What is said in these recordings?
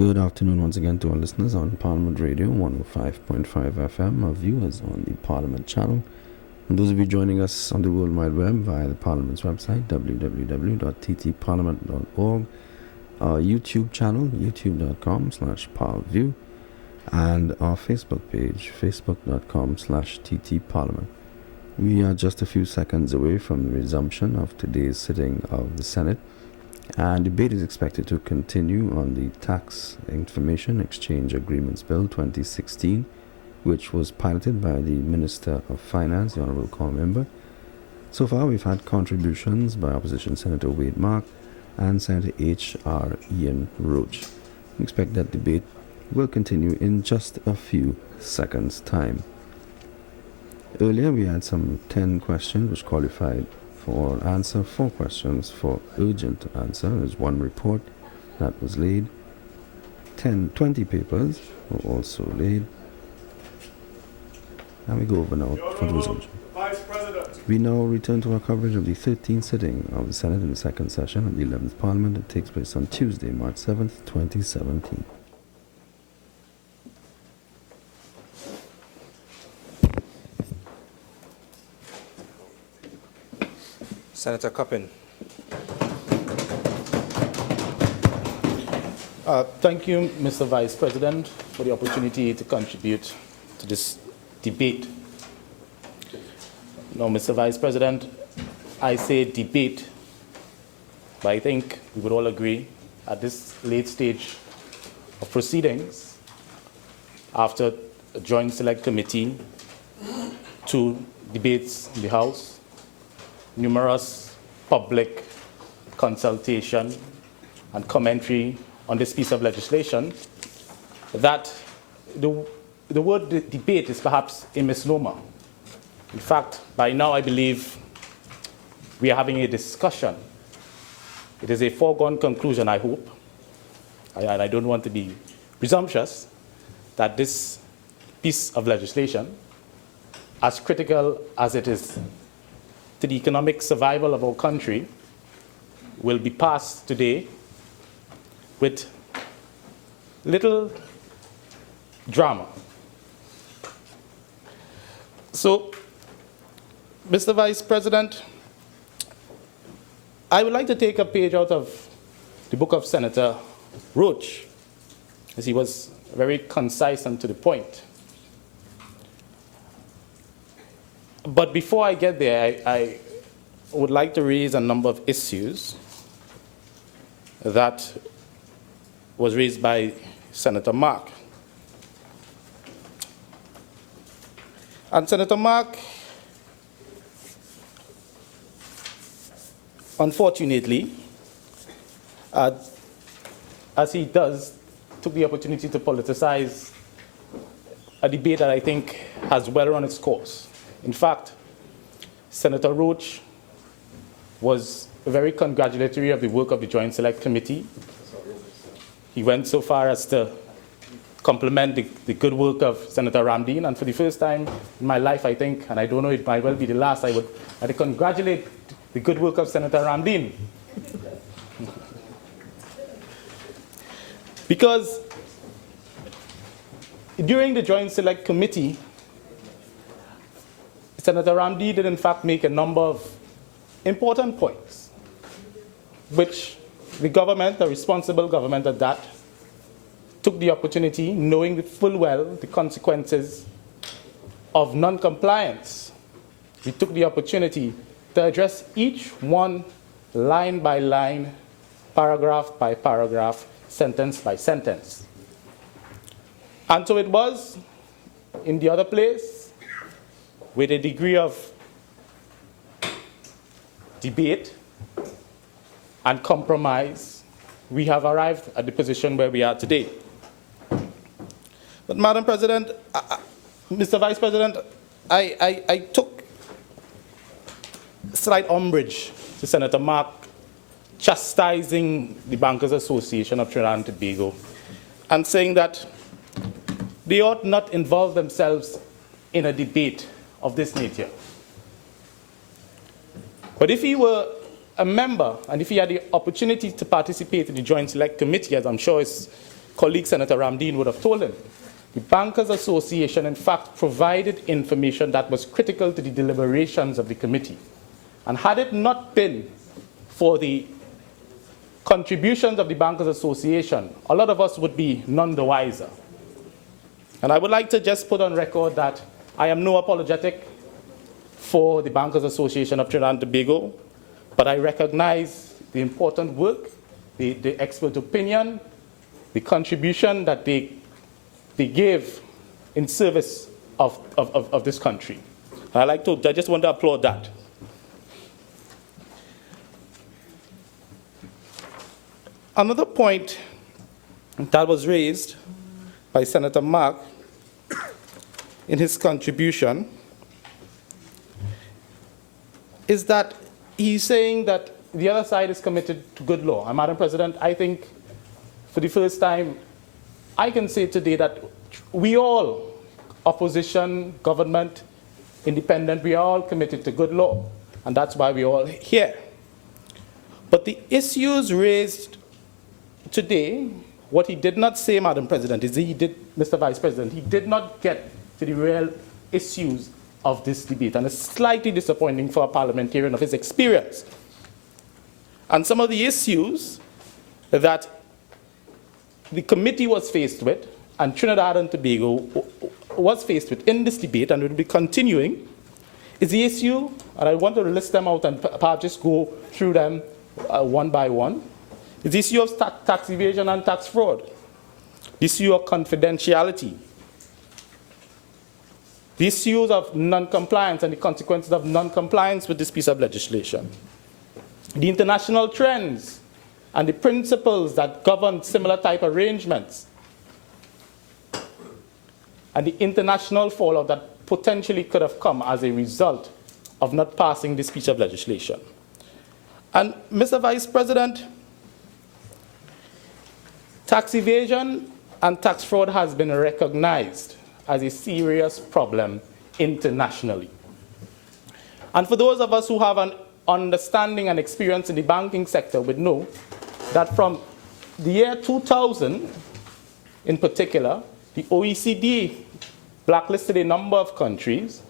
Good afternoon once again to our listeners on Parliament Radio 105.5 FM, our viewers on the Parliament channel, and those of you joining us on the World Wide Web via the Parliament's website, www.ttparliament.org, our YouTube channel, youtube.com/ParlView, and our Facebook page, facebook.com/ttparliament. We are just a few seconds away from the resumption of today's sitting of the Senate. And debate is expected to continue on the Tax Information Exchange Agreements Bill 2016, which was piloted by the Minister of Finance, the Honourable Call Member. So far, we've had contributions by Opposition Senator Wade Mark and Senator H.R. Ian Roach. We expect that debate will continue in just a few seconds' time. Earlier, we had some 10 questions which qualified for answer, 4 questions for urgent answer. There's 1 report that was laid. 20 papers were also laid. And we go over now for the resumption. We now return to our coverage of the 13th sitting of the Senate in the second session of the 11th Parliament. It takes place on Tuesday, March 7th, 2017. Senator Coppin. Thank you, Mr. Vice President, for the opportunity to contribute to this debate. Now, Mr. Vice President, I say debate, but I think we would all agree at this late stage of proceedings, after a joint select committee, 2 debates in the House, numerous public consultation and commentary on this piece of legislation, that the word debate is perhaps a misnomer. In fact, by now I believe we are having a discussion. It is a foregone conclusion, I hope, and I don't want to be presumptuous, that this piece of legislation, as critical as it is to the economic survival of our country, will be passed today with little drama. So, Mr. Vice President, I would like to take a page out of the book of Senator Roach, as he was very concise and to the point. But before I get there, I would like to raise a number of issues that was raised by Senator Mark. And Senator Mark, unfortunately, as he does, took the opportunity to politicize a debate that I think has well run its course. In fact, Senator Roach was very congratulatory of the work of the Joint Select Committee. He went so far as to compliment the good work of Senator Ramdeen, and for the first time in my life, I think, and I don't know, it might well be the last, I would congratulate the good work of Senator Ramdeen. Because during the Joint Select Committee, Senator Ramdeen did in fact make a number of important points, which the government, the responsible government at that, took the opportunity, knowing full well the consequences of non-compliance. We took the opportunity to address each one line by line, paragraph by paragraph, sentence by sentence. And so it was in the other place, with a degree of debate and compromise, we have arrived at the position where we are today. But Madam President, Mr. Vice President, I took slight umbrage to Senator Mark chastising the Bankers Association of Trinidad and Tobago and saying that they ought not involve themselves in a debate of this nature. But if he were a member and if he had the opportunity to participate in the Joint Select Committee, as I'm sure is colleague Senator Ramdeen would have told him. The Bankers Association, in fact, provided information that was critical to the deliberations of the committee. And had it not been for the contributions of the Bankers Association, a lot of us would be none the wiser. And I would like to just put on record that I am no apologetic for the Bankers Association of Trinidad and Tobago, but I recognize the important work, the expert opinion, the contribution that they gave in service of this country. I just want to applaud that. Another point that was raised by Senator Mark in his contribution is that he's saying that the other side is committed to good law. And Madam President, I think for the first time, I can say today that we all, opposition, government, independent, we are all committed to good law. And that's why we're all here. But the issues raised today, what he did not say, Madam President, is Mr. Vice President, he did not get to the real issues of this debate. And it's slightly disappointing for a parliamentarian of his experience. And some of the issues that the committee was faced with, and Trinidad and Tobago was faced with in this debate, and will be continuing, is the issue, and I want to list them out and perhaps just go through them one by one, is the issue of tax evasion and tax fraud, the issue of confidentiality, the issues of non-compliance and the consequences of non-compliance with this piece of legislation, the international trends and the principles that govern similar type arrangements, and the international fallout that potentially could have come as a result of not passing this piece of legislation. And Mr. Vice President, tax evasion and tax fraud has been recognized as a serious problem internationally. And for those of us who have an understanding and experience in the banking sector would know that from the year 2000, in particular, the OECD blacklisted a number of countries,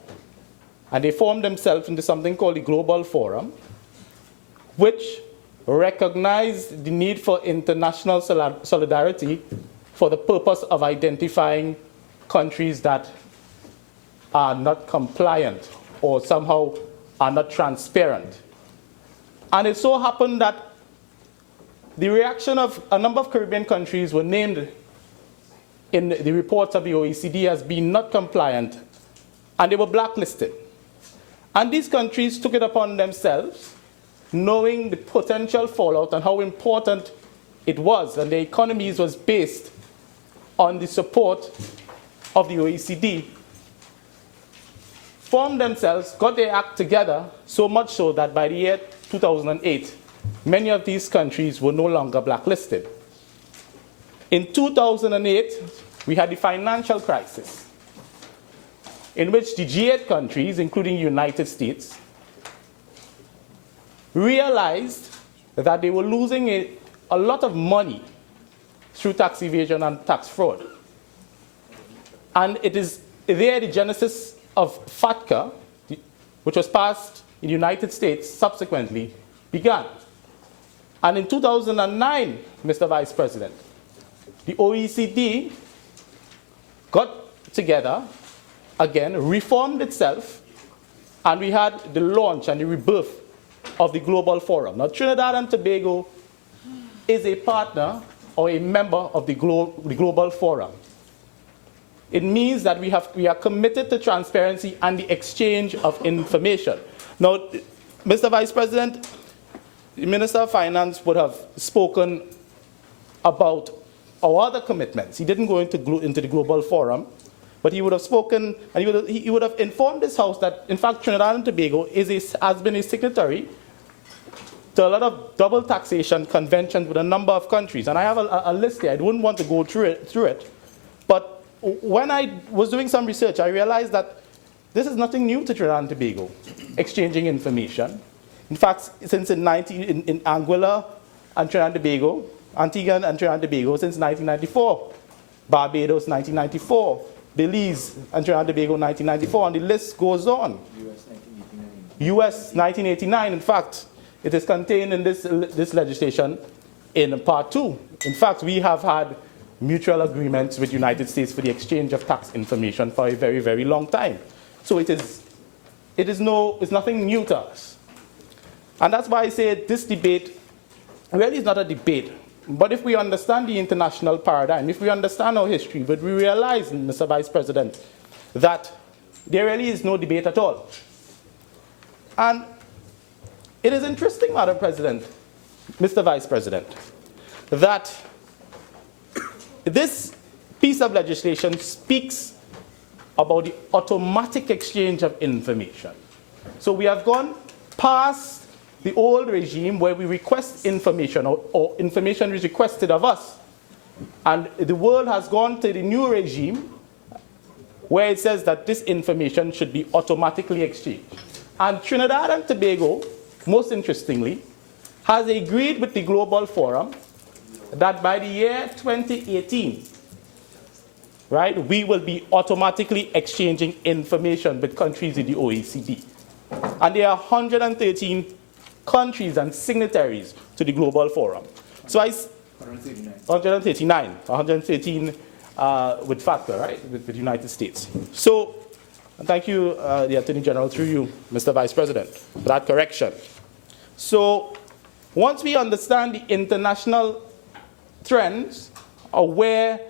and they formed themselves into something called the Global Forum, which recognized the need for international solidarity for the purpose of identifying countries that are not compliant or somehow are not transparent. And it so happened that the reaction of a number of Caribbean countries were named in the reports of the OECD as being not compliant, and they were blacklisted. And these countries took it upon themselves, knowing the potential fallout and how important it was, and their economies was based on the support of the OECD, formed themselves, got their act together, so much so that by the year 2008, many of these countries were no longer blacklisted. In 2008, we had the financial crisis, in which the G8 countries, including the United States, realized that they were losing a lot of money through tax evasion and tax fraud. And it is there the genesis of FATCA, which was passed in the United States subsequently, began. And in 2009, Mr. Vice President, the OECD got together again, reformed itself, and we had the launch and the rebirth of the Global Forum. Now, Trinidad and Tobago is a partner or a member of the Global Forum. It means that we are committed to transparency and the exchange of information. Now, Mr. Vice President, the Minister of Finance would have spoken about our other commitments. He didn't go into the Global Forum, but he would have spoken, and he would have informed this House that, in fact, Trinidad and Tobago has been a signatory to a lot of double taxation conventions with a number of countries. And I have a list here. I wouldn't want to go through it. But when I was doing some research, I realized that this is nothing new to Trinidad and Tobago, exchanging information. In fact, since in Anguilla and Trinidad and Tobago, Antigua and Trinidad and Tobago since 1994. Barbados, 1994. Belize and Trinidad and Tobago, 1994. And the list goes on. US, 1989. In fact, it is contained in this legislation in Part 2. In fact, we have had mutual agreements with the United States for the exchange of tax information for a very, very long time. So it's nothing new to us. And that's why I say this debate really is not a debate. But if we understand the international paradigm, if we understand our history, but we realize, Mr. Vice President, that there really is no debate at all. And it is interesting, Madam President, Mr. Vice President, that this piece of legislation speaks about the automatic exchange of information. So we have gone past the old regime where we request information or information is requested of us. And the world has gone to the new regime where it says that this information should be automatically exchanged. And Trinidad and Tobago, most interestingly, has agreed with the Global Forum that by the year 2018, right, we will be automatically exchanging information with countries in the OECD. And there are 113 countries and signatories to the Global Forum. So 113 with FATCA, right, with the United States. So thank you, the Attorney General, through you, Mr. Vice President, for that correction. So once we understand the international trends or where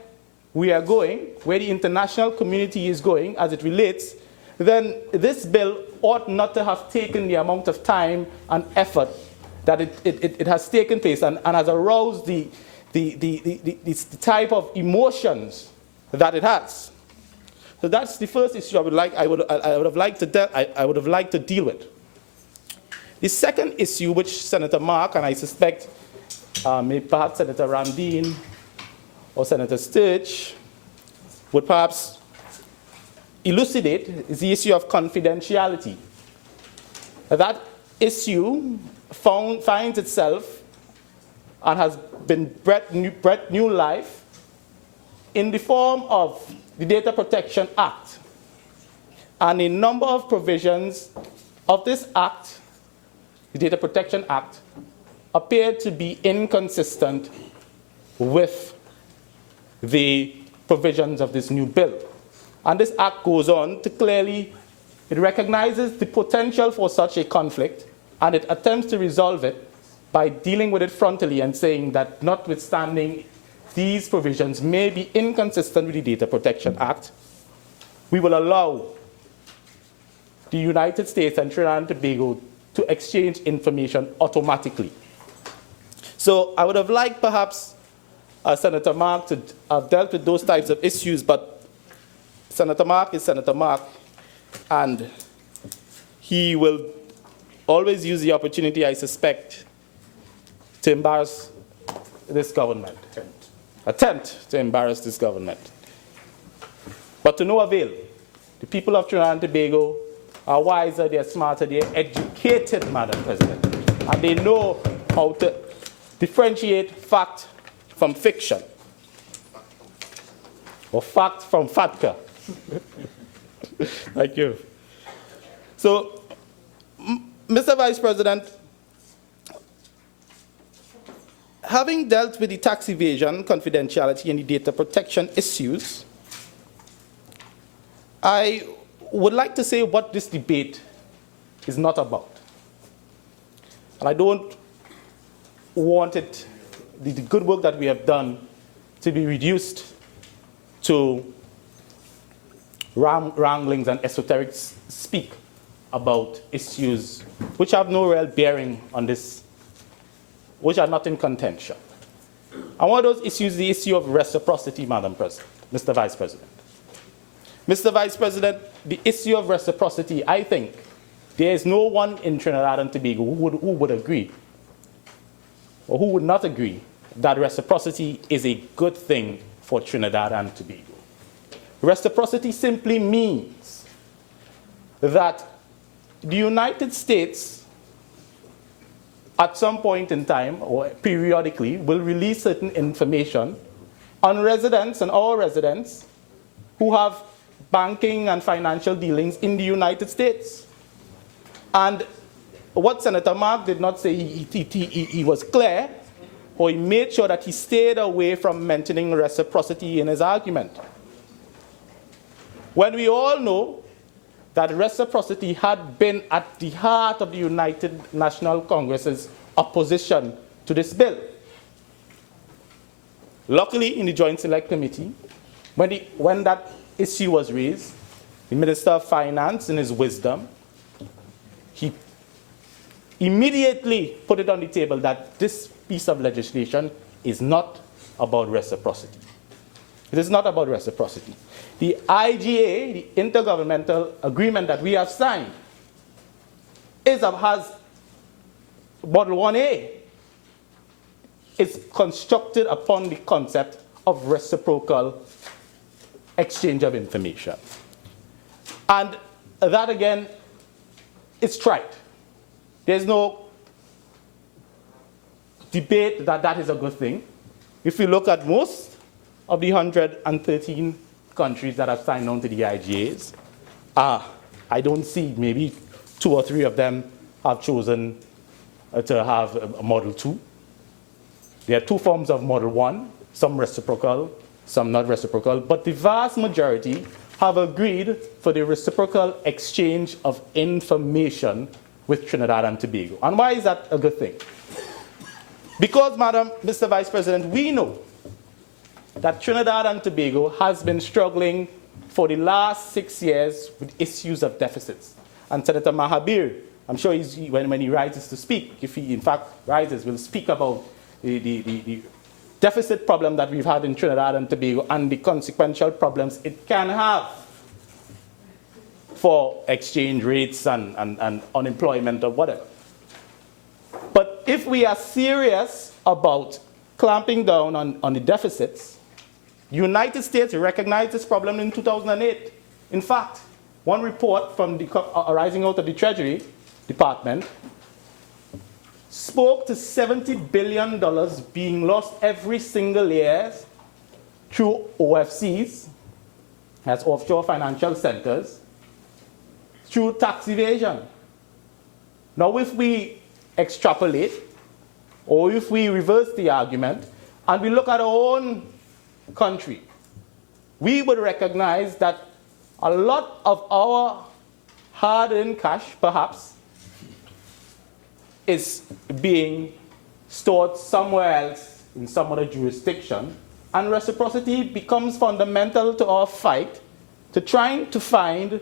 we are going, where the international community is going as it relates, then this bill ought not to have taken the amount of time and effort that it has taken place and has aroused the type of emotions that it has. So that's the first issue I would have liked to deal with. The second issue, which Senator Mark and I suspect perhaps Senator Ramdeen or Senator Sturge would perhaps elucidate, is the issue of confidentiality. That issue finds itself and has been bred new life in the form of the Data Protection Act. And a number of provisions of this act, the Data Protection Act, appear to be inconsistent with the provisions of this new bill. And this act goes on to clearly, it recognizes the potential for such a conflict, and it attempts to resolve it by dealing with it frontally and saying that notwithstanding these provisions may be inconsistent with the Data Protection Act, we will allow the United States and Trinidad and Tobago to exchange information automatically. So I would have liked perhaps Senator Mark to have dealt with those types of issues, but Senator Mark is Senator Mark, and he will always use the opportunity, I suspect, to embarrass this government. Attempt to embarrass this government. But to no avail. The people of Trinidad and Tobago are wiser, they're smarter, they're educated, Madam President, and they know how to differentiate fact from fiction, or fact from FATCA. Thank you. So, Mr. Vice President, having dealt with the tax evasion, confidentiality, and the data protection issues, I would like to say what this debate is not about. And I don't want it, the good work that we have done, to be reduced to wranglings and esoteric speak about issues which have no real bearing on this, which are not in contention. And one of those issues is the issue of reciprocity, Madam President, Mr. Vice President. Mr. Vice President, the issue of reciprocity, I think there is no one in Trinidad and Tobago who would agree, or who would not agree, that reciprocity is a good thing for Trinidad and Tobago. Reciprocity simply means that the United States at some point in time or periodically will release certain information on residents and all residents who have banking and financial dealings in the United States. And what Senator Mark did not say, he was clear, or he made sure that he stayed away from mentioning reciprocity in his argument. When we all know that reciprocity had been at the heart of the United National Congress's opposition to this bill. Luckily, in the Joint Select Committee, when that issue was raised, the Minister of Finance, in his wisdom, he immediately put it on the table that this piece of legislation is not about reciprocity. It is not about reciprocity. The IGA, the intergovernmental agreement that we have signed, has Model 1A. It's constructed upon the concept of reciprocal exchange of information. And that, again, is trite. There's no debate that that is a good thing. If you look at most of the 113 countries that have signed on to the IGAs, I don't see, maybe 2 or 3 of them have chosen to have a Model 2. There are 2 forms of Model 1, some reciprocal, some not reciprocal, but the vast majority have agreed for the reciprocal exchange of information with Trinidad and Tobago. And why is that a good thing? Because, Mr. Vice President, we know that Trinidad and Tobago has been struggling for the last 6 years with issues of deficits. And Senator Mahabir, I'm sure when he rises to speak, if he in fact rises, will speak about the deficit problem that we've had in Trinidad and Tobago and the consequential problems it can have for exchange rates and unemployment or whatever. But if we are serious about clamping down on the deficits, the United States recognized this problem in 2008. In fact, one report from arising out of the Treasury Department spoke to $70 billion being lost every single year through OFCs, that's offshore financial centers, through tax evasion. Now, if we extrapolate, or if we reverse the argument, and we look at our own country, we would recognize that a lot of our hard-earned cash, perhaps, is being stored somewhere else in some other jurisdiction, and reciprocity becomes fundamental to our fight to trying to find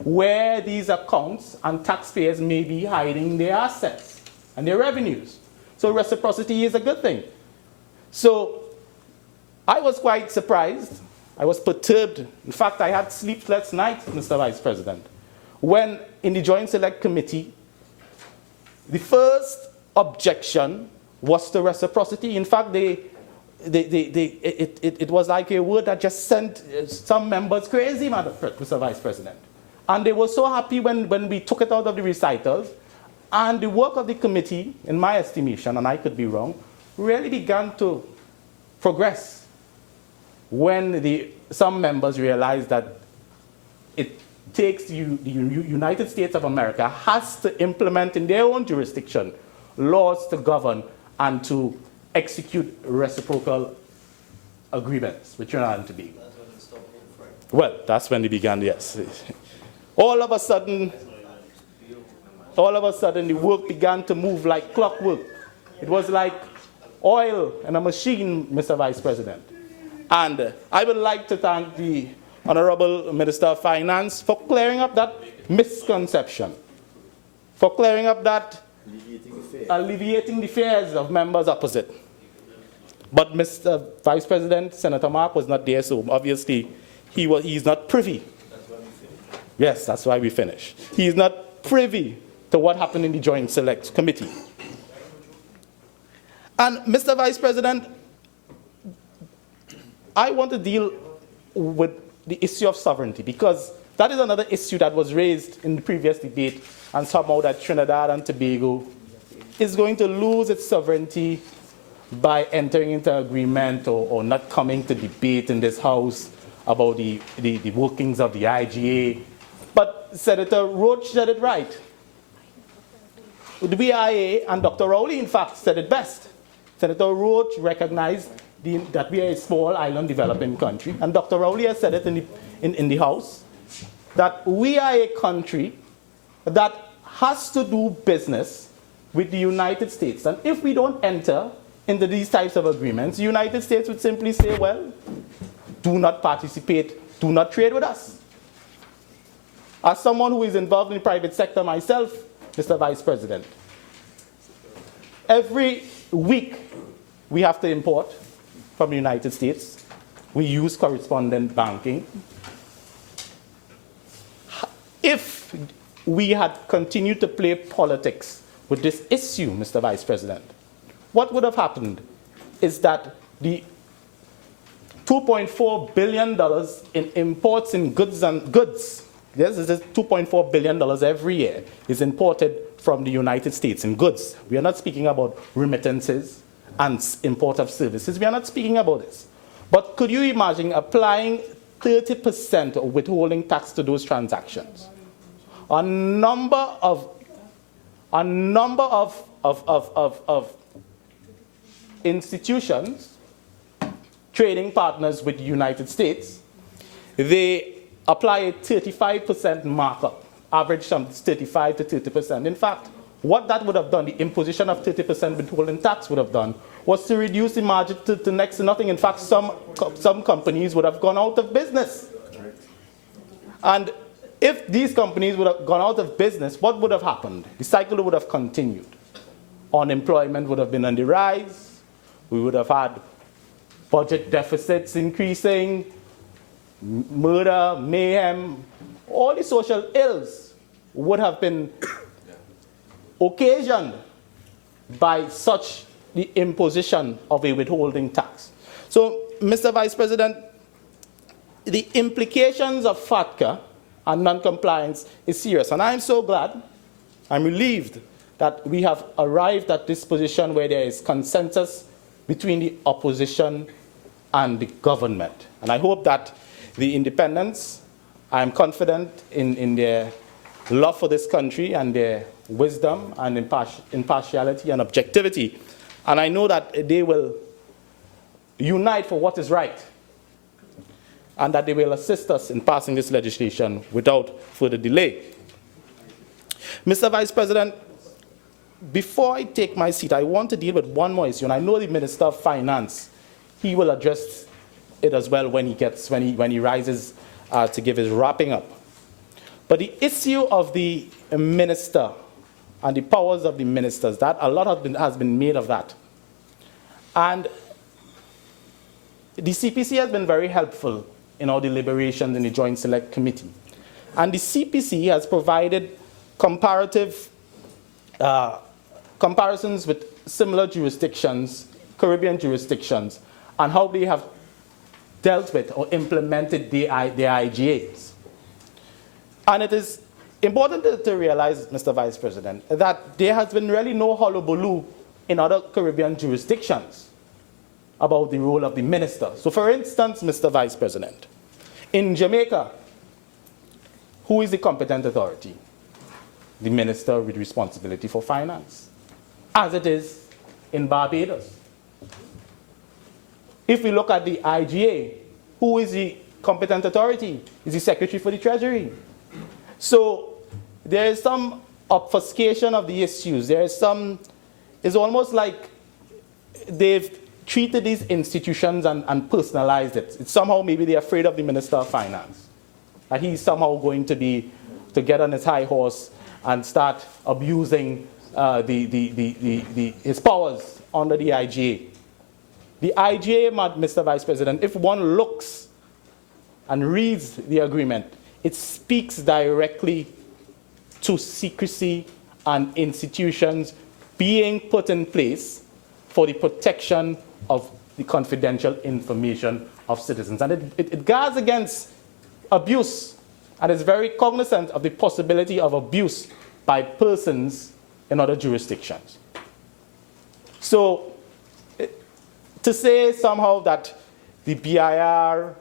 where these accounts and taxpayers may be hiding their assets and their revenues. So reciprocity is a good thing. So I was quite surprised. I was perturbed. In fact, I had sleepless nights, Mr. Vice President, when in the Joint Select Committee, the first objection was to reciprocity. In fact, it was like a word that just sent some members crazy, Mr. Vice President. And they were so happy when we took it out of the recitals. And the work of the committee, in my estimation, and I could be wrong, really began to progress when some members realized that it takes the United States of America has to implement in their own jurisdiction laws to govern and to execute reciprocal agreements with Trinidad and Tobago. That's when it stopped being frank. Well, that's when they began, yes. All of a sudden, the work began to move like clockwork. It was like oil in a machine, Mr. Vice President. And I would like to thank the Honorable Minister of Finance for clearing up that misconception, for clearing up that alleviating the fears of members opposite. But Mr. Vice President, Senator Mark was not there, so obviously he's not privy. That's why we finished. Yes, that's why we finished. He's not privy to what happened in the Joint Select Committee. And Mr. Vice President, I want to deal with the issue of sovereignty, because that is another issue that was raised in the previous debate, and somehow that Trinidad and Tobago is going to lose its sovereignty by entering into agreement or not coming to debate in this House about the workings of the IGA. But Senator Roach said it right. The BIA and Dr. Rowley, in fact, said it best. Senator Roach recognized that we are a small island developing country, and Dr. Rowley has said it in the House, that we are a country that has to do business with the United States. And if we don't enter into these types of agreements, the United States would simply say, well, do not participate, do not trade with us. As someone who is involved in the private sector myself, Mr. Vice President, every week we have to import from the United States. We use correspondent banking. If we had continued to play politics with this issue, Mr. Vice President, what would have happened is that the $2.4 billion in imports in goods, yes, this is $2.4 billion every year, is imported from the United States in goods. We are not speaking about remittances and import of services. We are not speaking about this. But could you imagine applying 30% of withholding tax to those transactions? A number of institutions, trading partners with the United States, they apply a 35% markup, average some 35 to 30%. In fact, what that would have done, the imposition of 30% withholding tax would have done, was to reduce the margin to next to nothing. In fact, some companies would have gone out of business. And if these companies would have gone out of business, what would have happened? The cycle would have continued. Unemployment would have been on the rise. We would have had budget deficits increasing, murder, mayhem, all the social ills would have been occasioned by such the imposition of a withholding tax. So, Mr. Vice President, the implications of FATCA and non-compliance is serious. And I'm so glad, I'm relieved that we have arrived at this position where there is consensus between the opposition and the government. And I hope that the independents, I'm confident in their love for this country and their wisdom and impartiality and objectivity. And I know that they will unite for what is right, and that they will assist us in passing this legislation without further delay. Mr. Vice President, before I take my seat, I want to deal with one more issue, and I know the Minister of Finance, he will address it as well when he rises to give his wrapping up. But the issue of the minister and the powers of the ministers, that a lot has been made of that. And the CPC has been very helpful in our deliberations in the Joint Select Committee. And the CPC has provided comparative comparisons with similar jurisdictions, Caribbean jurisdictions, and how they have dealt with or implemented their IGAs. And it is important to realize, Mr. Vice President, that there has been really no hullabaloo in other Caribbean jurisdictions about the role of the minister. So for instance, Mr. Vice President, in Jamaica, who is the competent authority? The minister with responsibility for finance, as it is in Barbados. If we look at the IGA, who is the competent authority? Is the Secretary for the Treasury. So there is some obfuscation of the issues. There is some, it's almost like they've treated these institutions and personalized it. It's somehow maybe they're afraid of the Minister of Finance, that he's somehow going to get on his high horse and start abusing his powers under the IGA. The IGA, Mr. Vice President, if one looks and reads the agreement, it speaks directly to secrecy and institutions being put in place for the protection of the confidential information of citizens. And it guards against abuse, and is very cognizant of the possibility of abuse by persons in other jurisdictions. So to say somehow that the BIR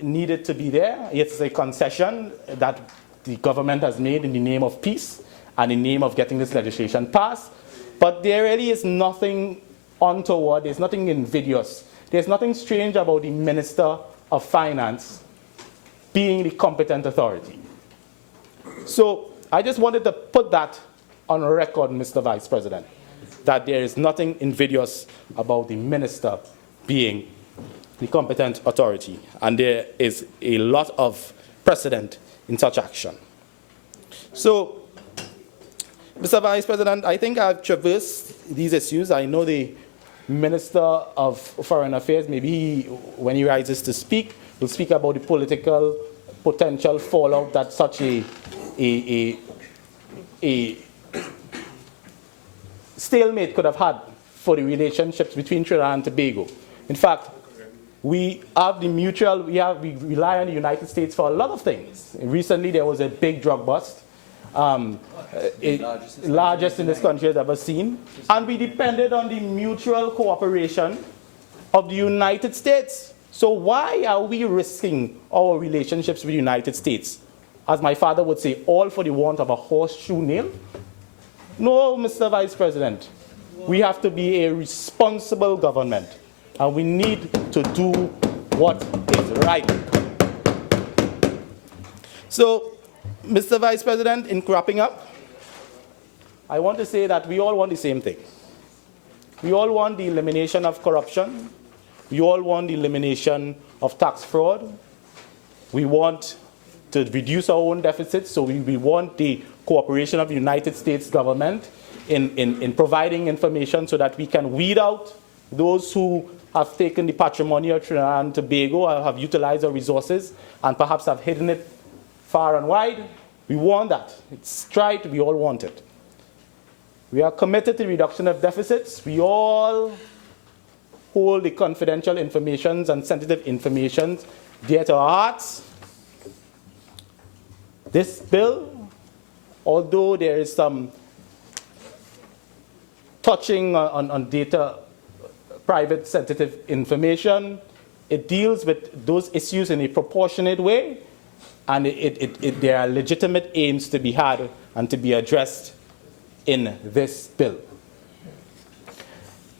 needed to be there, it's a concession that the government has made in the name of peace and in the name of getting this legislation passed. But there really is nothing untoward, there's nothing invidious, there's nothing strange about the Minister of Finance being the competent authority. So I just wanted to put that on record, Mr. Vice President, that there is nothing invidious about the minister being the competent authority, and there is a lot of precedent in such action. So, Mr. Vice President, I think I've traversed these issues. I know the Minister of Foreign Affairs, maybe when he rises to speak, will speak about the political potential fallout that such a stalemate could have had for the relationships between Trinidad and Tobago. In fact, we rely on the United States for a lot of things. Recently, there was a big drug bust, largest in this country has ever seen, and we depended on the mutual cooperation of the United States. So why are we risking our relationships with the United States? As my father would say, all for the want of a horseshoe nail? No, Mr. Vice President. We have to be a responsible government, and we need to do what is right. So, Mr. Vice President, in wrapping up, I want to say that we all want the same thing. We all want the elimination of corruption. We all want the elimination of tax fraud. We want to reduce our own deficits, so we want the cooperation of the United States government in providing information so that we can weed out those who have taken the patrimony of Trinidad and Tobago, have utilized our resources, and perhaps have hidden it far and wide. We want that. It's right, we all want it. We are committed to reduction of deficits. We all hold the confidential information and sensitive information dear to our hearts. This bill, although there is some touching on data, private sensitive information, it deals with those issues in a proportionate way, and there are legitimate aims to be had and to be addressed in this bill.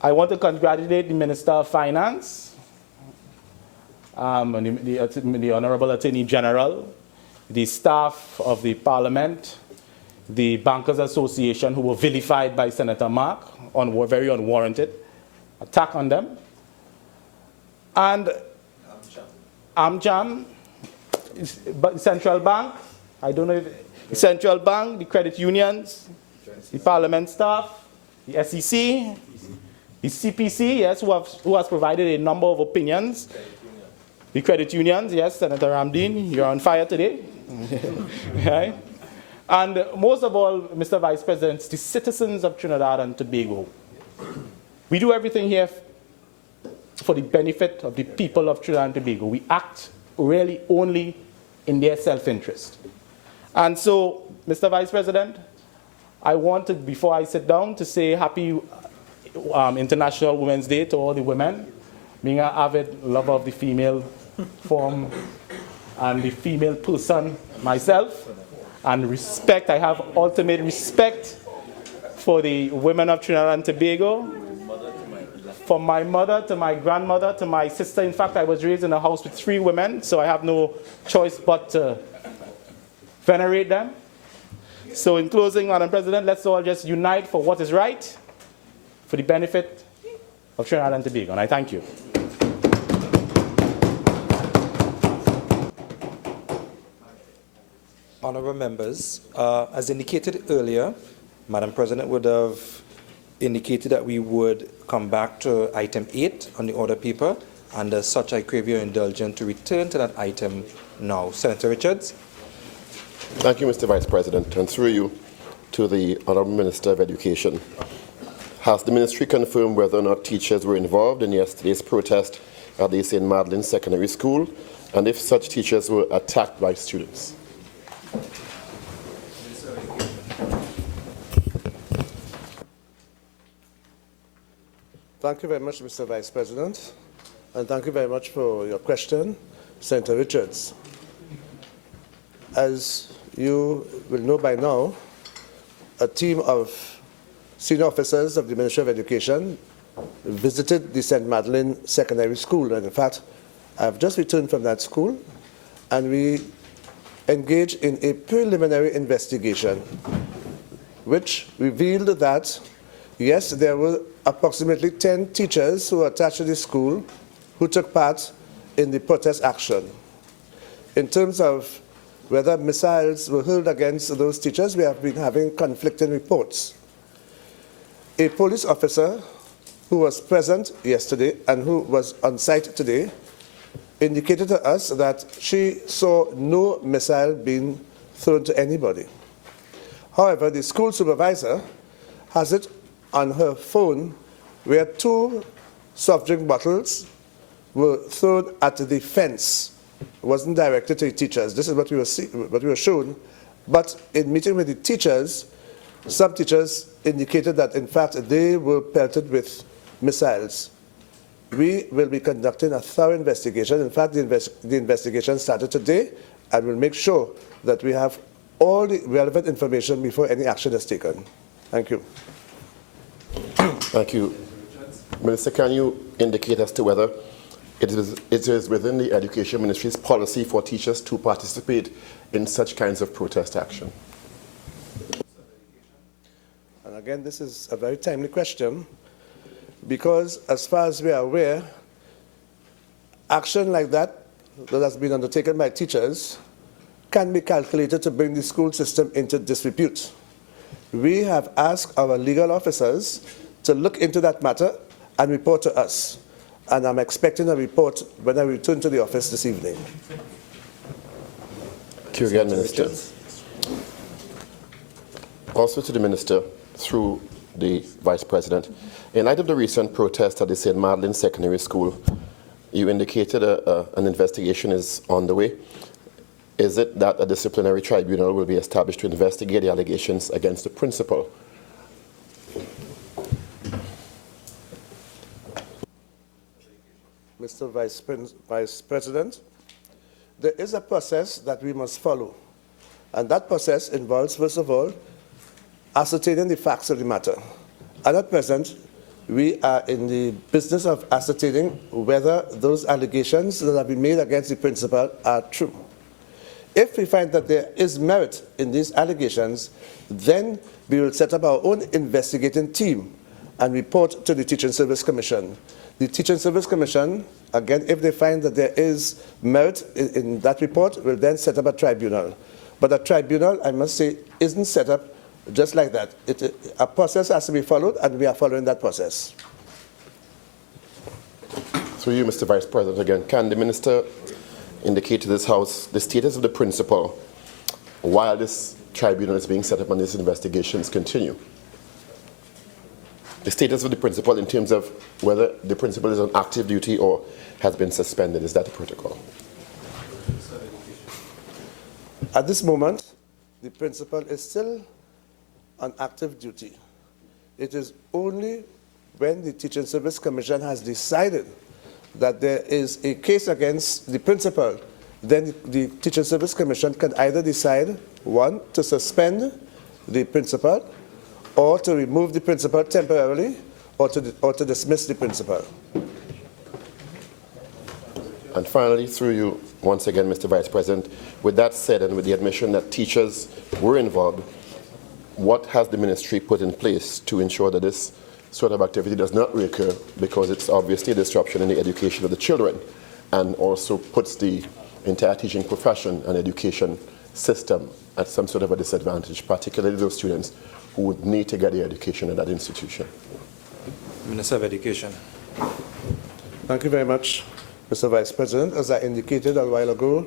I want to congratulate the Minister of Finance, and the Honorable Attorney General, the staff of the Parliament, the Bankers Association, who were vilified by Senator Mark on very unwarranted attack on them, and AmJam, Central Bank, I don't know if the Central Bank, the credit unions, the Parliament staff, the SEC, the CPC, yes, who has provided a number of opinions. The credit unions, yes, Senator Ramdeen, you're on fire today. Right? And most of all, Mr. Vice President, the citizens of Trinidad and Tobago. We do everything here for the benefit of the people of Trinidad and Tobago. We act really only in their self-interest. And so, Mr. Vice President, I want to, before I sit down, to say happy International Women's Day to all the women. Being an avid lover of the female form and the female person myself, and respect, I have ultimate respect for the women of Trinidad and Tobago, from my mother to my grandmother to my sister. In fact, I was raised in a house with 3 women, so I have no choice but to venerate them. So in closing, Madam President, let's all just unite for what is right, for the benefit of Trinidad and Tobago, and I thank you. Honourable members, as indicated earlier, Madam President would have indicated that we would come back to item 8 on the order paper, and as such I crave your indulgence to return to that item now. Senator Richards. Thank you, Mr. Vice President, and through you to the Honourable Minister of Education. Has the Ministry confirmed whether or not teachers were involved in yesterday's protest at the St. Madeleine Secondary School, and if such teachers were attacked by students? Thank you very much, Mr. Vice President, and thank you very much for your question, Senator Richards. As you will know by now, a team of senior officers of the Ministry of Education visited the St. Madeleine Secondary School, and in fact, I've just returned from that school, and we engaged in a preliminary investigation which revealed that, yes, there were approximately 10 teachers who were attached to the school who took part in the protest action. In terms of whether missiles were hurled against those teachers, we have been having conflicting reports. A police officer who was present yesterday and who was on site today indicated to us that she saw no missile being thrown to anybody. However, the school supervisor has it on her phone where 2 soft drink bottles were thrown at the fence. It wasn't directed to the teachers. This is what we were shown. But in meeting with the teachers, some teachers indicated that, in fact, they were pelted with missiles. We will be conducting a thorough investigation. In fact, the investigation started today, and we'll make sure that we have all the relevant information before any action is taken. Thank you. Thank you. Minister, can you indicate as to whether it is within the Education Ministry's policy for teachers to participate in such kinds of protest action? And again, this is a very timely question, because as far as we are aware, action like that has been undertaken by teachers can be calculated to bring the school system into disrepute. We have asked our legal officers to look into that matter and report to us. And I'm expecting a report when I return to the office this evening. Thank you again, Minister. Also to the Minister, through the Vice President. In light of the recent protest at the St. Madeleine Secondary School, you indicated an investigation is on the way. Is it that a disciplinary tribunal will be established to investigate the allegations against the principal? Mr. Vice President, there is a process that we must follow. And that process involves, first of all, ascertaining the facts of the matter. And at present, we are in the business of ascertaining whether those allegations that have been made against the principal are true. If we find that there is merit in these allegations, then we will set up our own investigating team and report to the Teaching Service Commission. The Teaching Service Commission, again, if they find that there is merit in that report, will then set up a tribunal. But a tribunal, I must say, isn't set up just like that. A process has to be followed, and we are following that process. Through you, Mr. Vice President, again, can the Minister indicate to this House the status of the principal while this tribunal is being set up and these investigations continue? The status of the principal in terms of whether the principal is on active duty or has been suspended. Is that the protocol? At this moment, the principal is still on active duty. It is only when the Teaching Service Commission has decided that there is a case against the principal, then the Teaching Service Commission can either decide, 1, to suspend the principal, or to remove the principal temporarily, or to dismiss the principal. And finally, through you, once again, Mr. Vice President, with that said and with the admission that teachers were involved, what has the ministry put in place to ensure that this sort of activity does not reoccur, because it's obviously a disruption in the education of the children and also puts the entire teaching profession and education system at some sort of a disadvantage, particularly those students who would need to get their education at that institution? Minister of Education. Thank you very much, Mr. Vice President. As I indicated a while ago,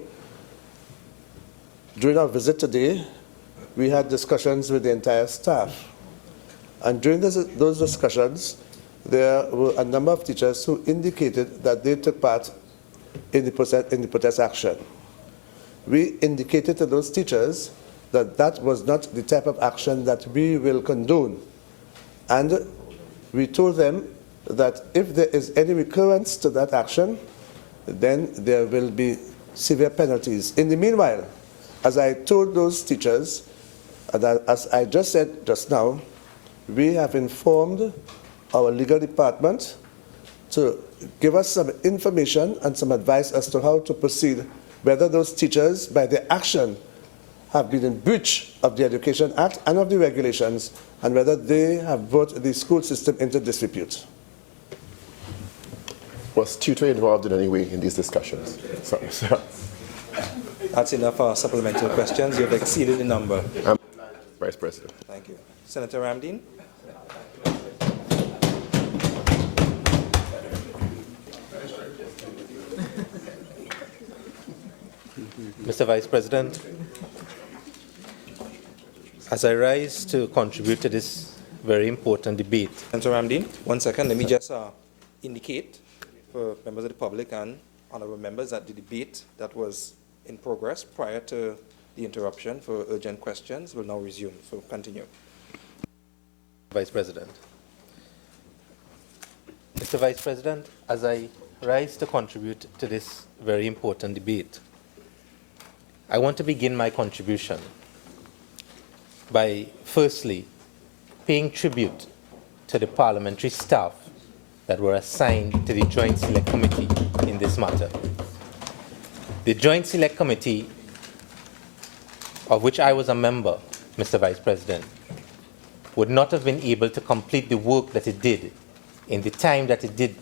during our visit today, we had discussions with the entire staff. And during those discussions, there were a number of teachers who indicated that they took part in the protest action. We indicated to those teachers that that was not the type of action that we will condone. And we told them that if there is any recurrence to that action, then there will be severe penalties. In the meanwhile, as I told those teachers, and as I just said just now, we have informed our legal department to give us some information and some advice as to how to proceed, whether those teachers, by their action, have been in breach of the Education Act and of the regulations, and whether they have brought the school system into disrepute. Was tutor involved in any way in these discussions? Sorry, sir. That's enough for supplemental questions. You've exceeded the number. Vice President. Thank you. Senator Ramdeen. Mr. Vice President, as I rise to contribute to this very important debate. Senator Ramdeen, 1 second. Let me just indicate for members of the public and honorable members that the debate that was in progress prior to the interruption for urgent questions will now resume. So continue. Vice President. Mr. Vice President, as I rise to contribute to this very important debate, I want to begin my contribution by firstly paying tribute to the parliamentary staff that were assigned to the Joint Select Committee in this matter. The Joint Select Committee, of which I was a member, Mr. Vice President, would not have been able to complete the work that it did in the time that it did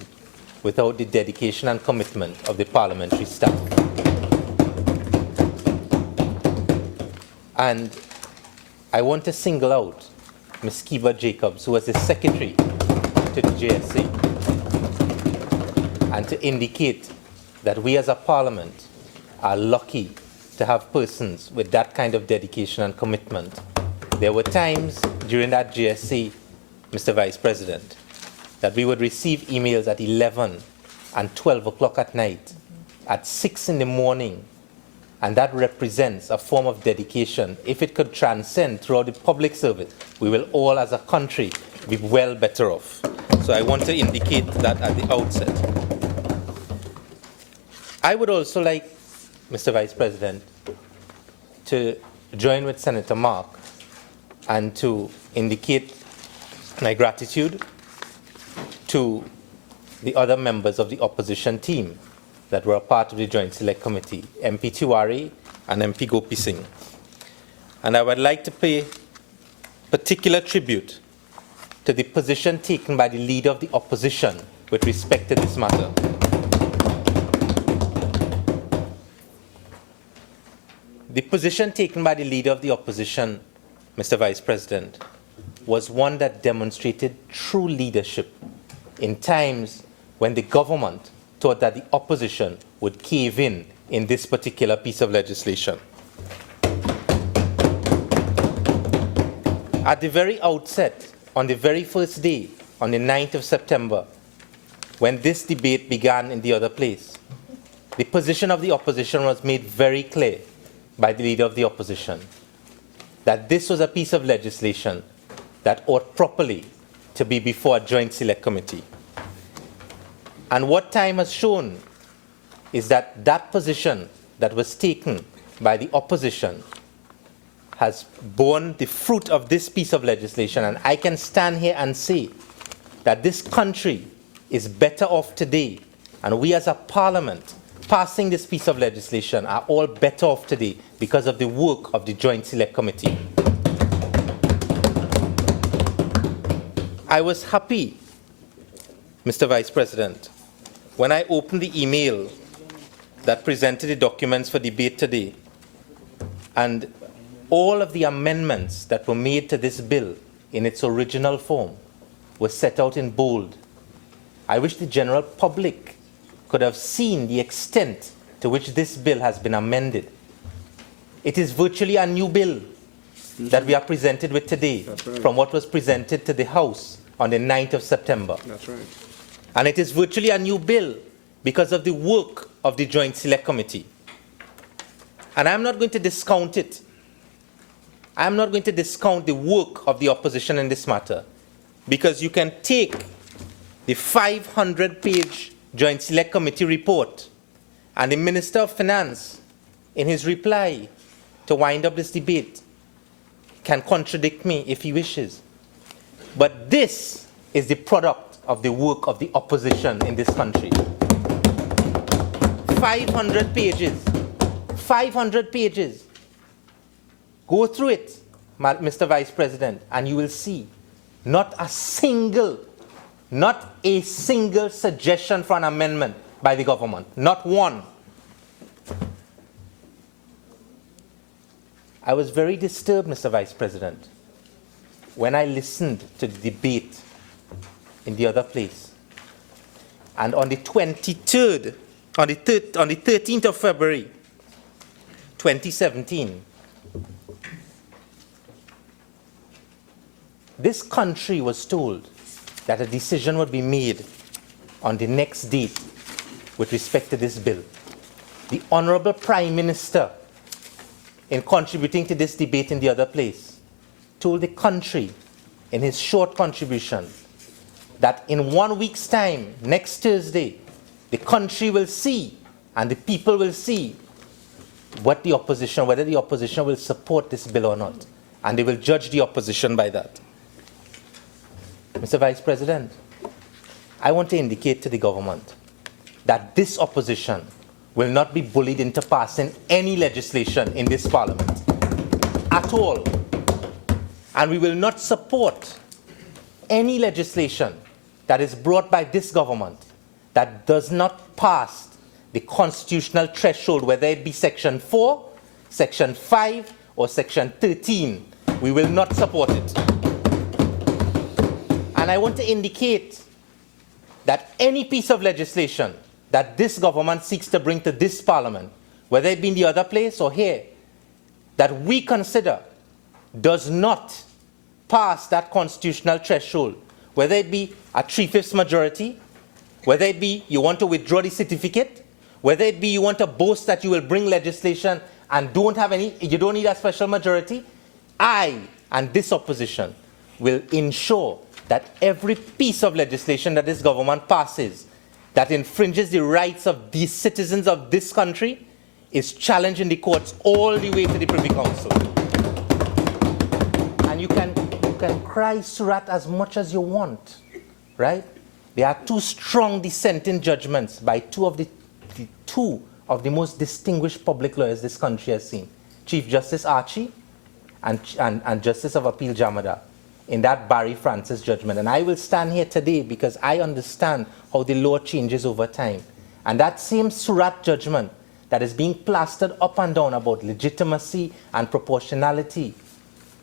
without the dedication and commitment of the parliamentary staff. And I want to single out Ms. Kiva Jacobs, who was the secretary to the JSC, and to indicate that we as a parliament are lucky to have persons with that kind of dedication and commitment. There were times during that GSC, Mr. Vice President, that we would receive emails at 11 and 12 o'clock at night, at 6 in the morning, and that represents a form of dedication. If it could transcend throughout the public service, we will all as a country be well better off. So I want to indicate that at the outset. I would also like, Mr. Vice President, to join with Senator Mark and to indicate my gratitude to the other members of the opposition team that were a part of the Joint Select Committee, MP Tiwari and MP Gopi Singh. And I would like to pay particular tribute to the position taken by the leader of the opposition with respect to this matter. The position taken by the leader of the opposition, Mr. Vice President, was one that demonstrated true leadership in times when the government thought that the opposition would cave in this particular piece of legislation. At the very outset, on the very first day, on the 9th of September, when this debate began in the other place, the position of the opposition was made very clear by the leader of the opposition, that this was a piece of legislation that ought properly to be before a Joint Select Committee. And what time has shown is that that position that was taken by the opposition has borne the fruit of this piece of legislation. And I can stand here and say that this country is better off today, and we as a parliament passing this piece of legislation are all better off today because of the work of the Joint Select Committee. I was happy, Mr. Vice President, when I opened the email that presented the documents for debate today, and all of the amendments that were made to this bill in its original form were set out in bold. I wish the general public could have seen the extent to which this bill has been amended. It is virtually a new bill that we are presented with today from what was presented to the House on the 9th of September. That's right. And it is virtually a new bill because of the work of the Joint Select Committee. And I'm not going to discount it. I'm not going to discount the work of the opposition in this matter, because you can take the 500-page Joint Select Committee report, and the Minister of Finance, in his reply to wind up this debate, can contradict me if he wishes. But this is the product of the work of the opposition in this country. 500 pages. 500 pages. Go through it, Mr. Vice President, and you will see not a single suggestion for an amendment by the government. Not one. I was very disturbed, Mr. Vice President, when I listened to the debate in the other place. And on the 13th of February, 2017, this country was told that a decision would be made on the next date with respect to this bill. The Honorable Prime Minister, in contributing to this debate in the other place, told the country in his short contribution that in 1 week's time, next Thursday, the country will see and the people will see whether the opposition will support this bill or not. And they will judge the opposition by that. Mr. Vice President, I want to indicate to the government that this opposition will not be bullied into passing any legislation in this parliament at all. And we will not support any legislation that is brought by this government that does not pass the constitutional threshold, whether it be Section 4, Section 5, or Section 13. We will not support it. And I want to indicate that any piece of legislation that this government seeks to bring to this parliament, whether it be in the other place or here, that we consider does not pass that constitutional threshold, whether it be a 3/5 majority, whether it be you want to withdraw the certificate, whether it be you want to boast that you will bring legislation and you don't need a special majority, I and this opposition will ensure that every piece of legislation that this government passes that infringes the rights of the citizens of this country is challenged in the courts all the way to the Privy Council. And you can cry surat as much as you want, right? There are two strong dissenting judgments by two of the most distinguished public lawyers this country has seen, Chief Justice Archie and Justice of Appeal Jamada, in that Barry Francis judgment. And I will stand here today because I understand how the law changes over time. And that same Surat judgment that is being plastered up and down about legitimacy and proportionality,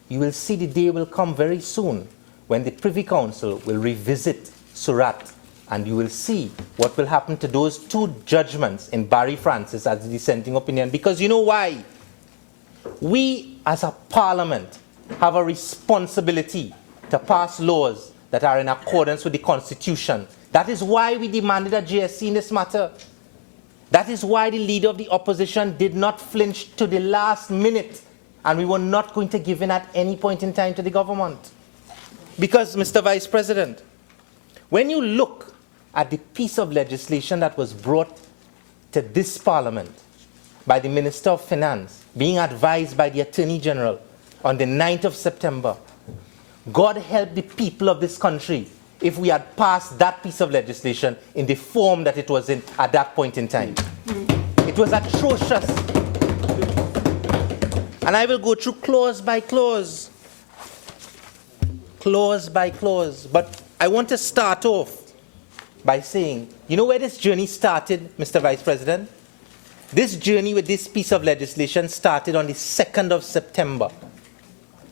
you will see the day will come very soon when the Privy Council will revisit Surat, and you will see what will happen to those two judgments in Barry Francis as the dissenting opinion. Because you know why? We as a parliament have a responsibility to pass laws that are in accordance with the Constitution. That is why we demanded a GSC in this matter. That is why the leader of the opposition did not flinch to the last minute, and we were not going to give in at any point in time to the government. Because, Mr. Vice President, when you look at the piece of legislation that was brought to this parliament by the Minister of Finance, being advised by the Attorney General on the 9th of September, God help the people of this country if we had passed that piece of legislation in the form that it was in at that point in time. It was atrocious. And I will go through clause by clause. Clause by clause. But I want to start off by saying, you know where this journey started, Mr. Vice President? This journey with this piece of legislation started on the 2nd of September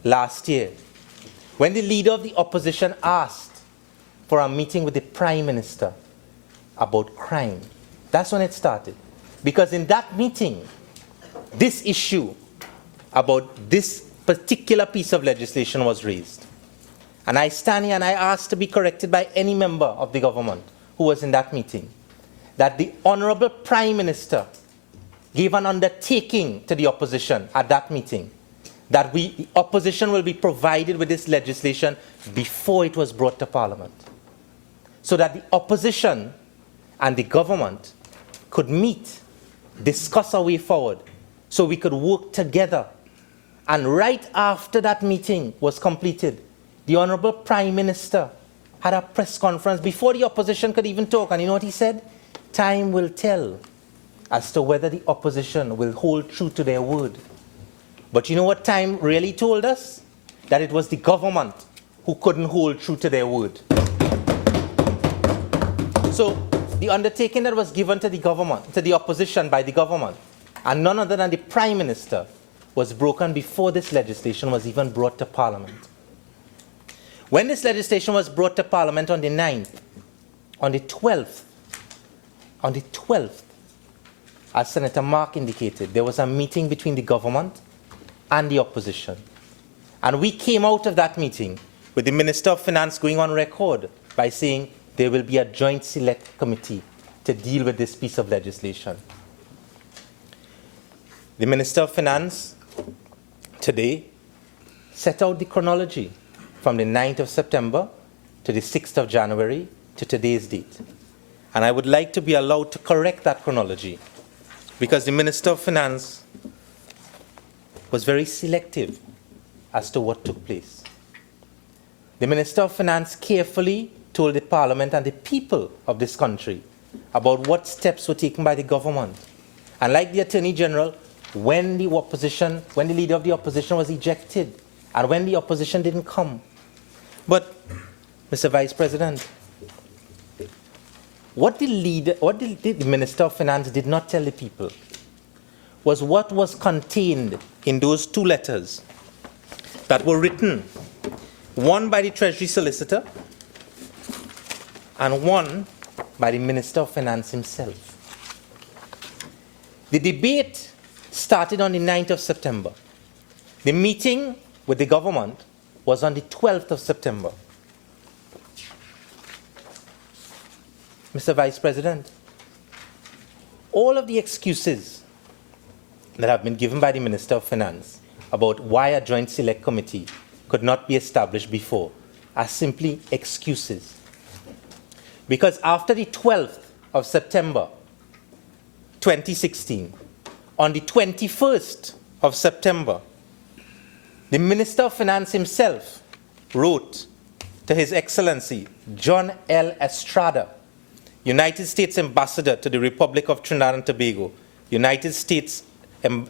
last year, when the leader of the opposition asked for a meeting with the Prime Minister about crime. That's when it started. Because in that meeting, this issue about this particular piece of legislation was raised. And I stand here and I ask to be corrected by any member of the government who was in that meeting, that the Honorable Prime Minister gave an undertaking to the opposition at that meeting that the opposition will be provided with this legislation before it was brought to Parliament. so that the opposition and the government could meet, discuss our way forward, so we could work together. And right after that meeting was completed, the Honorable Prime Minister had a press conference before the opposition could even talk. And you know what he said? Time will tell as to whether the opposition will hold true to their word. But you know what time really told us? That it was the government who couldn't hold true to their word. So the undertaking that was given to the government, to the opposition by the government, and none other than the Prime Minister, was broken before this legislation was even brought to Parliament. When this legislation was brought to Parliament on the 9th, on the 12th, as Senator Mark indicated, there was a meeting between the government and the opposition. And we came out of that meeting with the Minister of Finance going on record by saying there will be a joint select committee to deal with this piece of legislation. The Minister of Finance today set out the chronology from the 9th of September to the 6th of January to today's date. And I would like to be allowed to correct that chronology because the Minister of Finance was very selective as to what took place. The Minister of Finance carefully told the Parliament and the people of this country about what steps were taken by the government. And like the Attorney General, when the leader of the opposition was ejected and when the opposition didn't come. But, Mr. Vice President, what the Minister of Finance did not tell the people was what was contained in those two letters that were written, one by the Treasury Solicitor and one by the Minister of Finance himself. The debate started on the 9th of September. The meeting with the government was on the 12th of September. Mr. Vice President, all of the excuses that have been given by the Minister of Finance about why a joint select committee could not be established before are simply excuses. Because after the 12th of September 2016, on the 21st of September, the Minister of Finance himself wrote to His Excellency John L. Estrada, United States Ambassador to the Republic of Trinidad and Tobago, United States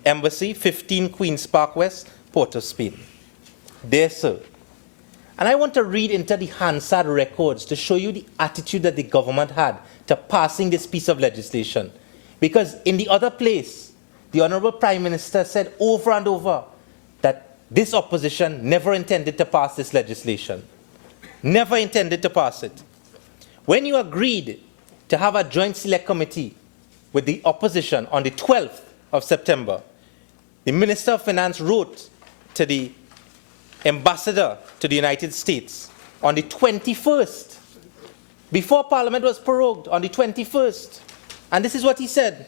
Embassy, 15 Queen's Park West, Port of Spain. Dear sir, and I want to read into the Hansard records to show you the attitude that the government had to passing this piece of legislation. Because in the other place, the Honorable Prime Minister said over and over that this opposition never intended to pass this legislation. Never intended to pass it. When you agreed to have a joint select committee with the opposition on the 12th of September, the Minister of Finance wrote to the Ambassador to the United States on the 21st, before Parliament was prorogued, on the 21st. And this is what he said.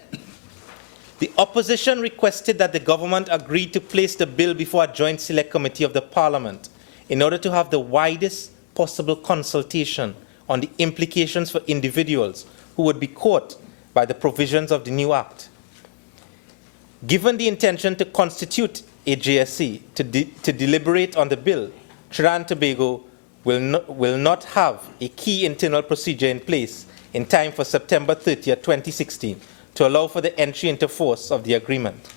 The opposition requested that the government agree to place the bill before a joint select committee of the Parliament in order to have the widest possible consultation on the implications for individuals who would be caught by the provisions of the new Act. Given the intention to constitute a JSC to deliberate on the bill, Trinidad and Tobago will not have a key internal procedure in place in time for September 30th, 2016, to allow for the entry into force of the agreement.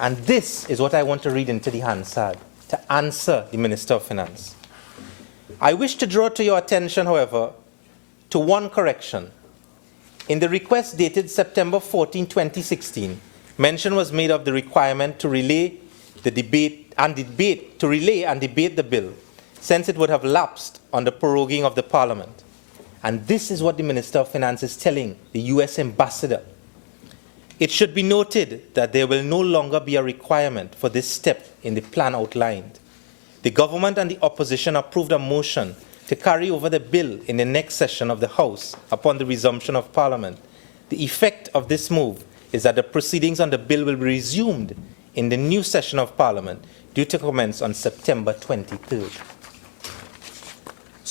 And this is what I want to read into the Hansard to answer the Minister of Finance. I wish to draw to your attention, however, to one correction. In the request dated September 14, 2016, mention was made of the requirement to relay and debate the bill, since it would have lapsed on the proroguing of the Parliament. And this is what the Minister of Finance is telling the US Ambassador. It should be noted that there will no longer be a requirement for this step in the plan outlined. The government and the opposition approved a motion to carry over the bill in the next session of the House upon the resumption of Parliament. The effect of this move is that the proceedings on the bill will be resumed in the new session of Parliament due to commence on September 23rd.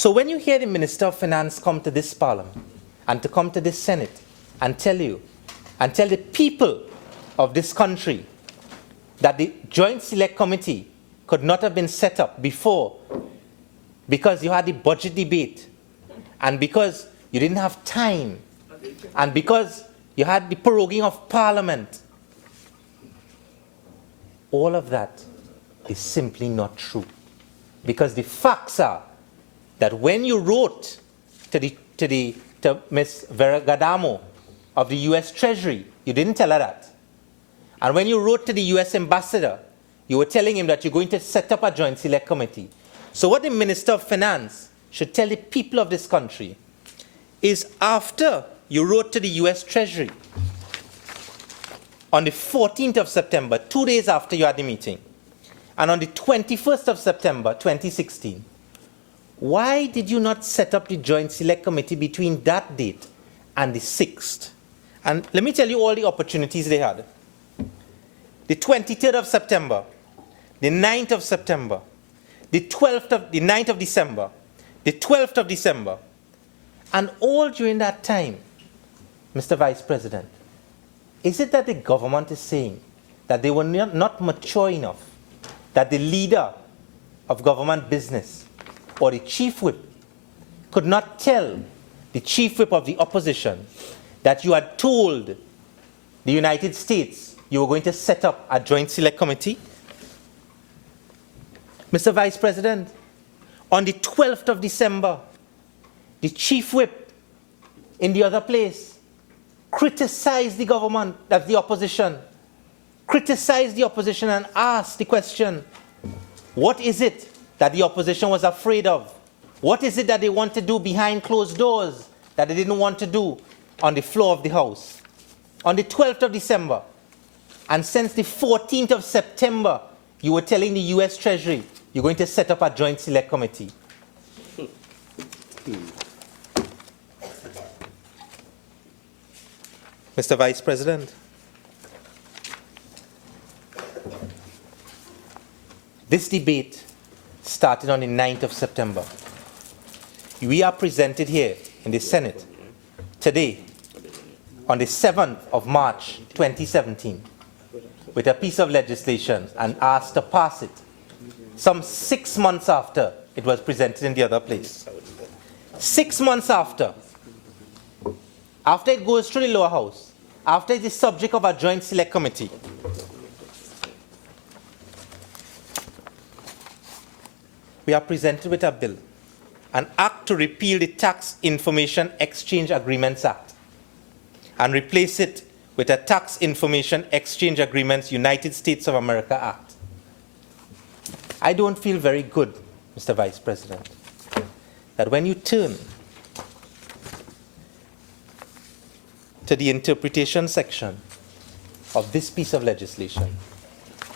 So when you hear the Minister of Finance come to this Parliament and to come to this Senate and tell you, and tell the people of this country that the Joint Select Committee could not have been set up before because you had the budget debate and because you didn't have time and because you had the proroguing of Parliament, all of that is simply not true. Because the facts are that when you wrote to Ms. Vergadamo of the US Treasury, you didn't tell her that. And when you wrote to the US Ambassador, you were telling him that you're going to set up a Joint Select Committee. So what the Minister of Finance should tell the people of this country is after you wrote to the US Treasury on the 14th of September, 2 days after you had the meeting, and on the 21st of September 2016, why did you not set up the Joint Select Committee between that date and the 6th? And let me tell you all the opportunities they had. The 23rd of September, the 9th of September, the 9th of December, the 12th of December, and all during that time, Mr. Vice President, is it that the government is saying that they were not mature enough, that the leader of government business or the chief whip could not tell the chief whip of the opposition that you had told the United States you were going to set up a Joint Select Committee? Mr. Vice President, on the 12th of December, the chief whip in the other place criticized the government, of the opposition, criticized the opposition and asked the question, what is it that the opposition was afraid of? What is it that they want to do behind closed doors that they didn't want to do on the floor of the House? On the 12th of December, and since the 14th of September, you were telling the US Treasury you're going to set up a Joint Select Committee. Mr. Vice President, this debate started on the 9th of September. We are presented here in the Senate today on the 7th of March 2017 with a piece of legislation and asked to pass it some 6 months after it was presented in the other place. 6 months after it goes through the lower house, after it is subject of a Joint Select Committee, we are presented with a bill, an act to repeal the Tax Information Exchange Agreements Act and replace it with a Tax Information Exchange Agreements United States of America Act. I don't feel very good, Mr. Vice President, that when you turn to the interpretation section of this piece of legislation,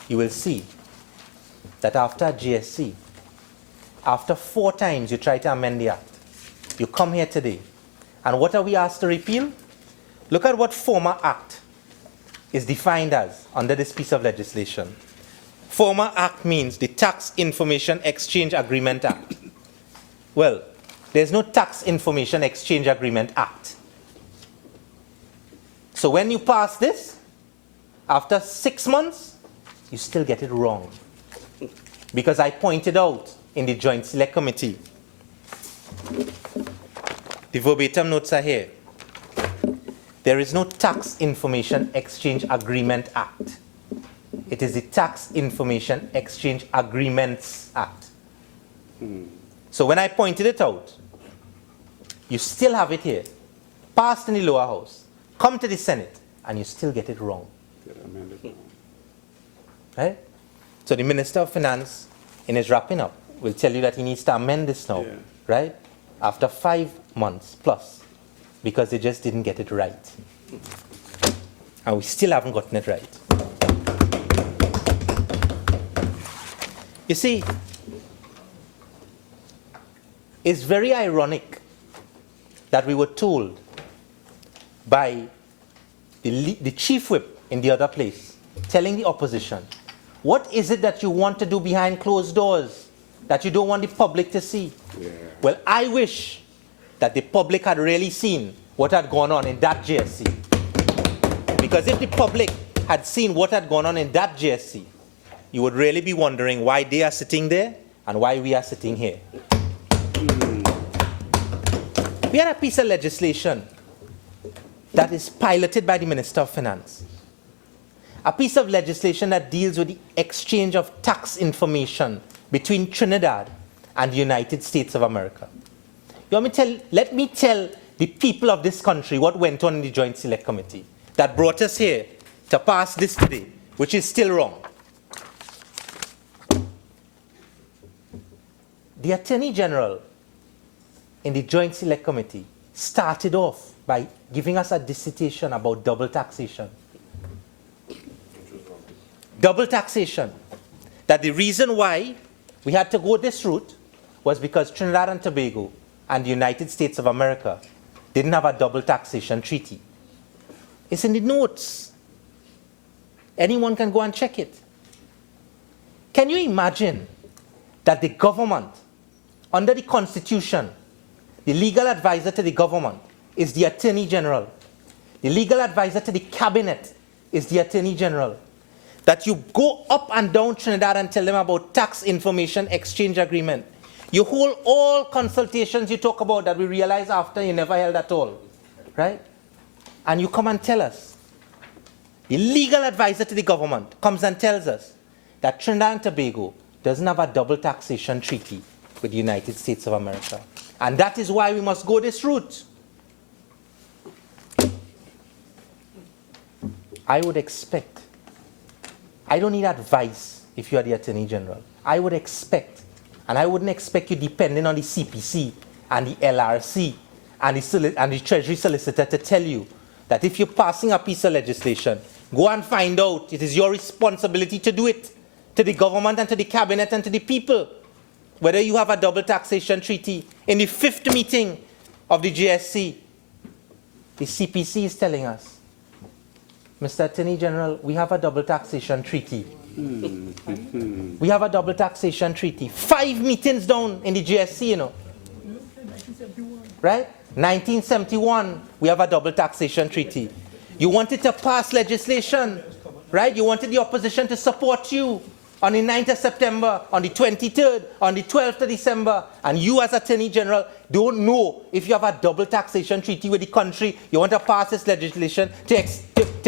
you will see that after GSC, after 4 times you try to amend the act, you come here today, and what are we asked to repeal? Look at what former act is defined as under this piece of legislation. Former act means the Tax Information Exchange Agreement Act. Well, there's no Tax Information Exchange Agreement Act. So when you pass this, after 6 months, you still get it wrong. Because I pointed out in the Joint Select Committee, the verbatim notes are here. There is no Tax Information Exchange Agreement Act. It is the Tax Information Exchange Agreements Act. So when I pointed it out, you still have it here, passed in the lower house, come to the Senate, and you still get it wrong. Right? So the Minister of Finance, in his wrapping up, will tell you that he needs to amend this now, right? After 5 months plus, because they just didn't get it right. And we still haven't gotten it right. You see, it's very ironic that we were told by the chief whip in the other place, telling the opposition, what is it that you want to do behind closed doors that you don't want the public to see? Well, I wish that the public had really seen what had gone on in that JSC. Because if the public had seen what had gone on in that JSC, you would really be wondering why they are sitting there and why we are sitting here. We had a piece of legislation that is piloted by the Minister of Finance. A piece of legislation that deals with the exchange of tax information between Trinidad and the United States of America. Let me tell the people of this country what went on in the Joint Select Committee that brought us here to pass this today, which is still wrong. The Attorney General in the Joint Select Committee started off by giving us a dissertation about double taxation. Double taxation. That the reason why we had to go this route was because Trinidad and Tobago and the United States of America didn't have a double taxation treaty. It's in the notes. Anyone can go and check it. Can you imagine that the government, under the Constitution, the legal advisor to the government is the Attorney General. The legal advisor to the Cabinet is the Attorney General. That you go up and down Trinidad and tell them about tax information exchange agreement. You hold all consultations you talk about that we realize after you never held at all, right? And you come and tell us. The legal advisor to the government comes and tells us that Trinidad and Tobago doesn't have a double taxation treaty with the United States of America. And that is why we must go this route. I would expect, I don't need advice if you are the Attorney General. I would expect, and I wouldn't expect you depending on the CPC and the LRC and the Treasury Solicitor to tell you that if you're passing a piece of legislation, go and find out. It is your responsibility to do it, to the government and to the Cabinet and to the people, whether you have a double taxation treaty. In the 5th meeting of the GSC, the CPC is telling us, Mr. Attorney General, we have a double taxation treaty. We have a double taxation treaty. 5 meetings down in the GSC, you know. Right? 1971, we have a double taxation treaty. You wanted to pass legislation, right? You wanted the opposition to support you on the 9th of September, on the 23rd, on the 12th of December, and you as Attorney General don't know if you have a double taxation treaty with the country. You want to pass this legislation to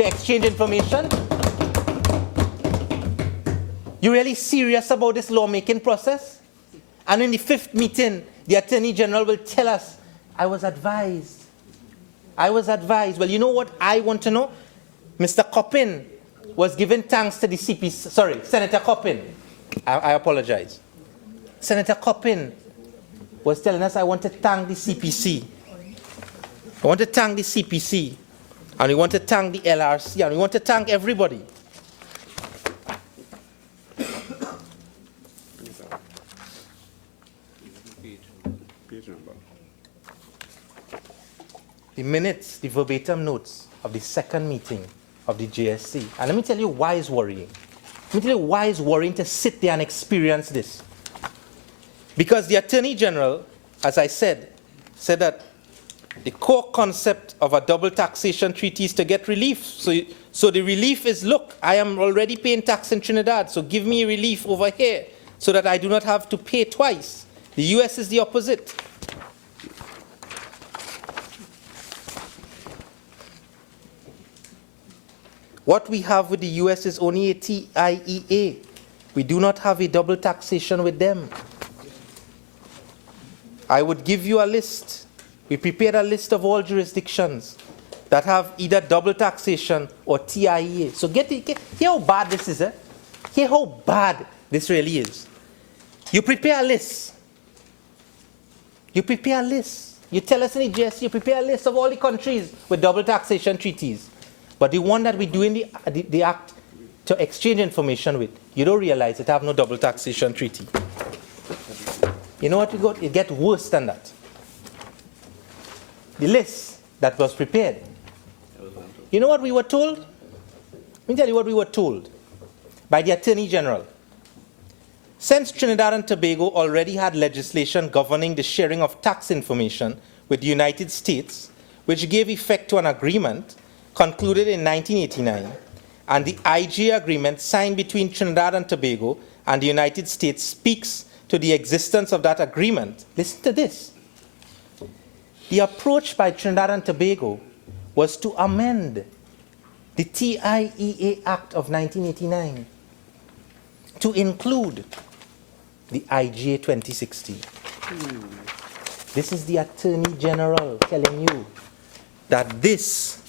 exchange information? You really serious about this lawmaking process? And in the 5th meeting, the Attorney General will tell us, I was advised. I was advised. Well, you know what I want to know? Mr. Coppin was giving thanks to the CPC, sorry, Senator Coppin. I apologize. Senator Coppin was telling us, I want to thank the CPC. I want to thank the CPC. And we want to thank the LRC. And we want to thank everybody. The minutes, the verbatim notes of the 2nd meeting of the JSC. And let me tell you why it's worrying. Let me tell you why it's worrying to sit there and experience this. Because the Attorney General, as I said that the core concept of a double taxation treaty is to get relief. So the relief is, look, I am already paying tax in Trinidad, so give me relief over here so that I do not have to pay twice. The US is the opposite. What we have with the US is only a TIEA. We do not have a double taxation with them. I would give you a list. We prepared a list of all jurisdictions that have either double taxation or TIEA. So hear how bad this is. Hear how bad this really is. You prepare a list. You prepare a list. You tell us in the GSC, you prepare a list of all the countries with double taxation treaties. But the one that we do in the act to exchange information with, you don't realize it have no double taxation treaty. You know what we got? It gets worse than that. The list that was prepared. You know what we were told? Let me tell you what we were told by the Attorney General. Since Trinidad and Tobago already had legislation governing the sharing of tax information with the United States, which gave effect to an agreement concluded in 1989, and the IGA agreement signed between Trinidad and Tobago and the United States speaks to the existence of that agreement. Listen to this. The approach by Trinidad and Tobago was to amend the TIEA Act of 1989 to include the IGA 2016. This is the Attorney General telling you that this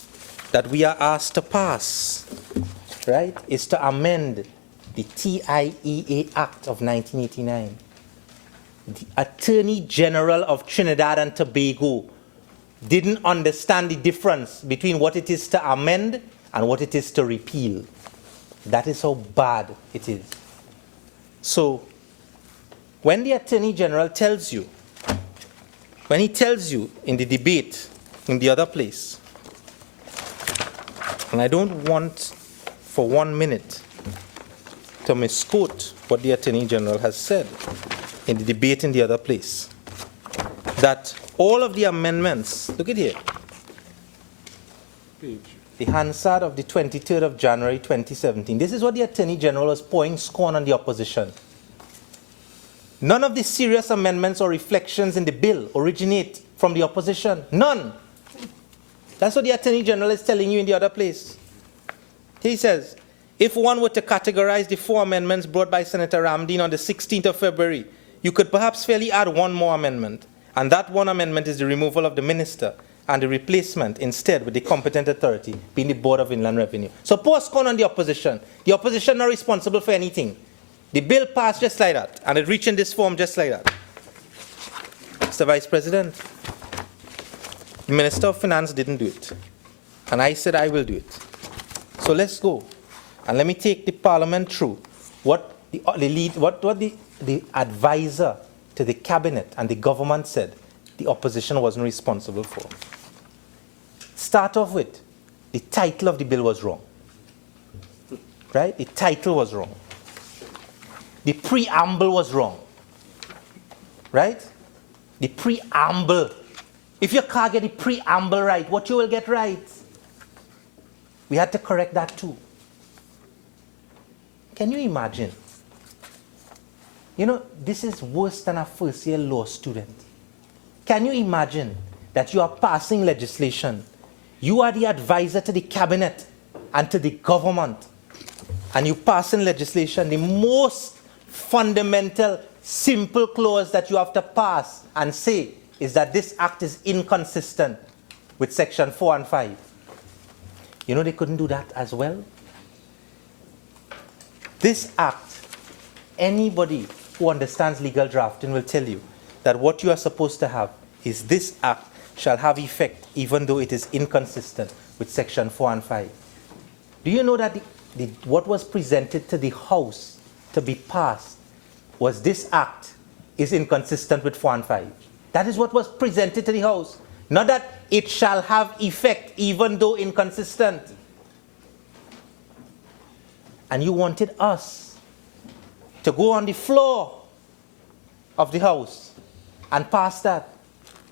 that we are asked to pass, right, is to amend the TIEA Act of 1989. The Attorney General of Trinidad and Tobago didn't understand the difference between what it is to amend and what it is to repeal. That is how bad it is. So, when the Attorney General tells you, when he tells you in the debate in the other place, and I don't want for 1 minute to misquote what the Attorney General has said in the debate in the other place, that all of the amendments, look at here, the Hansard of the 23rd of January 2017, this is what the Attorney General was pouring scorn on the opposition. None of the serious amendments or reflections in the bill originate from the opposition. None. That's what the Attorney General is telling you in the other place. He says, if one were to categorize the 4 amendments brought by Senator Ramdeen on the 16th of February, you could perhaps fairly add 1 more amendment. And that 1 amendment is the removal of the minister and the replacement instead with the competent authority being the Board of Inland Revenue. So pour scorn on the opposition. The opposition not responsible for anything. The bill passed just like that, and it reached in this form just like that. Mr. Vice President, the Minister of Finance didn't do it, and I said I will do it. So let's go, and let me take the Parliament through what the advisor to the Cabinet and the government said the opposition wasn't responsible for. Start off with, the title of the bill was wrong. Right? The title was wrong. The preamble was wrong. Right? The preamble. If you can't get the preamble right, what you will get right? We had to correct that too. Can you imagine? You know, this is worse than a first-year law student. Can you imagine that you are passing legislation? You are the advisor to the Cabinet and to the government, and you pass in legislation, the most fundamental, simple clause that you have to pass and say is that this act is inconsistent with Section 4 and 5. You know they couldn't do that as well? This act, anybody who understands legal drafting will tell you that what you are supposed to have is this act shall have effect even though it is inconsistent with Section 4 and 5. Do you know that what was presented to the House to be passed was this act is inconsistent with 4 and 5? That is what was presented to the House. Not that it shall have effect even though inconsistent. And you wanted us to go on the floor of the House and pass that.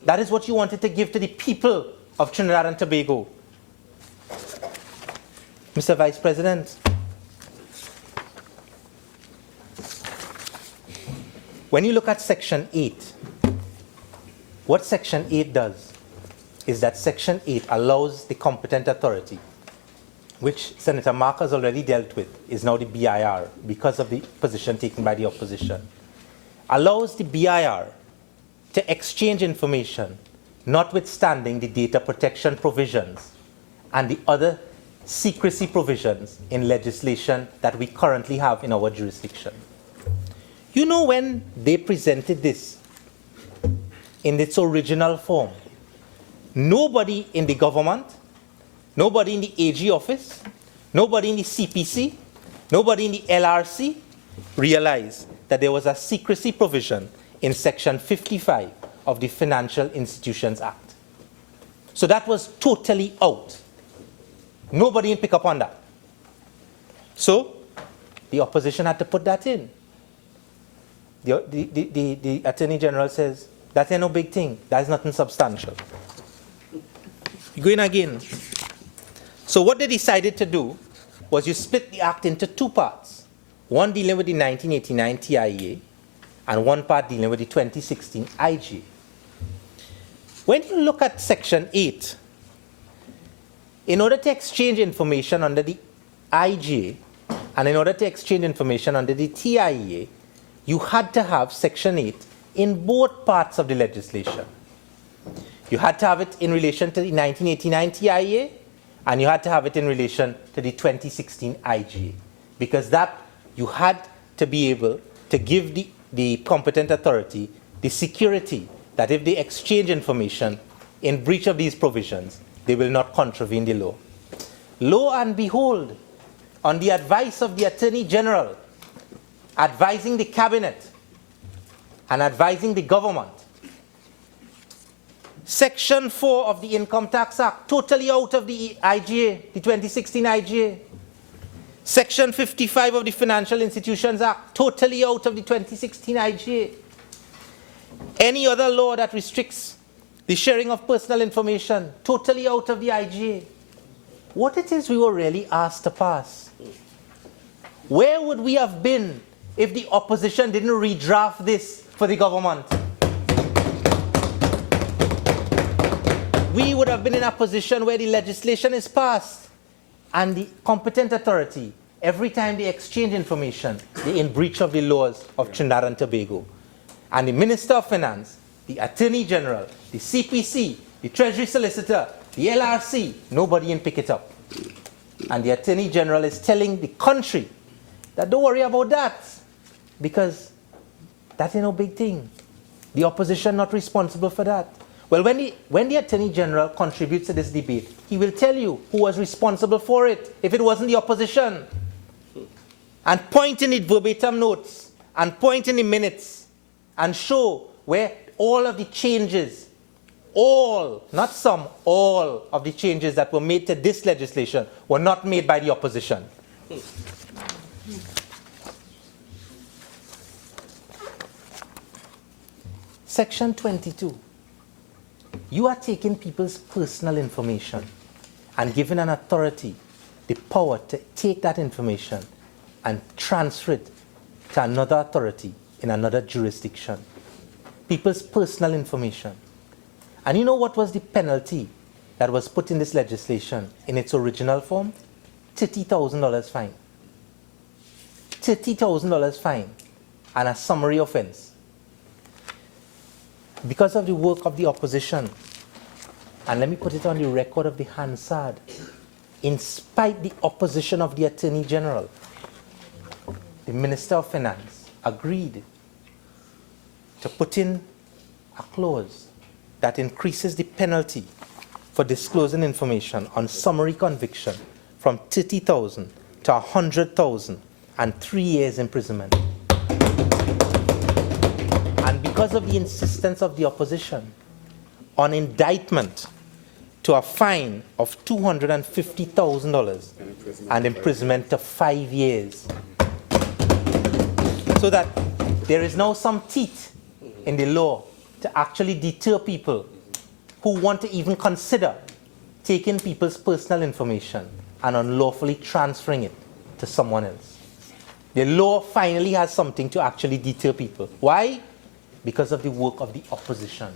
That is what you wanted to give to the people of Trinidad and Tobago. Mr. Vice President, when you look at Section 8, what Section 8 does is that Section 8 allows the competent authority, which Senator Mark has already dealt with, is now the BIR because of the position taken by the opposition, allows the BIR to exchange information, notwithstanding the data protection provisions and the other secrecy provisions in legislation that we currently have in our jurisdiction. You know, when they presented this in its original form, nobody in the government, nobody in the AG office, nobody in the CPC, nobody in the LRC realized that there was a secrecy provision in Section 55 of the Financial Institutions Act. So that was totally out. Nobody didn't pick up on that. So the opposition had to put that in. the Attorney General says, that ain't no big thing. That's nothing substantial. You go in again. So what they decided to do was you split the act into two parts. One dealing with the 1989 TIA and one part dealing with the 2016 IGA. When you look at Section 8, in order to exchange information under the IGA and in order to exchange information under the TIA, you had to have Section 8 in both parts of the legislation. You had to have it in relation to the 1989 TIA, and you had to have it in relation to the 2016 IGA, because that you had to be able to give the competent authority the security that if they exchange information in breach of these provisions, they will not contravene the law. Lo and behold, on the advice of the Attorney General, advising the Cabinet and advising the government, Section 4 of the Income Tax Act, totally out of the IGA, the 2016 IGA. Section 55 of the Financial Institutions Act, totally out of the 2016 IGA. Any other law that restricts the sharing of personal information, totally out of the IGA. What it is we were really asked to pass. Where would we have been if the opposition didn't redraft this for the government? We would have been in a position where the legislation is passed and the competent authority, every time they exchange information, they're in breach of the laws of Trinidad and Tobago. And the Minister of Finance, the Attorney General, the CPC, the Treasury Solicitor, the LRC, nobody can pick it up. And the Attorney General is telling the country that don't worry about that, because that ain't no big thing. The opposition not responsible for that. Well, when the Attorney General contributes to this debate, he will tell you who was responsible for it if it wasn't the opposition. And point in the verbatim notes, and point in the minutes, and show where all of the changes, all, not some, all of the changes that were made to this legislation were not made by the opposition. Section 22. You are taking people's personal information and giving an authority the power to take that information and transfer it to another authority in another jurisdiction. People's personal information. And you know what was the penalty that was put in this legislation in its original form? $30,000 fine. $30,000 fine and a summary offense. Because of the work of the opposition, and let me put it on the record of the Hansard, in spite the opposition of the Attorney General, the Minister of Finance agreed to put in a clause that increases the penalty for disclosing information on summary conviction from $30,000 to $100,000 and 3 years imprisonment. And because of the insistence of the opposition on indictment to a fine of $250,000 and imprisonment to 5 years, so that there is now some teeth in the law to actually deter people who want to even consider taking people's personal information and unlawfully transferring it to someone else. The law finally has something to actually deter people. Why? Because of the work of the opposition.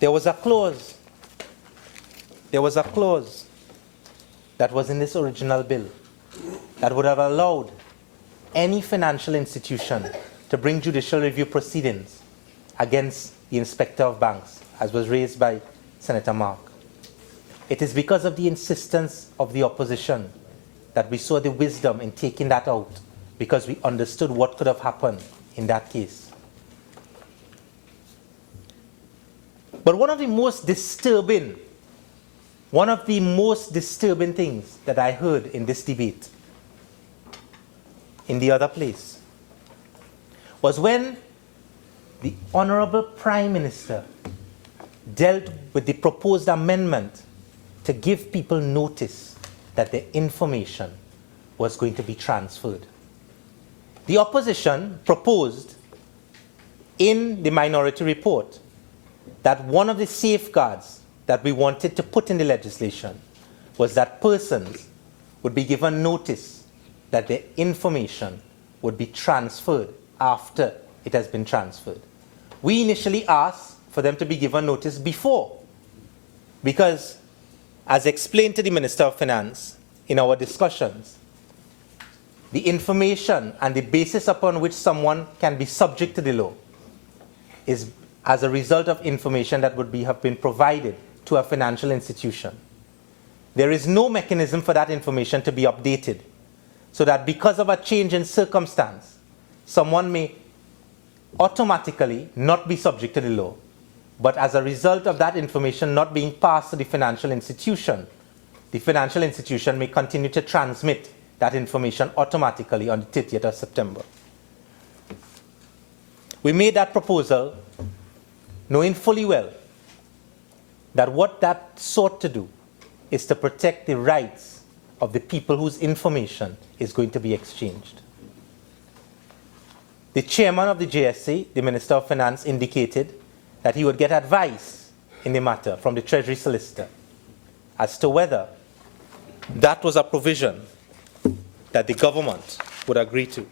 There was a clause that was in this original bill that would have allowed any financial institution to bring judicial review proceedings against the Inspector of Banks, as was raised by Senator Mark. It is because of the insistence of the opposition that we saw the wisdom in taking that out, because we understood what could have happened in that case. But one of the most disturbing things that I heard in this debate in the other place was when the Honorable Prime Minister dealt with the proposed amendment to give people notice that their information was going to be transferred. The opposition proposed in the minority report that one of the safeguards that we wanted to put in the legislation was that persons would be given notice that their information would be transferred after it has been transferred. We initially asked for them to be given notice before, because as explained to the Minister of Finance in our discussions, the information and the basis upon which someone can be subject to the law is as a result of information that would have been provided to a financial institution. There is no mechanism for that information to be updated, so that because of a change in circumstance, someone may automatically not be subject to the law. But as a result of that information not being passed to the financial institution may continue to transmit that information automatically on the 30th of September. We made that proposal knowing fully well that what that sought to do is to protect the rights of the people whose information is going to be exchanged. The chairman of the JSA, the Minister of Finance, indicated that he would get advice in the matter from the Treasury Solicitor as to whether that was a provision that the government would agree to.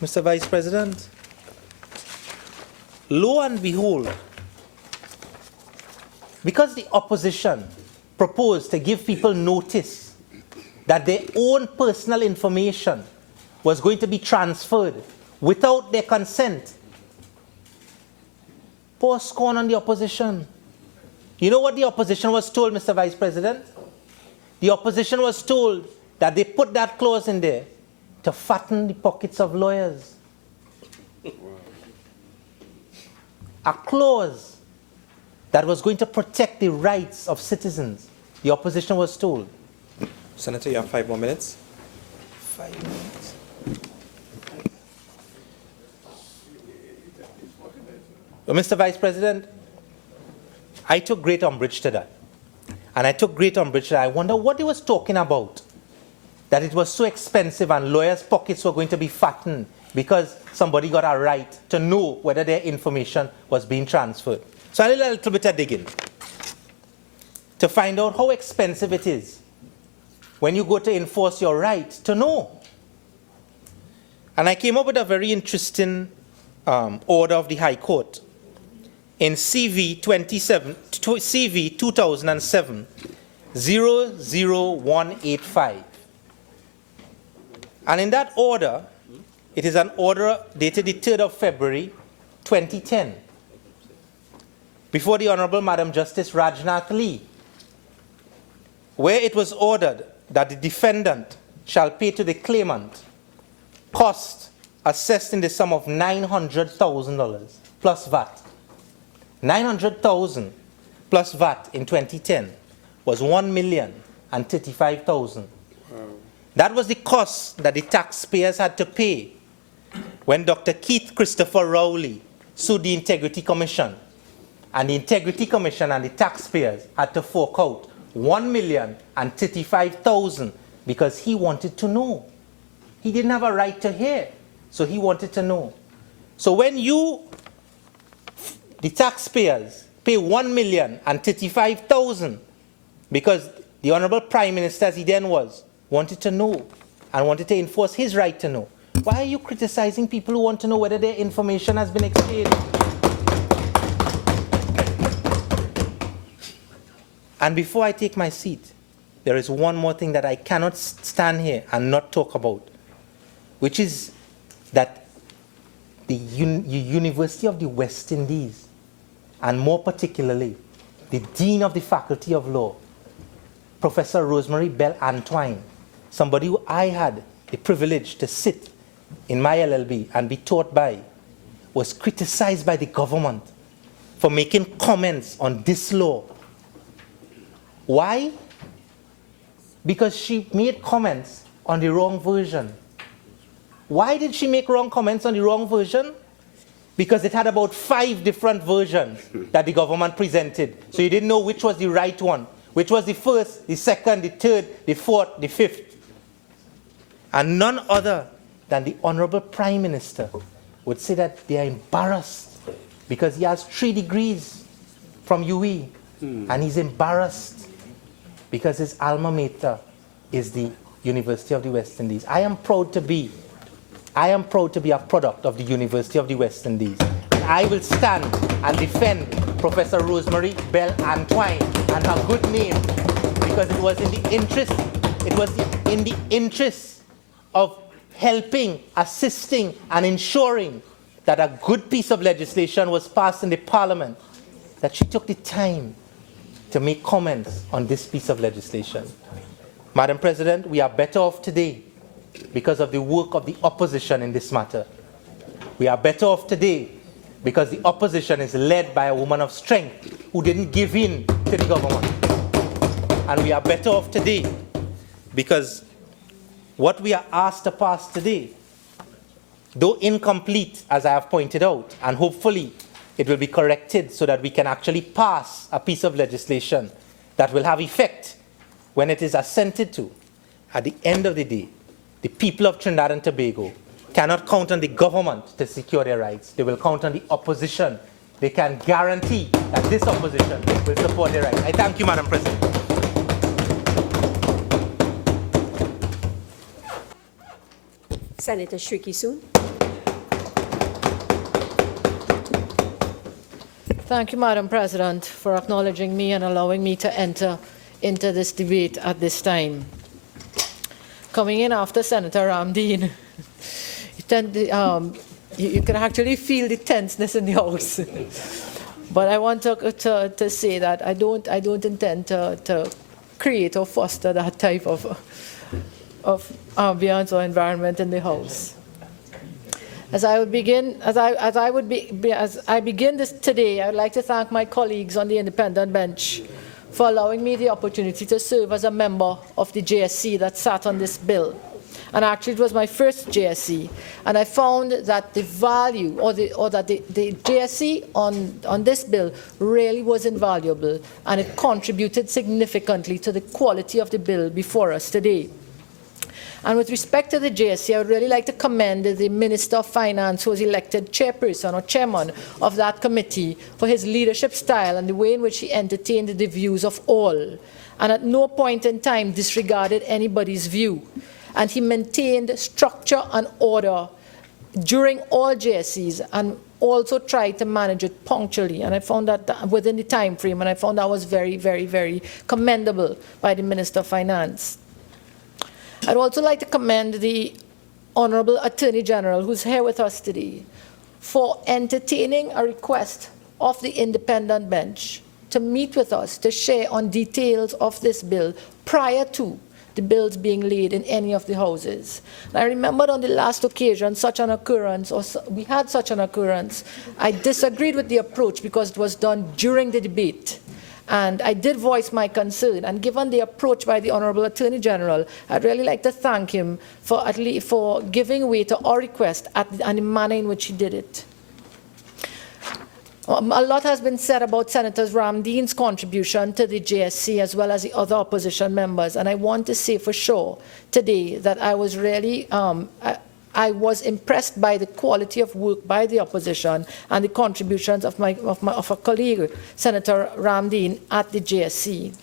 Mr. Vice President, lo and behold, because the opposition proposed to give people notice that their own personal information was going to be transferred without their consent, pour scorn on the opposition. You know what the opposition was told, Mr. Vice President? The opposition was told that they put that clause in there to fatten the pockets of lawyers. A clause that was going to protect the rights of citizens. The opposition was told. Senator, you have 5 more minutes. 5 minutes. Well, Mr. Vice President, I took great umbrage to that. And I took great umbrage to that. I wonder what he was talking about, that it was so expensive and lawyers' pockets were going to be fattened because somebody got a right to know whether their information was being transferred. So I did a little bit of digging to find out how expensive it is when you go to enforce your right to know. And I came up with a very interesting order of the High Court in CV 2007 00185. And in that order, it is an order dated the 3rd of February 2010 before the Honorable Madam Justice Rajnath Lee, where it was ordered that the defendant shall pay to the claimant cost assessed in the sum of $900,000 plus VAT. $900,000 plus VAT in 2010 was $1,035,000. That was the cost that the taxpayers had to pay when Dr. Keith Christopher Rowley sued the Integrity Commission. And the Integrity Commission and the taxpayers had to fork out $1,035,000 because he wanted to know. He didn't have a right to hear, so he wanted to know. So when you, the taxpayers, pay $1,035,000 because the Honorable Prime Minister, as he then was, wanted to know and wanted to enforce his right to know, why are you criticizing people who want to know whether their information has been exchanged? And before I take my seat, there is one more thing that I cannot stand here and not talk about, which is that the University of the West Indies, and more particularly, the Dean of the Faculty of Law, Professor Rosemary Bell Antwine, somebody who I had the privilege to sit in my LLB and be taught by, was criticized by the government for making comments on this law. Why? Because she made comments on the wrong version. Why did she make wrong comments on the wrong version? because it had about 5 different versions that the government presented. So you didn't know which was the right one, which was the first, the second, the third, the fourth, the fifth. And none other than the Honorable Prime Minister would say that they are embarrassed because he has 3 degrees from UE, and he's embarrassed because his alma mater is the University of the West Indies. I am proud to be a product of the University of the West Indies. And I will stand and defend Professor Rosemary Bell Antoine and her good name, because it was in the interest of helping, assisting, and ensuring that a good piece of legislation was passed in the Parliament, that she took the time to make comments on this piece of legislation. Madam President, we are better off today because of the work of the opposition in this matter. We are better off today because the opposition is led by a woman of strength who didn't give in to the government. And we are better off today because what we are asked to pass today, though incomplete, as I have pointed out, and hopefully it will be corrected so that we can actually pass a piece of legislation that will have effect when it is assented to. At the end of the day, the people of Trinidad and Tobago cannot count on the government to secure their rights. They will count on the opposition. They can guarantee that this opposition will support their rights. I thank you, Madam President. Senator Shrikissoon. Thank you, Madam President, for acknowledging me and allowing me to enter into this debate at this time. Coming in after Senator Ramdeen, you can actually feel the tenseness in the House. But I want to say that I don't intend to create or foster that type of ambience or environment in the House. As I begin this today, I would like to thank my colleagues on the independent bench for allowing me the opportunity to serve as a member of the JSC that sat on this bill. And actually, it was my first JSC, and I found that the value, that the JSC on this bill really was invaluable, and it contributed significantly to the quality of the bill before us today. And with respect to the JSC, I would really like to commend the Minister of Finance, who was elected chairperson or chairman of that committee, for his leadership style and the way in which he entertained the views of all, and at no point in time disregarded anybody's view. And he maintained structure and order during all JSCs, and also tried to manage it punctually. And I found that within the time frame, and I found that was very, very, very commendable by the Minister of Finance. I'd also like to commend the Honorable Attorney General, who's here with us today, for entertaining a request of the independent bench to meet with us to share on details of this bill prior to the bills being laid in any of the houses. And I remembered on the last occasion we had such an occurrence. I disagreed with the approach because it was done during the debate. And I did voice my concern, and given the approach by the Honorable Attorney General, I'd really like to thank him for giving way to our request and the manner in which he did it. A lot has been said about Senator Ramdeen's contribution to the JSC as well as the other opposition members, and I want to say for sure today that I was really I was impressed by the quality of work by the opposition and the contributions of a colleague, Senator Ramdeen, at the JSC.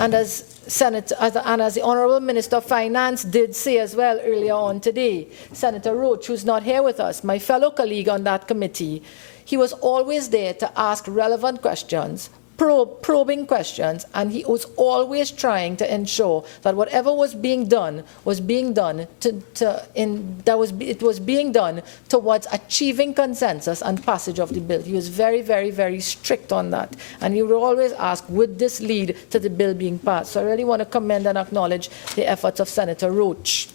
And as the Honourable Minister of Finance did say as well earlier on today, Senator Roach, who's not here with us, my fellow colleague on that committee, he was always there to ask relevant questions, probing questions, and he was always trying to ensure that whatever was being done towards achieving consensus and passage of the bill. He was very, very, very strict on that, and he would always ask, would this lead to the bill being passed? So I really want to commend and acknowledge the efforts of Senator Roach,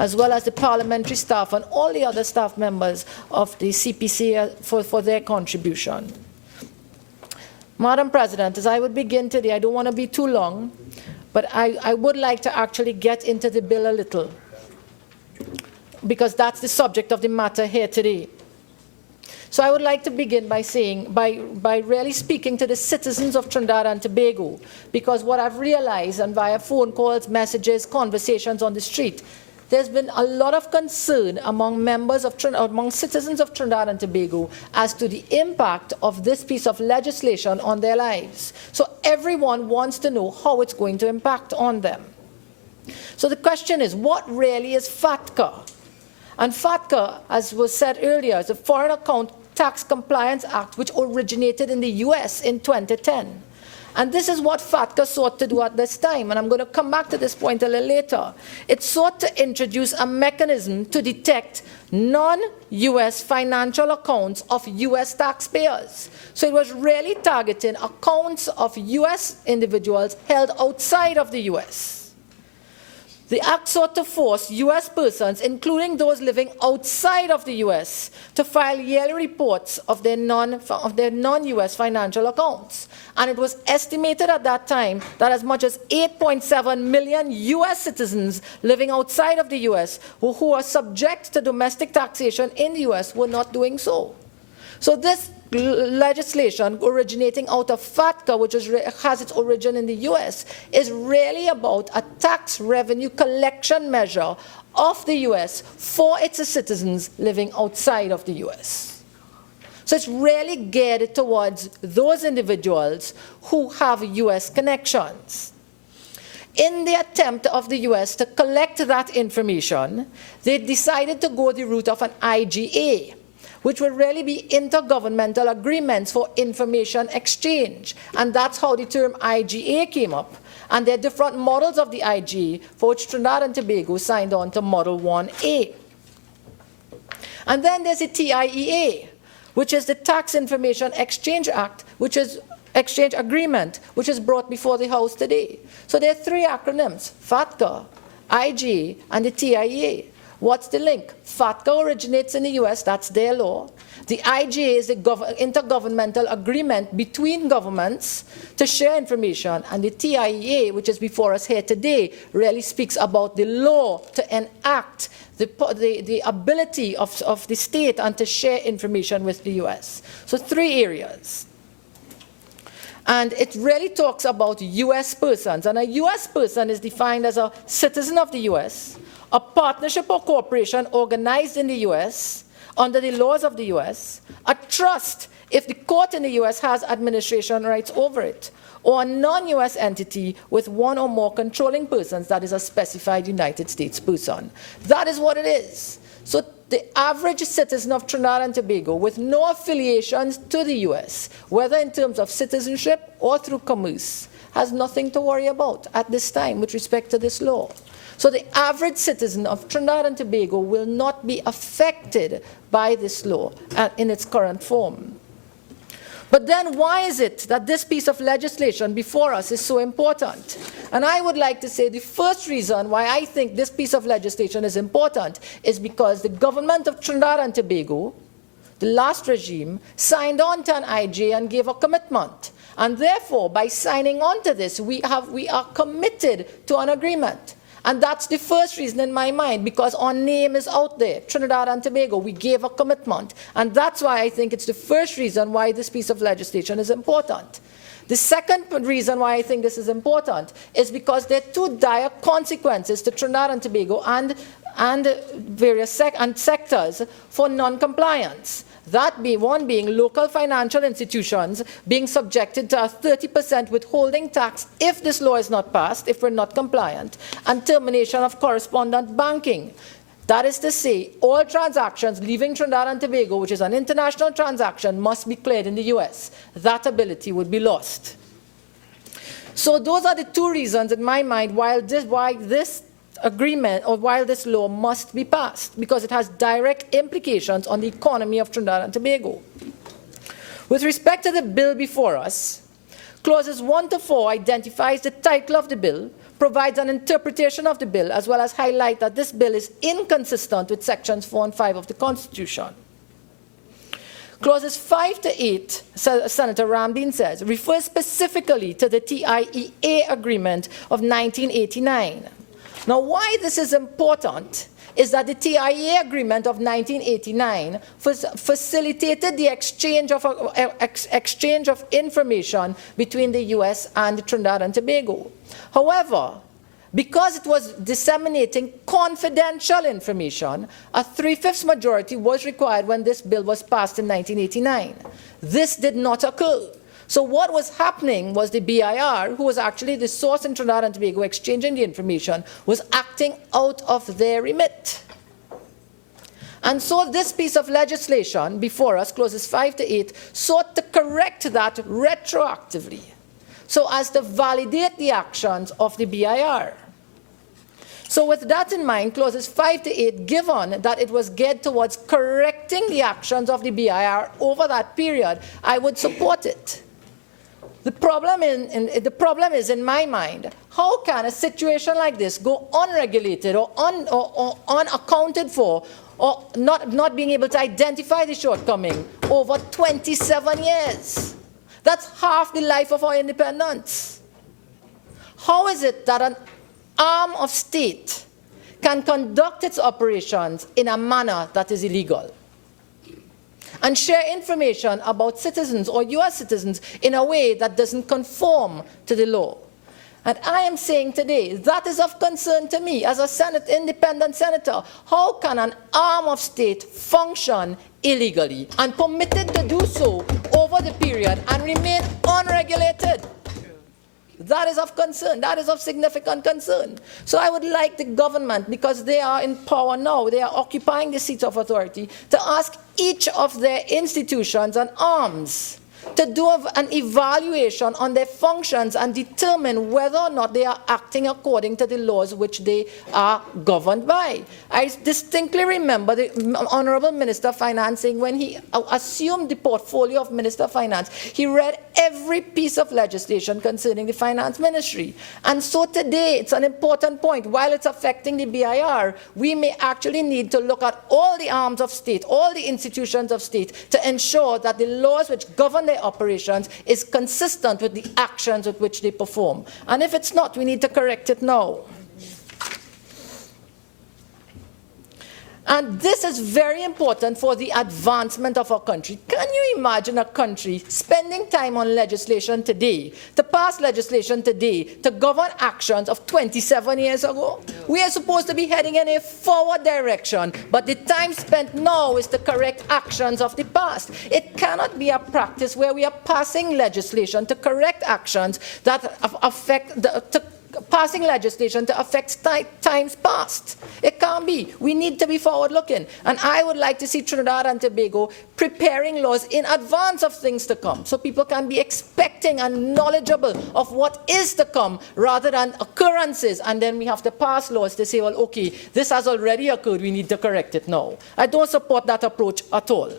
as well as the parliamentary staff and all the other staff members of the CPC for their contribution. Madam President, as I would begin today, I don't want to be too long, but I would like to actually get into the bill a little. because that's the subject of the matter here today. So I would like to begin by saying, by really speaking to the citizens of Trinidad and Tobago, because what I've realized, and via phone calls, messages, conversations on the street, there's been a lot of concern among among citizens of Trinidad and Tobago as to the impact of this piece of legislation on their lives. So everyone wants to know how it's going to impact on them. So the question is, what really is FATCA? And FATCA, as was said earlier, is a Foreign Account Tax Compliance Act which originated in the US in 2010. And this is what FATCA sought to do at this time, and I'm going to come back to this point a little later. It sought to introduce a mechanism to detect non-US financial accounts of US taxpayers. So it was really targeting accounts of US individuals held outside of the US. The act sought to force US persons, including those living outside of the US, to file yearly reports of their non-US financial accounts. And it was estimated at that time that as much as 8.7 million US citizens living outside of the US who are subject to domestic taxation in the US were not doing so. So this legislation originating out of FATCA, which has its origin in the US, is really about a tax revenue collection measure of the US for its citizens living outside of the US. So it's really geared towards those individuals who have US connections. In the attempt of the US to collect that information, they decided to go the route of an IGA, which would really be intergovernmental agreements for information exchange. And that's how the term IGA came up. And there are different models of the IGA, for which Trinidad and Tobago signed on to Model 1A. And then there's the TIEA, which is the Tax Information Exchange Act, which is exchange agreement, which is brought before the House today. So there are three acronyms: FATCA, IGA, and the TIEA. What's the link? FATCA originates in the US, that's their law. The IGA is the intergovernmental agreement between governments to share information, and the TIEA, which is before us here today, really speaks about the law to enact the ability of the state and to share information with the US. So three areas. And it really talks about US persons, and a US person is defined as a citizen of the US, a partnership or corporation organized in the US under the laws of the US, a trust if the court in the US has administration rights over it, or a non-US entity with one or more controlling persons that is a specified United States person. That is what it is. So the average citizen of Trinidad and Tobago with no affiliations to the US, whether in terms of citizenship or through commerce, has nothing to worry about at this time with respect to this law. So the average citizen of Trinidad and Tobago will not be affected by this law in its current form. But then why is it that this piece of legislation before us is so important? And I would like to say the first reason why I think this piece of legislation is important is because the government of Trinidad and Tobago, the last regime, signed on to an IGA and gave a commitment. And therefore, by signing on to this, we are committed to an agreement. And that's the first reason in my mind, because our name is out there, Trinidad and Tobago. We gave a commitment. And that's why I think it's the first reason why this piece of legislation is important. The second reason why I think this is important is because there are two dire consequences to Trinidad and Tobago and various sectors for non-compliance. That one being local financial institutions being subjected to a 30% withholding tax if this law is not passed, if we're not compliant, and termination of correspondent banking. That is to say, all transactions leaving Trinidad and Tobago, which is an international transaction, must be cleared in the US. That ability would be lost. So those are the two reasons in my mind why this agreement or while this law must be passed, because it has direct implications on the economy of Trinidad and Tobago. With respect to the bill before us, clauses 1 to 4 identifies the title of the bill, provides an interpretation of the bill, as well as highlight that this bill is inconsistent with sections 4 and 5 of the Constitution. Clauses 5 to 8, Senator Ramdeen says, refer specifically to the TIEA agreement of 1989. Now, why this is important is that the TIA agreement of 1989 facilitated the exchange of information between the US and Trinidad and Tobago. However, because it was disseminating confidential information, a 3/5 majority was required when this bill was passed in 1989. This did not occur. So what was happening was the BIR, who was actually the source in Trinidad and Tobago exchanging the information, was acting out of their remit. And so this piece of legislation before us, clauses 5 to 8, sought to correct that retroactively, so as to validate the actions of the BIR. So with that in mind, clauses 5 to 8, given that it was geared towards correcting the actions of the BIR over that period, I would support it. The problem is, in my mind, how can a situation like this go unregulated or unaccounted for, or not being able to identify the shortcoming over 27 years? That's half the life of our independence. How is it that an arm of state can conduct its operations in a manner that is illegal and share information about citizens or US citizens in a way that doesn't conform to the law? And I am saying today, that is of concern to me as a independent senator. How can an arm of state function illegally and permitted to do so over the period and remain unregulated? That is of concern. That is of significant concern. So I would like the government, because they are in power now, they are occupying the seats of authority, to ask each of their institutions and arms to do an evaluation on their functions and determine whether or not they are acting according to the laws which they are governed by. I distinctly remember the Honorable Minister of Finance saying when he assumed the portfolio of Minister of Finance, he read every piece of legislation concerning the Finance Ministry. And so today, it's an important point. While it's affecting the BIR, we may actually need to look at all the arms of state, all the institutions of state, to ensure that the laws which govern their operations is consistent with the actions with which they perform. And if it's not, we need to correct it now. And this is very important for the advancement of our country. Can you imagine a country spending time on legislation today, to pass legislation today, to govern actions of 27 years ago? We are supposed to be heading in a forward direction, but the time spent now is to correct actions of the past. It cannot be a practice where we are passing legislation to correct actions that affect passing legislation to affect times past. It can't be. We need to be forward-looking. And I would like to see Trinidad and Tobago preparing laws in advance of things to come, so people can be expecting and knowledgeable of what is to come, rather than occurrences, and then we have to pass laws to say, well, okay, this has already occurred, we need to correct it now. I don't support that approach at all.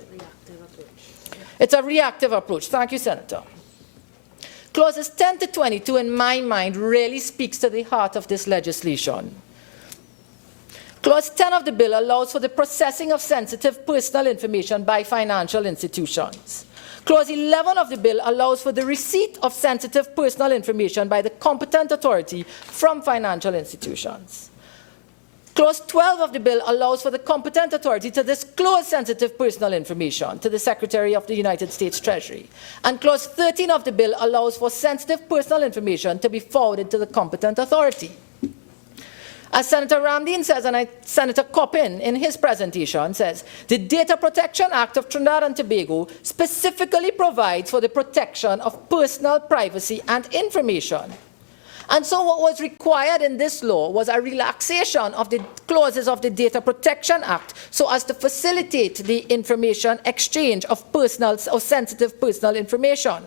It's a reactive approach. Thank you, Senator. Clauses 10 to 22, in my mind, really speaks to the heart of this legislation. Clause 10 of the bill allows for the processing of sensitive personal information by financial institutions. Clause 11 of the bill allows for the receipt of sensitive personal information by the competent authority from financial institutions. Clause 12 of the bill allows for the competent authority to disclose sensitive personal information to the Secretary of the United States Treasury. And Clause 13 of the bill allows for sensitive personal information to be forwarded to the competent authority. As Senator Ramdeen says, and Senator Coppin in his presentation says, the Data Protection Act of Trinidad and Tobago specifically provides for the protection of personal privacy and information. And so what was required in this law was a relaxation of the clauses of the Data Protection Act so as to facilitate the information exchange of personal or sensitive personal information.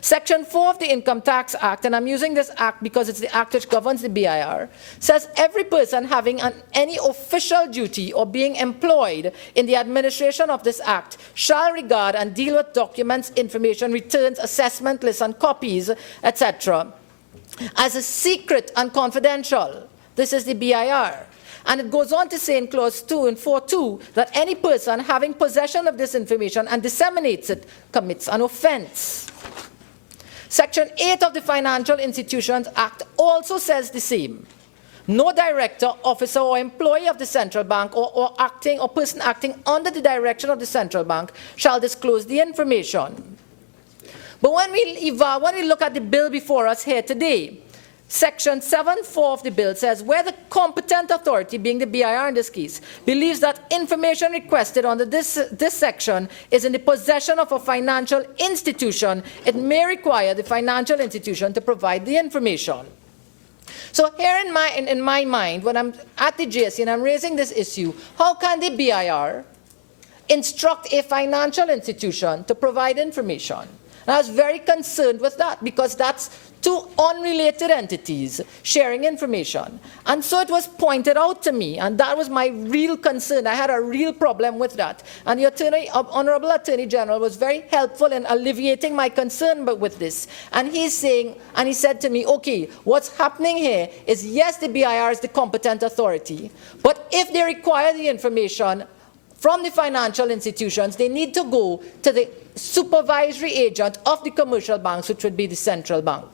Section 4 of the Income Tax Act, and I'm using this act because it's the act which governs the BIR, says every person having any official duty or being employed in the administration of this act shall regard and deal with documents, information, returns, assessment lists, and copies, etc., as a secret and confidential. This is the BIR. And it goes on to say in Clause 2 and 4.2 that any person having possession of this information and disseminates it commits an offense. Section 8 of the Financial Institutions Act also says the same. No director, officer, or employee of the central bank or person acting under the direction of the central bank shall disclose the information. But when we look at the bill before us here today, Section 7.4 of the bill says, where the competent authority, being the BIR in this case, believes that information requested under this section is in the possession of a financial institution, it may require the financial institution to provide the information. So here in my mind, when I'm at the JSC and I'm raising this issue, how can the BIR instruct a financial institution to provide information? And I was very concerned with that because that's two unrelated entities sharing information. And so it was pointed out to me, and that was my real concern. I had a real problem with that. And the Honorable Attorney General was very helpful in alleviating my concern with this. And he said to me, okay, what's happening here is, yes, the BIR is the competent authority, but if they require the information from the financial institutions, they need to go to the supervisory agent of the commercial banks, which would be the central bank.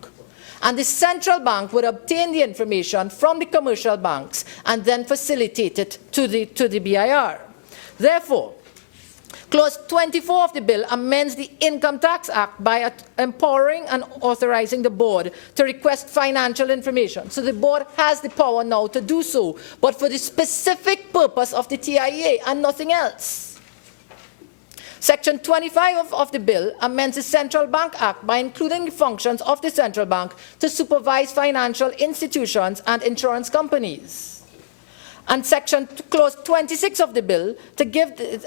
And the central bank would obtain the information from the commercial banks and then facilitate it to the BIR. Therefore, Clause 24 of the bill amends the Income Tax Act by empowering and authorizing the board to request financial information. So the board has the power now to do so, but for the specific purpose of the TIEA and nothing else. Section 25 of the bill amends the Central Bank Act by including the functions of the central bank to supervise financial institutions and insurance companies. And Clause 26 of the bill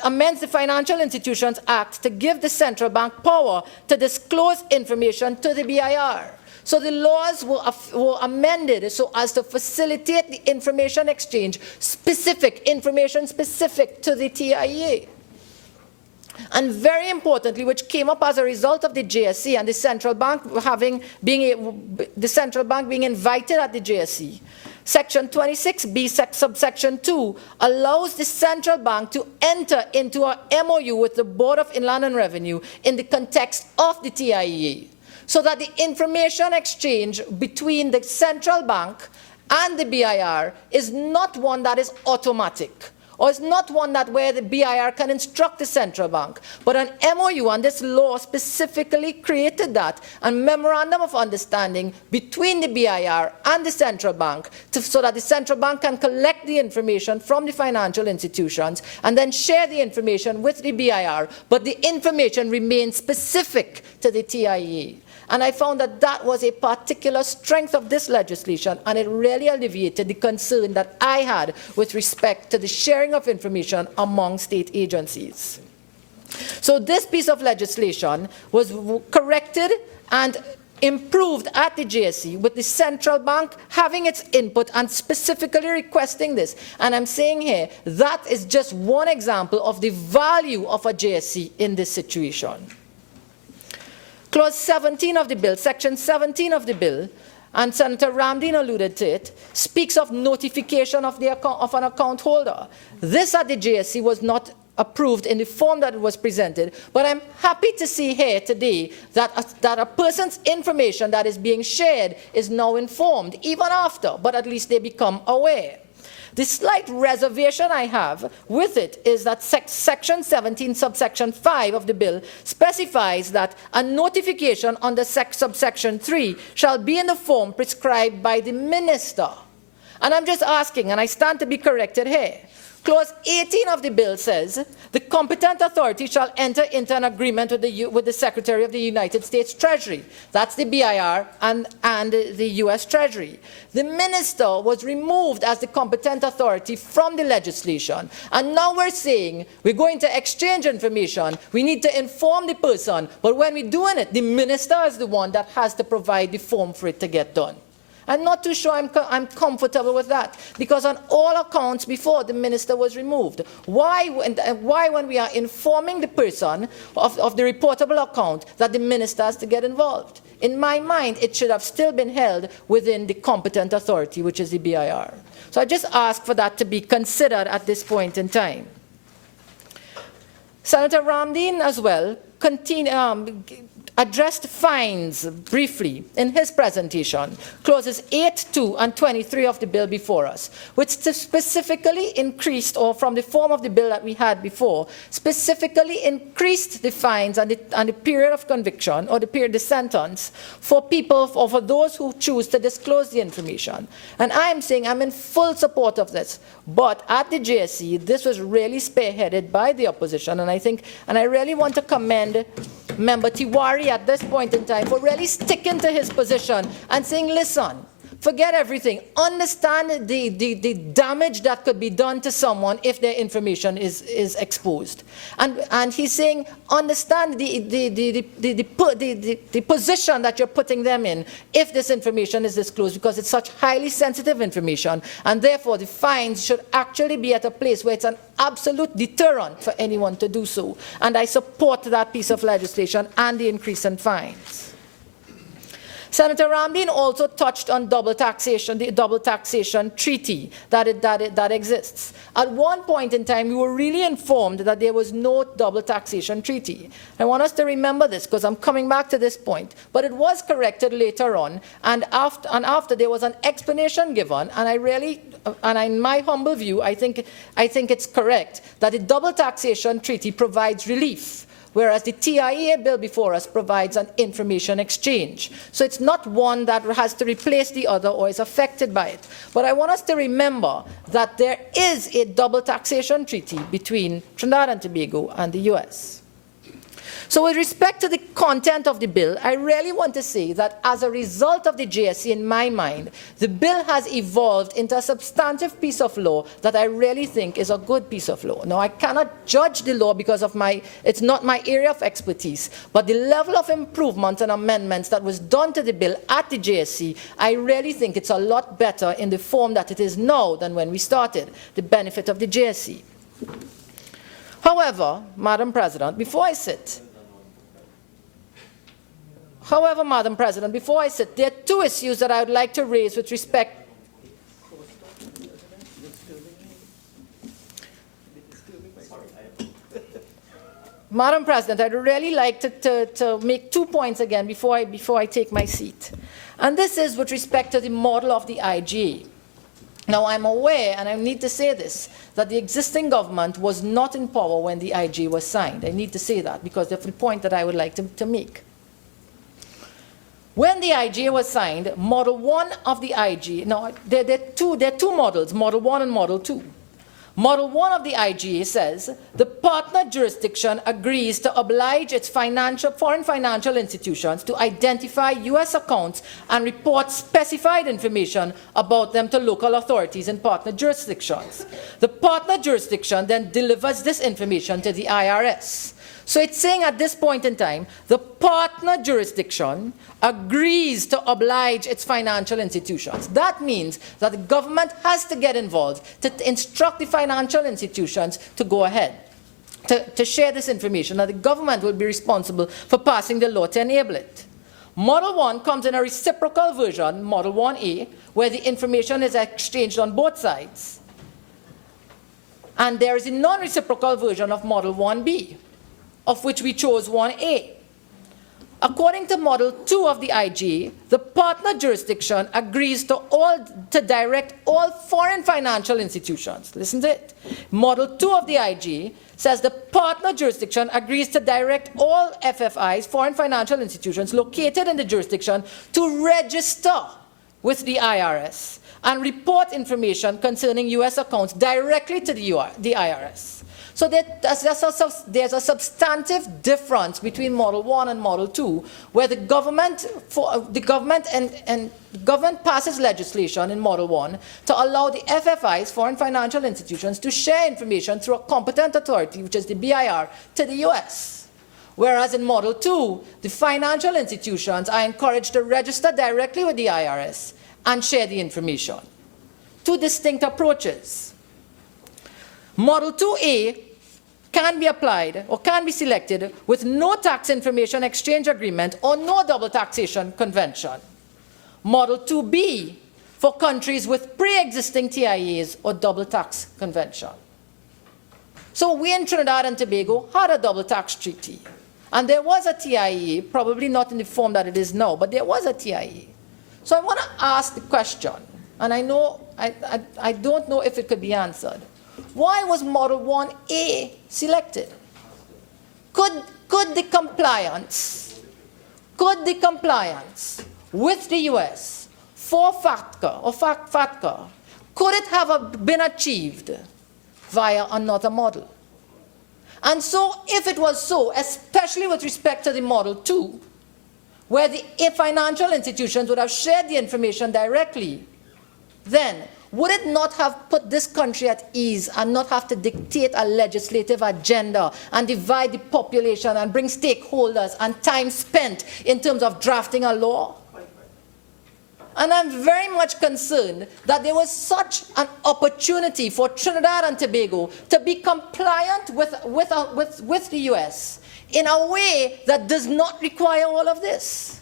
amends the Financial Institutions Act to give the central bank power to disclose information to the BIR. So the laws were amended so as to facilitate the information exchange, information specific to the TIEA. And very importantly, which came up as a result of the JSC and the central bank being invited at the JSC, Section 26B, subsection 2, allows the central bank to enter into an MOU with the Board of Inland and Revenue in the context of the TIEA, so that the information exchange between the central bank and the BIR is not one that is automatic, or it's not one where the BIR can instruct the central bank, but an MOU, and this law specifically created that, a memorandum of understanding between the BIR and the central bank so that the central bank can collect the information from the financial institutions and then share the information with the BIR, but the information remains specific to the TIEA. And I found that that was a particular strength of this legislation, and it really alleviated the concern that I had with respect to the sharing of information among state agencies. So this piece of legislation was corrected and improved at the JSC, with the central bank having its input and specifically requesting this. And I'm saying here, that is just one example of the value of a JSC in this situation. Clause 17 of the bill, Section 17 of the bill, and Senator Ramdeen alluded to it, speaks of notification of an account holder. This at the JSC was not approved in the form that it was presented, but I'm happy to see here today that a person's information that is being shared is now informed, even after, but at least they become aware. The slight reservation I have with it is that Section 17, subsection 5 of the bill specifies that a notification under subsection 3 shall be in the form prescribed by the minister. And I'm just asking, and I stand to be corrected here. Clause 18 of the bill says, the competent authority shall enter into an agreement with the Secretary of the United States Treasury. That's the BIR and the US Treasury. The minister was removed as the competent authority from the legislation. And now we're saying we're going to exchange information. We need to inform the person. But when we're doing it, the minister is the one that has to provide the form for it to get done. I'm not too sure I'm comfortable with that, because on all accounts before, the minister was removed. Why when we are informing the person of the reportable account, that the minister has to get involved? In my mind, it should have still been held within the competent authority, which is the BIR. So I just ask for that to be considered at this point in time. Senator Ramdeen as well addressed fines briefly in his presentation, clauses 8, 2, and 23 of the bill before us, which specifically increased, or from the form of the bill that we had before, specifically increased the fines and the period of conviction, or the sentence, for people, or for those who choose to disclose the information. And I am saying I'm in full support of this. But at the JSC, this was really spearheaded by the opposition, and I really want to commend Member Tiwari at this point in time for really sticking to his position and saying, listen, forget everything. Understand the damage that could be done to someone if their information is exposed. And he's saying, understand the position that you're putting them in if this information is disclosed, because it's such highly sensitive information, and therefore the fines should actually be at a place where it's an absolute deterrent for anyone to do so. And I support that piece of legislation and the increase in fines. Senator Ramdeen also touched on double taxation, the double taxation treaty that exists. At one point in time, we were really informed that there was no double taxation treaty. I want us to remember this because I'm coming back to this point. But it was corrected later on, and after there was an explanation given, and in my humble view, I think it's correct that the double taxation treaty provides relief, whereas the TIA bill before us provides an information exchange. So it's not one that has to replace the other or is affected by it. But I want us to remember that there is a double taxation treaty between Trinidad and Tobago and the US. So with respect to the content of the bill, I really want to say that as a result of the JSC, in my mind, the bill has evolved into a substantive piece of law that I really think is a good piece of law. Now, I cannot judge the law because of it's not my area of expertise, but the level of improvement and amendments that was done to the bill at the JSC, I really think it's a lot better in the form that it is now than when we started, the benefit of the JSC. However, Madam President, before I sit, there are two issues that I would like to raise with respect. Madam President, I'd really like to make 2 points again before I take my seat. And this is with respect to the model of the IGA. Now, I'm aware, and I need to say this, that the existing government was not in power when the IGA was signed. I need to say that because that's the point that I would like to make. When the IGA was signed, Model 1 of the IGA, now there are two models, Model 1 and Model 2. Model 1 of the IGA says, the partner jurisdiction agrees to oblige its foreign financial institutions to identify US accounts and report specified information about them to local authorities in partner jurisdictions. The partner jurisdiction then delivers this information to the IRS. So it's saying at this point in time, the partner jurisdiction agrees to oblige its financial institutions. That means that the government has to get involved to instruct the financial institutions to go ahead, to share this information, and the government will be responsible for passing the law to enable it. Model 1 comes in a reciprocal version, Model 1A, where the information is exchanged on both sides. And there is a non-reciprocal version of Model 1B, of which we chose 1A. According to Model 2 of the IGA, the partner jurisdiction agrees to direct all foreign financial institutions. Listen to it. Model 2 of the IGA says the partner jurisdiction agrees to direct all FFIs, foreign financial institutions located in the jurisdiction, to register with the IRS and report information concerning US accounts directly to the IRS. So there's a substantive difference between Model 1 and Model 2, where the government passes legislation in Model 1 to allow the FFIs, foreign financial institutions, to share information through a competent authority, which is the BIR, to the US. Whereas in Model 2, the financial institutions are encouraged to register directly with the IRS and share the information. Two distinct approaches. Model 2A can be applied or can be selected with no tax information exchange agreement or no double taxation convention. Model 2B for countries with pre-existing TIAs or double tax convention. So we in Trinidad and Tobago had a double tax treaty. And there was a TIE, probably not in the form that it is now, but there was a TIE. So I want to ask the question, and I don't know if it could be answered. Why was Model 1A selected? Could the compliance with the US for FATCA, could it have been achieved via another model? And so, if it was so, especially with respect to the Model 2, where the financial institutions would have shared the information directly, then would it not have put this country at ease and not have to dictate a legislative agenda and divide the population and bring stakeholders and time spent in terms of drafting a law? And I'm very much concerned that there was such an opportunity for Trinidad and Tobago to be compliant with the US in a way that does not require all of this.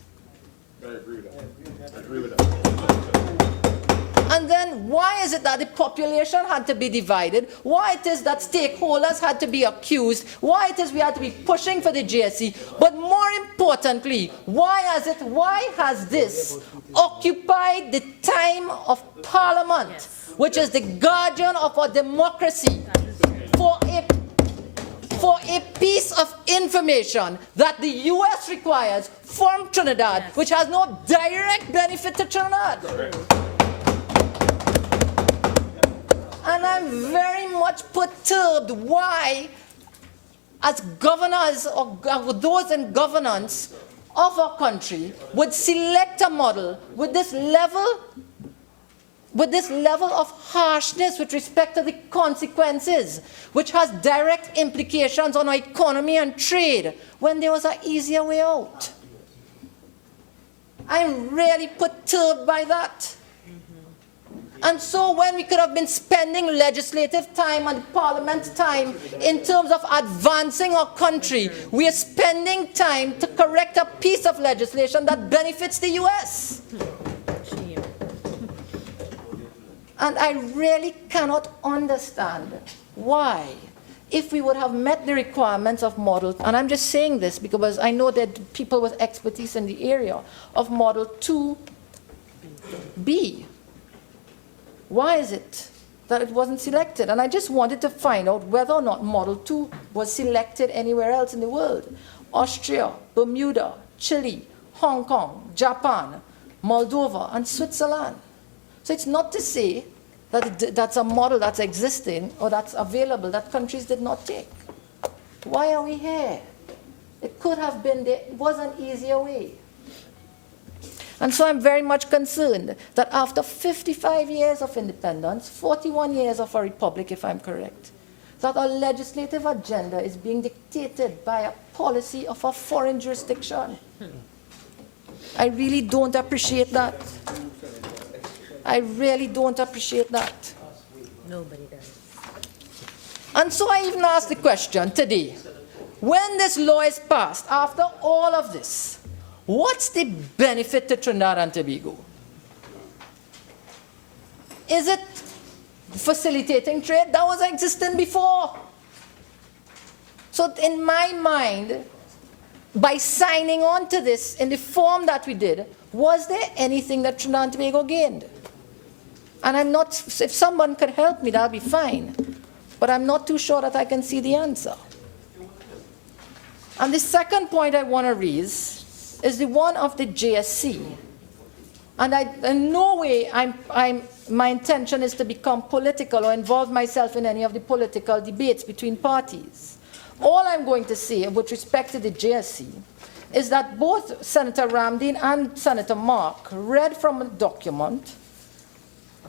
I agree with that. I agree with that. And then why is it that the population had to be divided? Why it is that stakeholders had to be accused? Why it is we had to be pushing for the GSC? But more importantly, why has this occupied the time of Parliament, which is the guardian of our democracy, for a piece of information that the US requires from Trinidad, which has no direct benefit to Trinidad? And I'm very much perturbed why, as governors or those in governance of our country, would select a model with this level of harshness with respect to the consequences, which has direct implications on our economy and trade, when there was an easier way out. I'm really perturbed by that. And so when we could have been spending legislative time and parliament time in terms of advancing our country, we are spending time to correct a piece of legislation that benefits the US. And I really cannot understand why, if we would have met the requirements of Model, and I'm just saying this because I know that people with expertise in the area of Model 2B, why is it that it wasn't selected? And I just wanted to find out whether or not Model 2 was selected anywhere else in the world. Austria, Bermuda, Chile, Hong Kong, Japan, Moldova, and Switzerland. So it's not to say that that's a model that's existing or that's available that countries did not take. Why are we here? It could have been, there was an easier way. And so I'm very much concerned that after 55 years of independence, 41 years of a republic, if I'm correct, that our legislative agenda is being dictated by a policy of a foreign jurisdiction. I really don't appreciate that. I really don't appreciate that. Nobody does. And so I even asked the question today, when this law is passed, after all of this, what's the benefit to Trinidad and Tobago? Is it facilitating trade? That was existing before. So in my mind, by signing on to this in the form that we did, was there anything that Trinidad and Tobago gained? And I'm not, if someone could help me, that'll be fine. But I'm not too sure that I can see the answer. And the second point I want to raise is the one of the JSC. And in no way my intention is to become political or involve myself in any of the political debates between parties. All I'm going to say with respect to the JSC is that both Senator Ramdeen and Senator Mark read from a document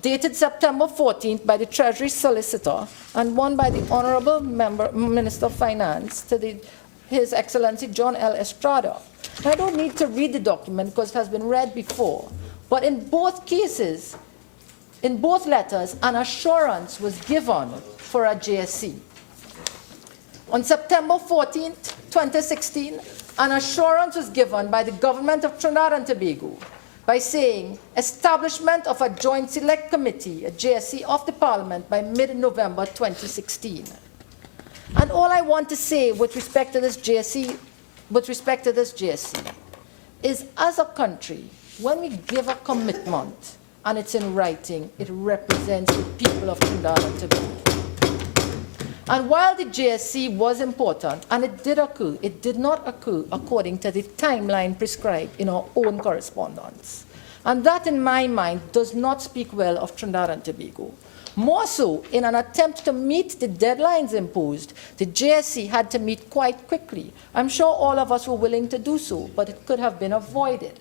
dated September 14th by the Treasury Solicitor and one by the Honorable Minister of Finance to His Excellency John L. Estrada. I don't need to read the document because it has been read before, but in both cases, in both letters, an assurance was given for a JSC. On September 14th, 2016, an assurance was given by the government of Trinidad and Tobago by saying establishment of a joint select committee, a JSC of the Parliament by mid-November 2016. And all I want to say with respect to this JSC with respect to this JSC is, as a country, when we give a commitment and it's in writing, it represents the people of Trinidad and Tobago. And while the JSC was important, and it did occur, it did not occur according to the timeline prescribed in our own correspondence. And that, in my mind, does not speak well of Trinidad and Tobago. More so, in an attempt to meet the deadlines imposed, the JSC had to meet quite quickly. I'm sure all of us were willing to do so, but it could have been avoided.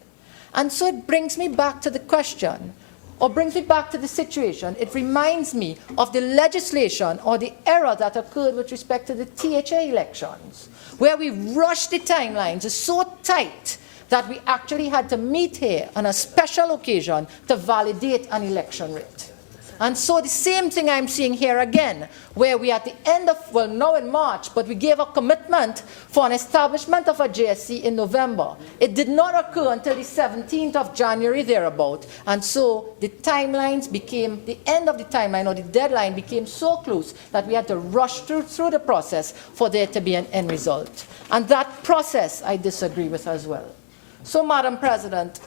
And so it brings me back to the question, or brings me back to the situation. It reminds me of the legislation or the error that occurred with respect to the THA elections, where we rushed the timelines so tight that we actually had to meet here on a special occasion to validate an election rate. And so the same thing I'm seeing here again, where we at the end of, well, now in March, but we gave a commitment for an establishment of a JSC in November. It did not occur until the 17th of January, thereabout. And so the timelines became, the end of the timeline or the deadline became so close that we had to rush through the process for there to be an end result. And that process I disagree with as well. So, Madam President,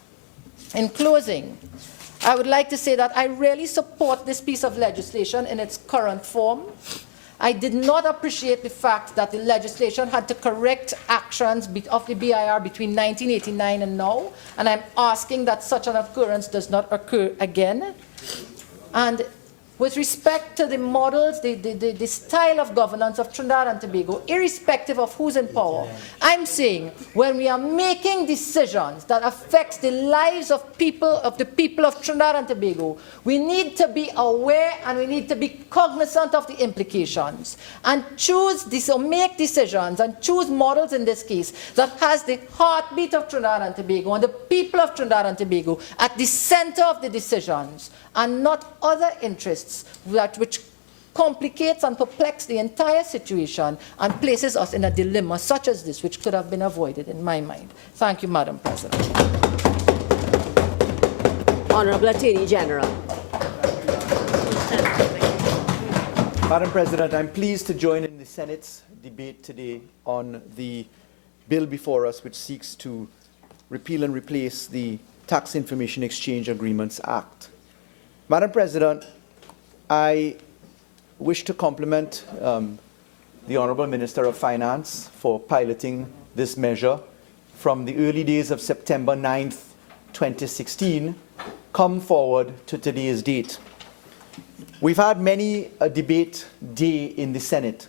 in closing, I would like to say that I really support this piece of legislation in its current form. I did not appreciate the fact that the legislation had to correct actions of the BIR between 1989 and now, and I'm asking that such an occurrence does not occur again. And with respect to the models, the style of governance of Trinidad and Tobago, irrespective of who's in power, I'm saying when we are making decisions that affect the lives of the people of Trinidad and Tobago, we need to be aware and we need to be cognizant of the implications and make decisions and choose models in this case that has the heartbeat of Trinidad and Tobago and the people of Trinidad and Tobago at the center of the decisions, and not other interests which complicates and perplexes the entire situation and places us in a dilemma such as this, which could have been avoided in my mind. Thank you, Madam President. Honourable Attorney General. Madam President, I'm pleased to join in the Senate's debate today on the bill before us, which seeks to repeal and replace the Tax Information Exchange Agreements Act. Madam President, I wish to compliment the Honourable Minister of Finance for piloting this measure from the early days of September 9th, 2016, come forward to today's date. We've had many a debate day in the Senate,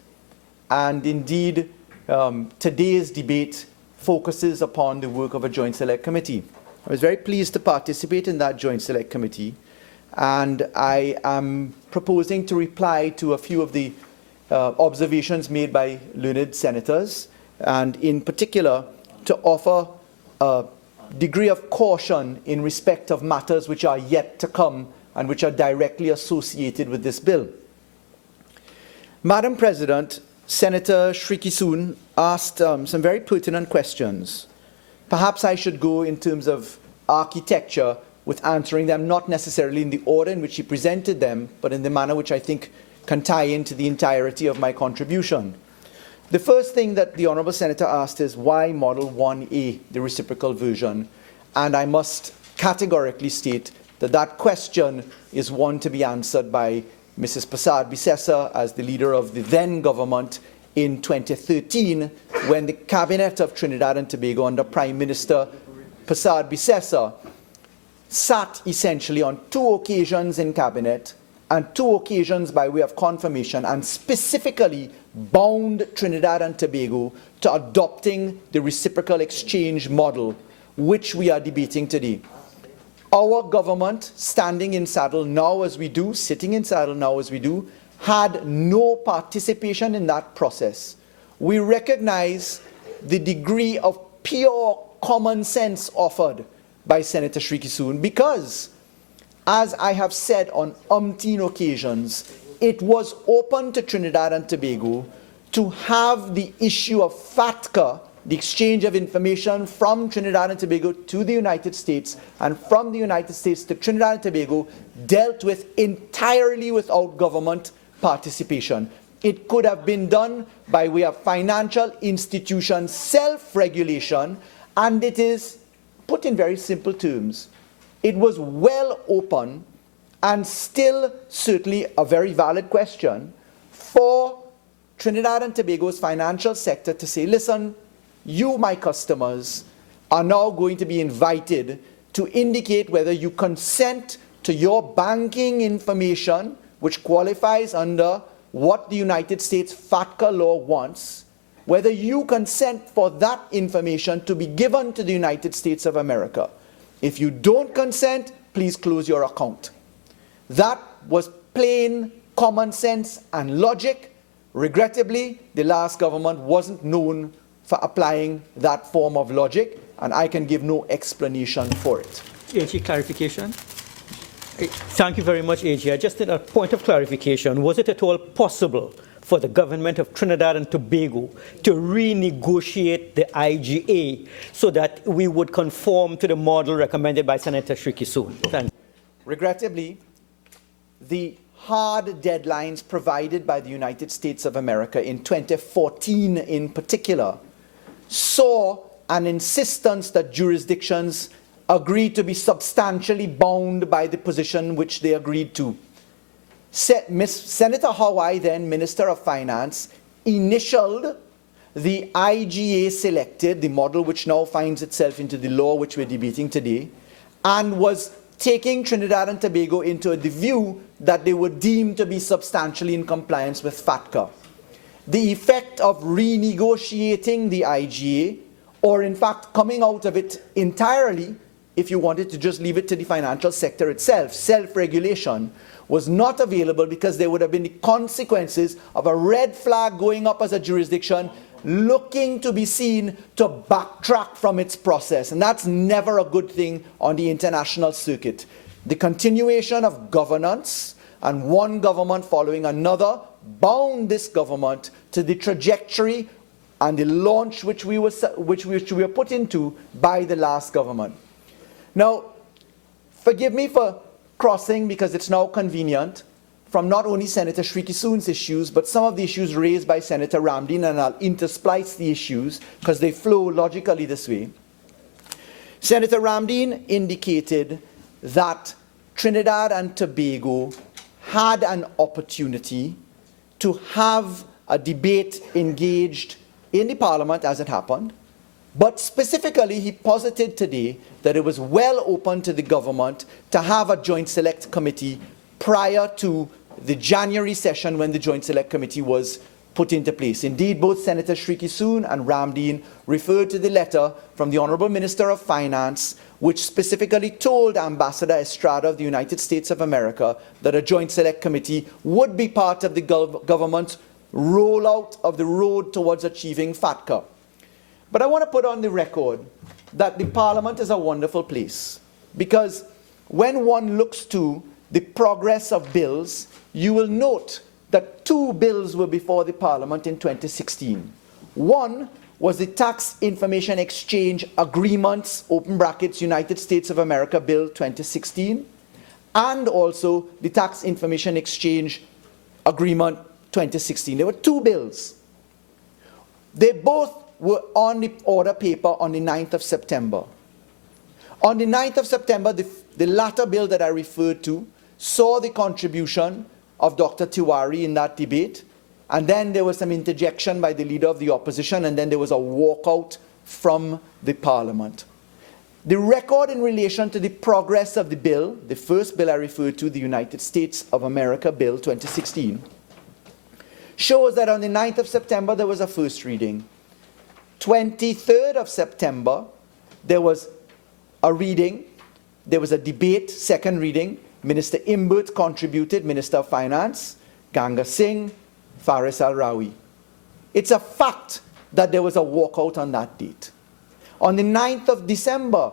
and indeed today's debate focuses upon the work of a Joint Select Committee. I was very pleased to participate in that Joint Select Committee, and I am proposing to reply to a few of the observations made by learned senators, and in particular to offer a degree of caution in respect of matters which are yet to come and which are directly associated with this bill. Madam President, Senator Shrikissoon asked some very pertinent questions. Perhaps I should go in terms of architecture with answering them, not necessarily in the order in which he presented them, but in the manner which I think can tie into the entirety of my contribution. The first thing that the Honourable Senator asked is why Model 1A, the reciprocal version? And I must categorically state that that question is one to be answered by Mrs. Prasad-Bissessar as the leader of the then government in 2013, when the Cabinet of Trinidad and Tobago under Prime Minister Prasad-Bissessar sat essentially on 2 occasions in Cabinet and 2 occasions by way of confirmation, and specifically bound Trinidad and Tobago to adopting the reciprocal exchange model, which we are debating today. Our government, standing in saddle now as we do, sitting in saddle now as we do, had no participation in that process. We recognize the degree of pure common sense offered by Senator Shrikissoon because, as I have said on umpteen occasions, it was open to Trinidad and Tobago to have the issue of FATCA, the exchange of information from Trinidad and Tobago to the United States and from the United States to Trinidad and Tobago, dealt with entirely without government participation. It could have been done by way of financial institution self-regulation, and it is, put in very simple terms, it was well open and still certainly a very valid question for Trinidad and Tobago's financial sector to say, listen, you, my customers, are now going to be invited to indicate whether you consent to your banking information, which qualifies under what the United States FATCA law wants, whether you consent for that information to be given to the United States of America. If you don't consent, please close your account. That was plain common sense and logic. Regrettably, the last government wasn't known for applying that form of logic, and I can give no explanation for it. AG, clarification? Thank you very much, AG. Just a point of clarification. Was it at all possible for the government of Trinidad and Tobago to renegotiate the IGA so that we would conform to the model recommended by Senator Shrikissoon? Thank you. Regrettably, the hard deadlines provided by the United States of America in 2014 in particular saw an insistence that jurisdictions agreed to be substantially bound by the position which they agreed to. Senator Hawaii, then Minister of Finance, initialed the IGA selected, the model which now finds itself into the law which we're debating today, and was taking Trinidad and Tobago into the view that they were deemed to be substantially in compliance with FATCA. The effect of renegotiating the IGA, or in fact coming out of it entirely, if you wanted to just leave it to the financial sector itself, self-regulation, was not available because there would have been the consequences of a red flag going up as a jurisdiction looking to be seen to backtrack from its process. And that's never a good thing on the international circuit. The continuation of governance and one government following another bound this government to the trajectory and the launch which we were put into by the last government. Now, forgive me for crossing, because it's now convenient, from not only Senator Shrikissoon's issues, but some of the issues raised by Senator Ramdeen, and I'll intersplice the issues because they flow logically this way. Senator Ramdeen indicated that Trinidad and Tobago had an opportunity to have a debate engaged in the Parliament as it happened, but specifically he posited today that it was well open to the government to have a Joint Select Committee prior to the January session when the Joint Select Committee was put into place. Indeed, both Senator Shrikissoon and Ramdeen referred to the letter from the Honourable Minister of Finance, which specifically told Ambassador Estrada of the United States of America that a Joint Select Committee would be part of the government's rollout of the road towards achieving FATCA. But I want to put on the record that the Parliament is a wonderful place, because when one looks to the progress of bills, you will note that 2 bills were before the Parliament in 2016. One was the Tax Information Exchange Agreements, open brackets, United States of America Bill 2016, and also the Tax Information Exchange Agreement 2016. There were 2 bills. They both were on the order paper on the 9th of September. On the 9th of September, the latter bill that I referred to saw the contribution of Dr. Tiwari in that debate, and then there was some interjection by the Leader of the Opposition, and then there was a walkout from the Parliament. The record in relation to the progress of the bill, the first bill I referred to, the United States of America Bill 2016, shows that on the 9th of September there was a first reading. 23rd of September, there was a reading, there was a debate, second reading. Minister Imbert contributed, Minister of Finance, Ganga Singh, Faris Al-Rawi. It's a fact that there was a walkout on that date. On the 9th of December,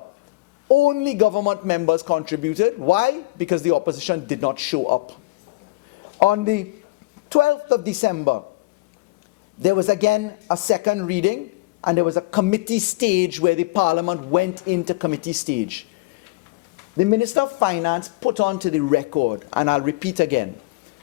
only government members contributed. Why? Because the opposition did not show up. On the 12th of December, there was again a second reading, and there was a committee stage where the Parliament went into committee stage. The Minister of Finance put onto the record, and I'll repeat again,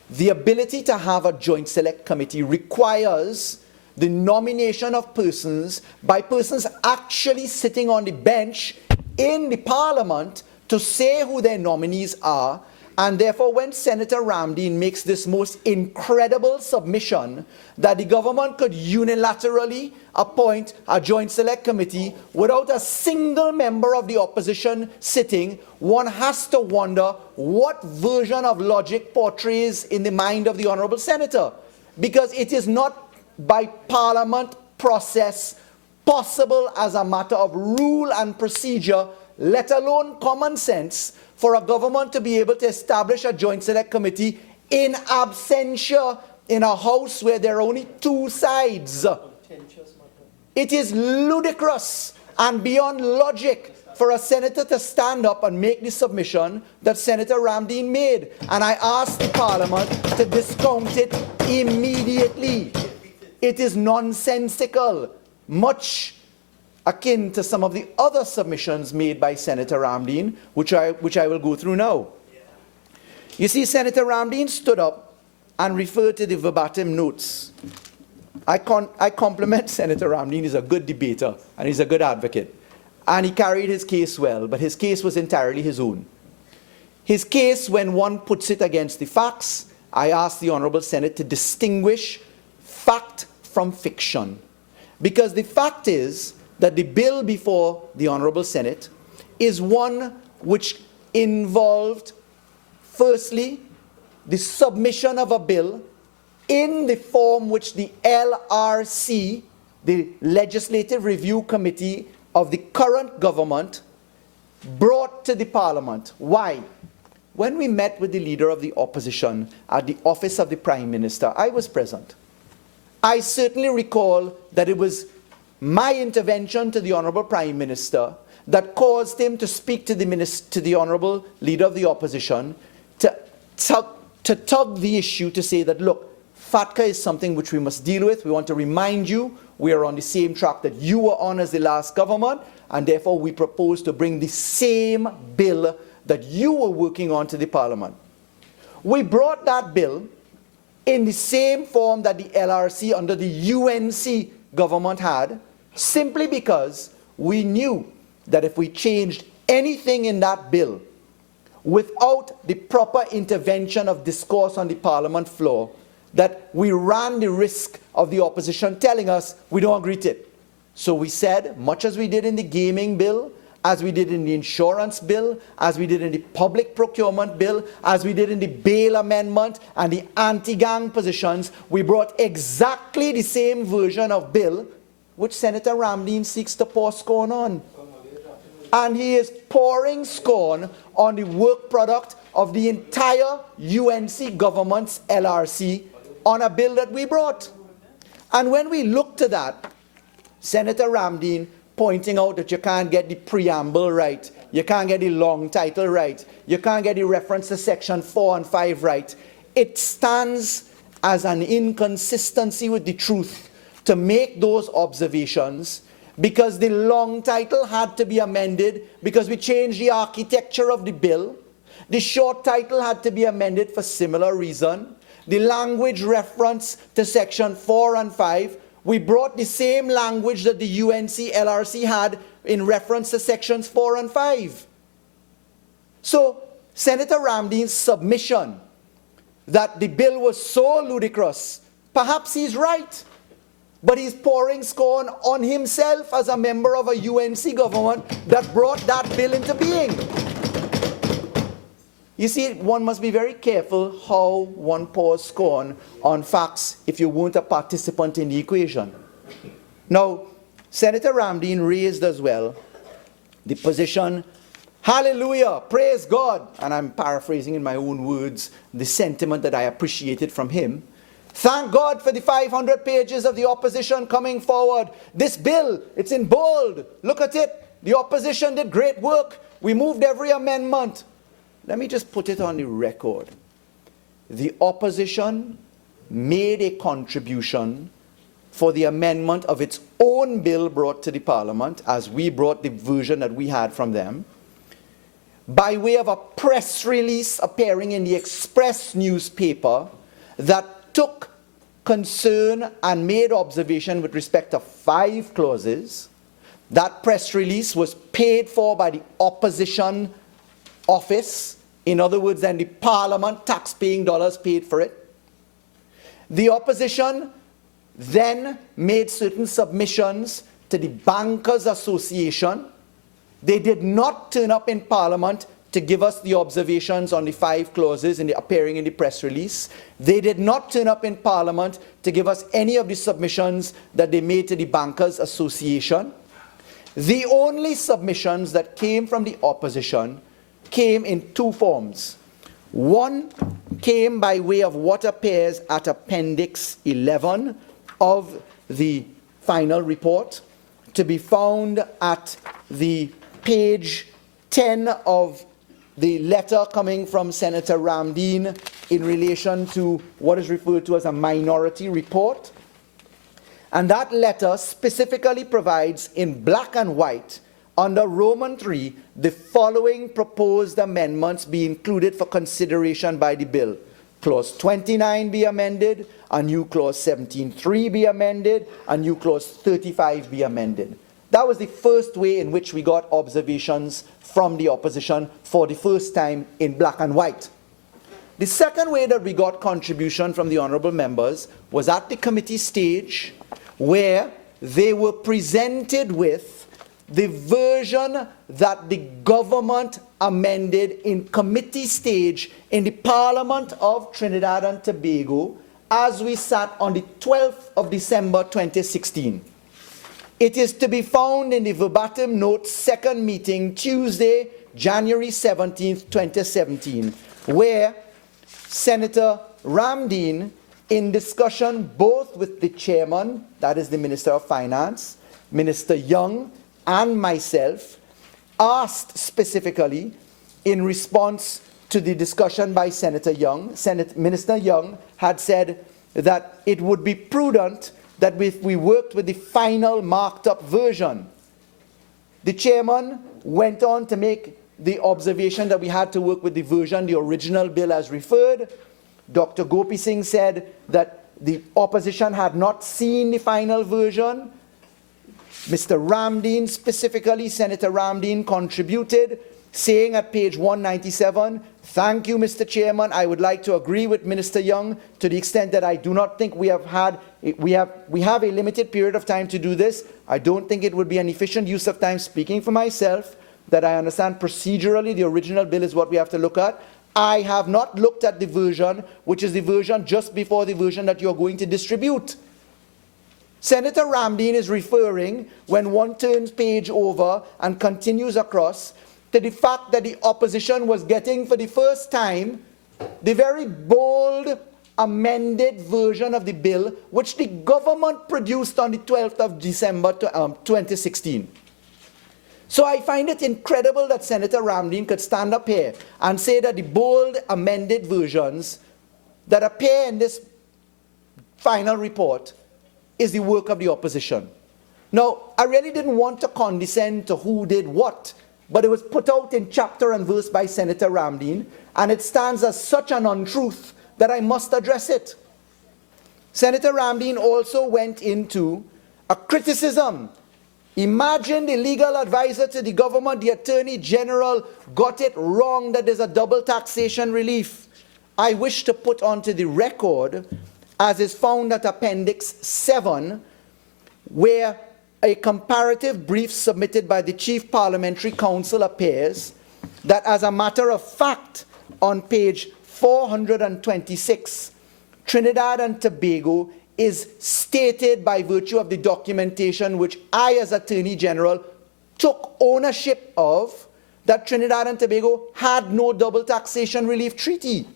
the ability to have a joint select committee requires the nomination of persons by persons actually sitting on the bench in the parliament to say who their nominees are. And therefore, when Senator Ramdeen makes this most incredible submission that the government could unilaterally appoint a joint select committee without a single member of the opposition sitting, one has to wonder what version of logic portrays in the mind of the honourable senator. Because it is not by parliament process possible as a matter of rule and procedure, let alone common sense, for a government to be able to establish a joint select committee in absentia in a house where there are only two sides. It is ludicrous and beyond logic for a senator to stand up and make the submission that Senator Ramdeen made. And I asked the parliament to discount it immediately. It is nonsensical, much akin to some of the other submissions made by Senator Ramdeen, which I will go through now. You see, Senator Ramdeen stood up and referred to the verbatim notes. I compliment Senator Ramdeen. He's a good debater and he's a good advocate. And he carried his case well, but his case was entirely his own. His case, when one puts it against the facts, I asked the Honourable Senate to distinguish fact from fiction. Because the fact is that the bill before the Honourable Senate is one which involved, firstly, the submission of a bill in the form which the LRC, the Legislative Review Committee of the current government, brought to the Parliament. Why? When we met with the Leader of the Opposition at the office of the Prime Minister, I was present. I certainly recall that it was my intervention to the Honourable Prime Minister that caused him to speak to the Honourable Leader of the Opposition to tug the issue to say that, look, FATCA is something which we must deal with. We want to remind you we are on the same track that you were on as the last government, and therefore we propose to bring the same bill that you were working on to the Parliament. We brought that bill in the same form that the LRC under the UNC government had, simply because we knew that if we changed anything in that bill without the proper intervention of discourse on the Parliament floor, that we ran the risk of the opposition telling us we don't agree to it. So we said, much as we did in the gaming bill, as we did in the insurance bill, as we did in the public procurement bill, as we did in the bail amendment and the anti-gang positions, we brought exactly the same version of bill which Senator Ramdeen seeks to pour scorn on. And he is pouring scorn on the work product of the entire UNC government's LRC on a bill that we brought. And when we look to that, Senator Ramdeen pointing out that you can't get the preamble right, you can't get the long title right, you can't get the reference to section 4 and 5 right, it stands as an inconsistency with the truth to make those observations, because the long title had to be amended because we changed the architecture of the bill. The short title had to be amended for similar reason. The language reference to section 4 and 5, we brought the same language that the UNC LRC had in reference to sections 4 and 5. So Senator Ramdeen's submission that the bill was so ludicrous, perhaps he's right, but he's pouring scorn on himself as a member of a UNC government that brought that bill into being. You see, one must be very careful how one pours scorn on facts if you weren't a participant in the equation. Now, Senator Ramdeen raised as well the position, hallelujah, praise God, and I'm paraphrasing in my own words the sentiment that I appreciated from him. Thank God for the 500 pages of the opposition coming forward. This bill, it's in bold. Look at it. The opposition did great work. We moved every amendment. Let me just put it on the record. The opposition made a contribution for the amendment of its own bill brought to the Parliament, as we brought the version that we had from them, by way of a press release appearing in the Express newspaper that took concern and made observation with respect to 5 clauses. That press release was paid for by the opposition office. In other words, then the Parliament, tax-paying dollars paid for it. The opposition then made certain submissions to the Bankers Association. They did not turn up in Parliament to give us the observations on the 5 clauses appearing in the press release. They did not turn up in Parliament to give us any of the submissions that they made to the Bankers Association. The only submissions that came from the opposition came in 2 forms. One came by way of what appears at Appendix 11 of the final report, to be found at the page 10 of the letter coming from Senator Ramdeen in relation to what is referred to as a minority report. And that letter specifically provides in black and white under Roman 3 the following proposed amendments be included for consideration by the bill. Clause 29 be amended, a new clause 17.3 be amended, a new clause 35 be amended. That was the first way in which we got observations from the opposition for the first time in black and white. The second way that we got contribution from the honourable members was at the committee stage, where they were presented with the version that the government amended in committee stage in the Parliament of Trinidad and Tobago as we sat on the 12th of December 2016. It is to be found in the verbatim notes second meeting Tuesday, January 17th, 2017, where Senator Ramdeen, in discussion both with the chairman, that is the Minister of Finance, Minister Young, and myself, asked specifically in response to the discussion by Senator Young. Minister Young had said that it would be prudent that if we worked with the final marked up version. The chairman went on to make the observation that we had to work with the version, the original bill as referred. Dr. Gopi Singh said that the opposition had not seen the final version. Mr. Ramdeen, specifically Senator Ramdeen, contributed, saying at page 197, "Thank you, Mr. Chairman. I would like to agree with Minister Young to the extent that I do not think we have a limited period of time to do this. I don't think it would be an efficient use of time, speaking for myself, that I understand procedurally the original bill is what we have to look at. I have not looked at the version, which is the version just before the version that you're going to distribute." Senator Ramdeen is referring, when one turns page over and continues across, to the fact that the opposition was getting for the first time the very bold amended version of the bill which the government produced on the 12th of December 2016. So I find it incredible that Senator Ramdeen could stand up here and say that the bold amended versions that appear in this final report is the work of the opposition. Now, I really didn't want to condescend to who did what, but it was put out in chapter and verse by Senator Ramdeen, and it stands as such an untruth that I must address it. Senator Ramdeen also went into a criticism. Imagine the legal advisor to the government, the Attorney General, got it wrong that there's a double taxation relief. I wish to put onto the record, as is found at Appendix 7, where a comparative brief submitted by the Chief Parliamentary Counsel appears, that as a matter of fact, on page 426, Trinidad and Tobago is stated by virtue of the documentation which I, as Attorney General, took ownership of, that Trinidad and Tobago had no double taxation relief treaty.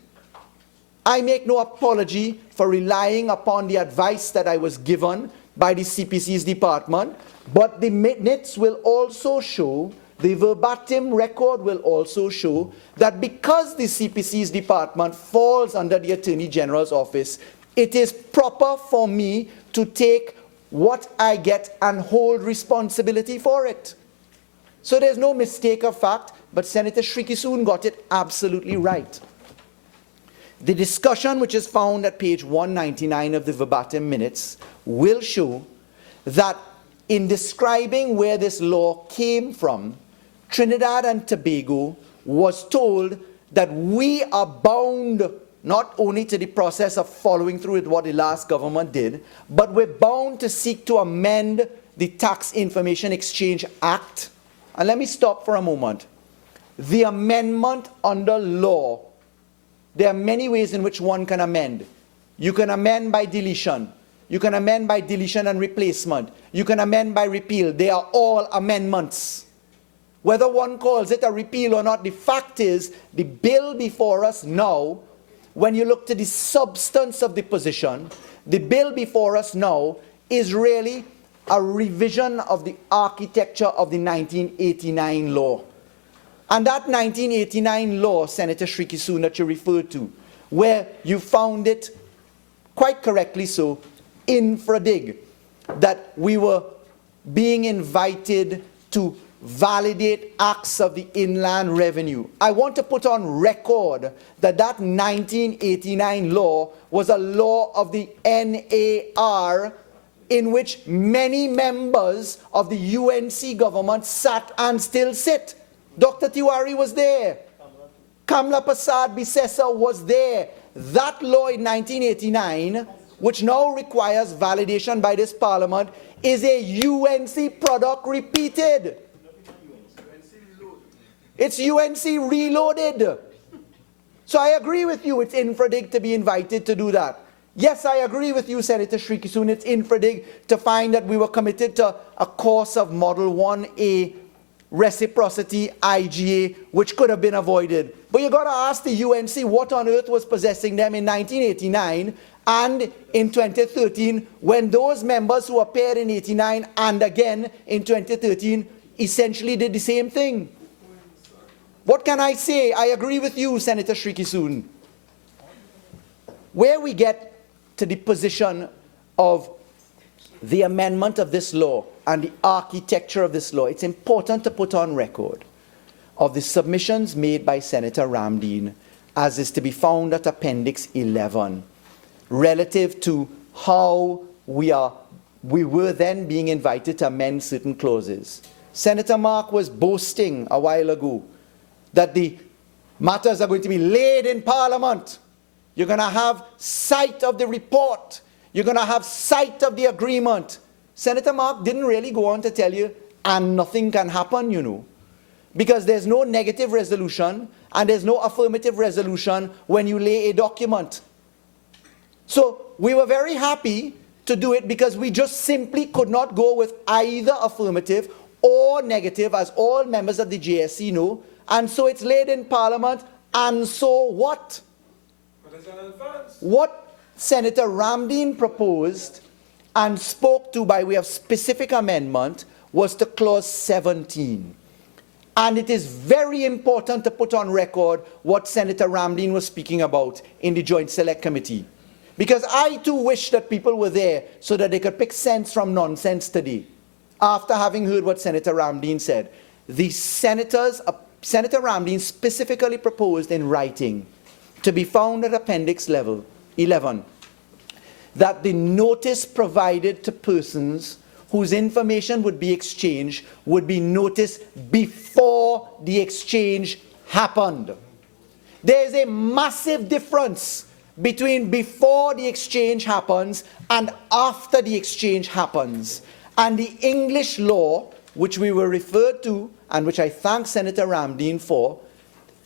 I make no apology for relying upon the advice that I was given by the CPC's department, but the minutes will also show, the verbatim record will also show, that because the CPC's department falls under the Attorney General's office, it is proper for me to take what I get and hold responsibility for it. So there's no mistake of fact, but Senator Shrikissoon got it absolutely right. The discussion, which is found at page 199 of the verbatim minutes, will show that in describing where this law came from, Trinidad and Tobago was told that we are bound not only to the process of following through with what the last government did, but we're bound to seek to amend the Tax Information Exchange Act. And let me stop for a moment. The amendment under law, there are many ways in which one can amend. You can amend by deletion. You can amend by deletion and replacement. You can amend by repeal. They are all amendments. Whether one calls it a repeal or not, the fact is, the bill before us now, when you look to the substance of the position, the bill before us now is really a revision of the architecture of the 1989 law. And that 1989 law, Senator Shrikissoon, that you referred to, where you found it, quite correctly so, infra-dig, that we were being invited to validate acts of the inland revenue. I want to put on record that that 1989 law was a law of the NAR in which many members of the UNC government sat and still sit. Dr. Tiwari was there. Kamla Prasad Bisesa was there. That law in 1989, which now requires validation by this parliament, is a UNC product repeated. It's UNC reloaded. So I agree with you, it's infra-dig to be invited to do that. Yes, I agree with you, Senator Shrikissoon, it's infra-dig to find that we were committed to a course of Model 1A reciprocity IGA, which could have been avoided. But you got to ask the UNC what on earth was possessing them in 1989 and in 2013, when those members who appeared in 89 and again in 2013 essentially did the same thing. What can I say? I agree with you, Senator Shrikissoon. Where we get to the position of the amendment of this law and the architecture of this law, it's important to put on record of the submissions made by Senator Ramdeen, as is to be found at Appendix 11, relative to how we were then being invited to amend certain clauses. Senator Mark was boasting a while ago that the matters are going to be laid in Parliament. You're going to have sight of the report. You're going to have sight of the agreement. Senator Mark didn't really go on to tell you, and nothing can happen, you know, because there's no negative resolution and there's no affirmative resolution when you lay a document. So we were very happy to do it because we just simply could not go with either affirmative or negative, as all members of the JSC know, and so it's laid in Parliament, and so what? What Senator Ramdeen proposed and spoke to by way of specific amendment was to clause 17. And it is very important to put on record what Senator Ramdeen was speaking about in the Joint Select Committee. Because I too wish that people were there so that they could pick sense from nonsense today, after having heard what Senator Ramdeen said. The Senator Ramdeen specifically proposed in writing, to be found at Appendix 11, that the notice provided to persons whose information would be exchanged would be noticed before the exchange happened. There is a massive difference between before the exchange happens and after the exchange happens. And the English law, which we were referred to, and which I thank Senator Ramdeen for,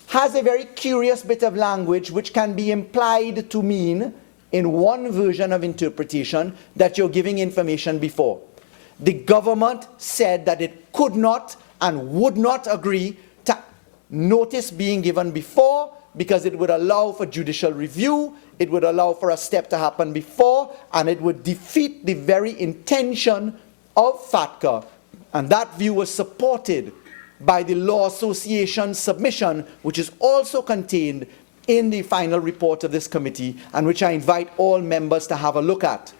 has a very curious bit of language which can be implied to mean, in one version of interpretation, that you're giving information before. The government said that it could not and would not agree to notice being given before because it would allow for judicial review, it would allow for a step to happen before, and it would defeat the very intention of FATCA. And that view was supported by the Law Association submission, which is also contained in the final report of this committee, and which I invite all members to have a look at.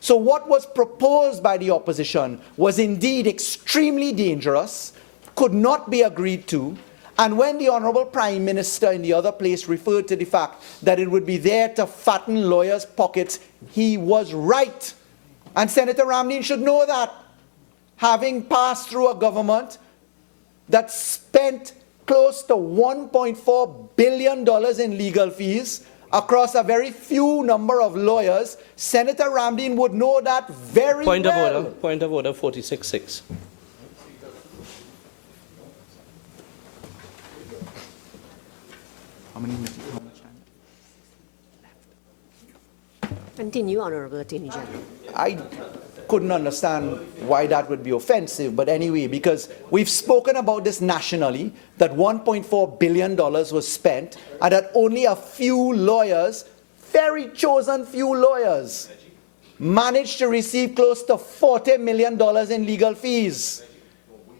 So what was proposed by the opposition was indeed extremely dangerous, could not be agreed to, And when the Honorable Prime Minister in the other place referred to the fact that it would be there to fatten lawyers' pockets, he was right. And Senator Ramdeen should know that, having passed through a government that spent close to $1.4 billion in legal fees across a very few number of lawyers, Senator Ramdeen would know that very well. Point of order, 46.6. How much time? Continue, Honorable Attorney General. I couldn't understand why that would be offensive, but anyway, because we've spoken about this nationally, that $1.4 billion was spent, and that only a few lawyers, very chosen few lawyers, managed to receive close to $40 million in legal fees.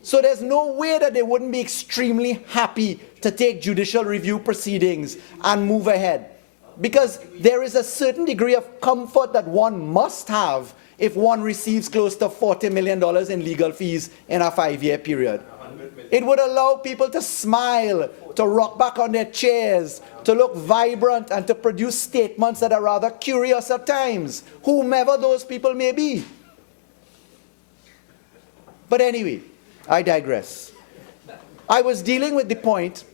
So there's no way that they wouldn't be extremely happy to take judicial review proceedings and move ahead. Because there is a certain degree of comfort that one must have if one receives close to $40 million in legal fees in a 5-year period. It would allow people to smile, to rock back on their chairs, to look vibrant, and to produce statements that are rather curious at times, whomever those people may be. But anyway, I digress. I was dealing with the point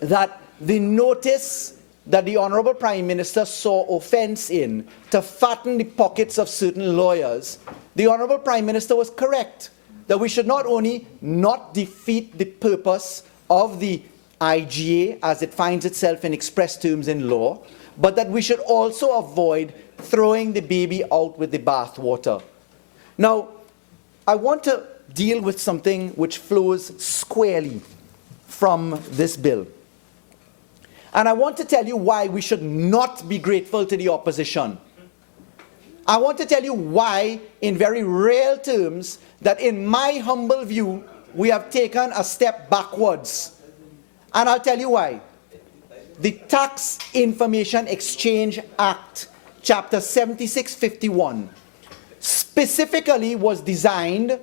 that the notice that the Honorable Prime Minister saw offense in to fatten the pockets of certain lawyers, the Honorable Prime Minister was correct that we should not only not defeat the purpose of the IGA as it finds itself in express terms in law, but that we should also avoid throwing the baby out with the bathwater. Now, I want to deal with something which flows squarely from this bill. And I want to tell you why we should not be grateful to the opposition. I want to tell you why, in very real terms, that in my humble view, we have taken a step backwards. And I'll tell you why. The Tax Information Exchange Act, Chapter 7651, specifically was designed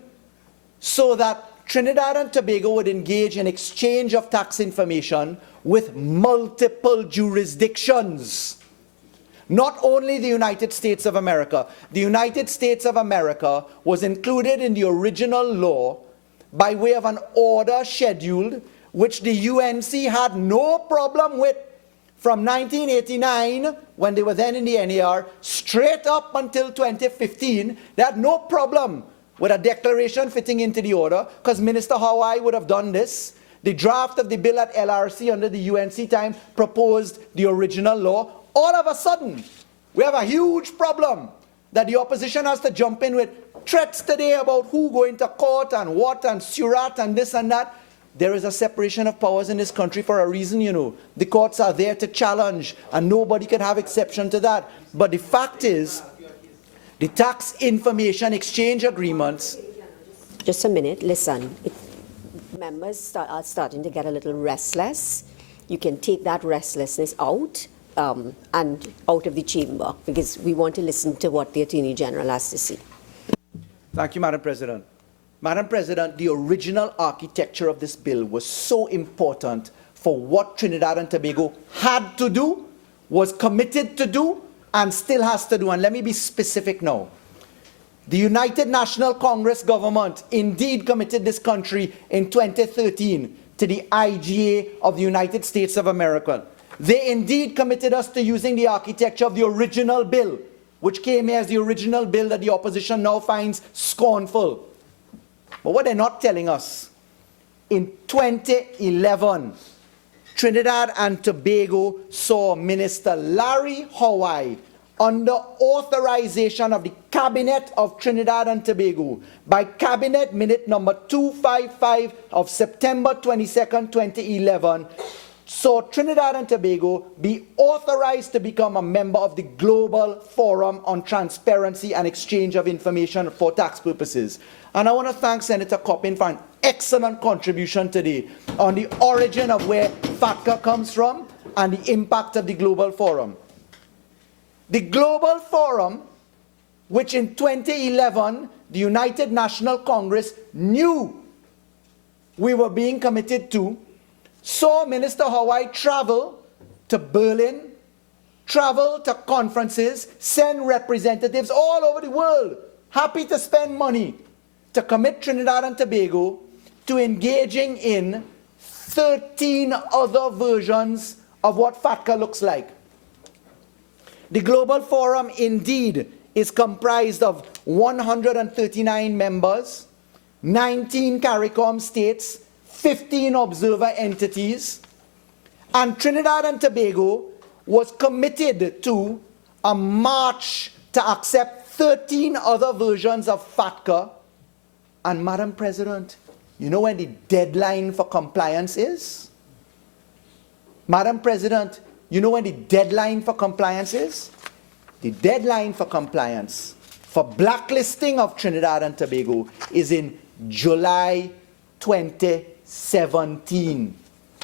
so that Trinidad and Tobago would engage in exchange of tax information with multiple jurisdictions. Not only the United States of America. The United States of America was included in the original law by way of an order scheduled which the UNC had no problem with from 1989, when they were then in the NAR, straight up until 2015. They had no problem with a declaration fitting into the order, because Minister Hawaii would have done this. The draft of the bill at LRC under the UNC time proposed the original law. All of a sudden, we have a huge problem that the opposition has to jump in with threats today about who going to court and what and surat and this and that. There is a separation of powers in this country for a reason, you know. The courts are there to challenge, and nobody can have exception to that. But the fact is, the tax information exchange agreements... Just a minute, listen. Members are starting to get a little restless. You can take that restlessness out and out of the chamber, because we want to listen to what the Attorney General has to say. Thank you, Madam President. Madam President, the original architecture of this bill was so important for what Trinidad and Tobago had to do, was committed to do, and still has to do. And let me be specific now. The United National Congress government indeed committed this country in 2013 to the IGA of the United States of America. They indeed committed us to using the architecture of the original bill, which came here as the original bill that the opposition now finds scornful. But what they're not telling us, in 2011, Trinidad and Tobago saw Minister Larry Hawaii, under authorization of the Cabinet of Trinidad and Tobago, by Cabinet Minute number 255 of September 22nd, 2011, saw Trinidad and Tobago be authorized to become a member of the Global Forum on Transparency and Exchange of Information for Tax Purposes. And I want to thank Senator Coppin for an excellent contribution today on the origin of where FATCA comes from and the impact of the Global Forum. The Global Forum, which in 2011, the United National Congress knew we were being committed to, saw Minister Hawaii travel to Berlin, travel to conferences, send representatives all over the world, happy to spend money to commit Trinidad and Tobago to engaging in 13 other versions of what FATCA looks like. The Global Forum indeed is comprised of 139 members, 19 CARICOM states, 15 observer entities, and Trinidad and Tobago was committed to a march to accept 13 other versions of FATCA. And Madam President, you know when the deadline for compliance is? Madam President, you know when the deadline for compliance is? The deadline for compliance for blacklisting of Trinidad and Tobago is in July 2017.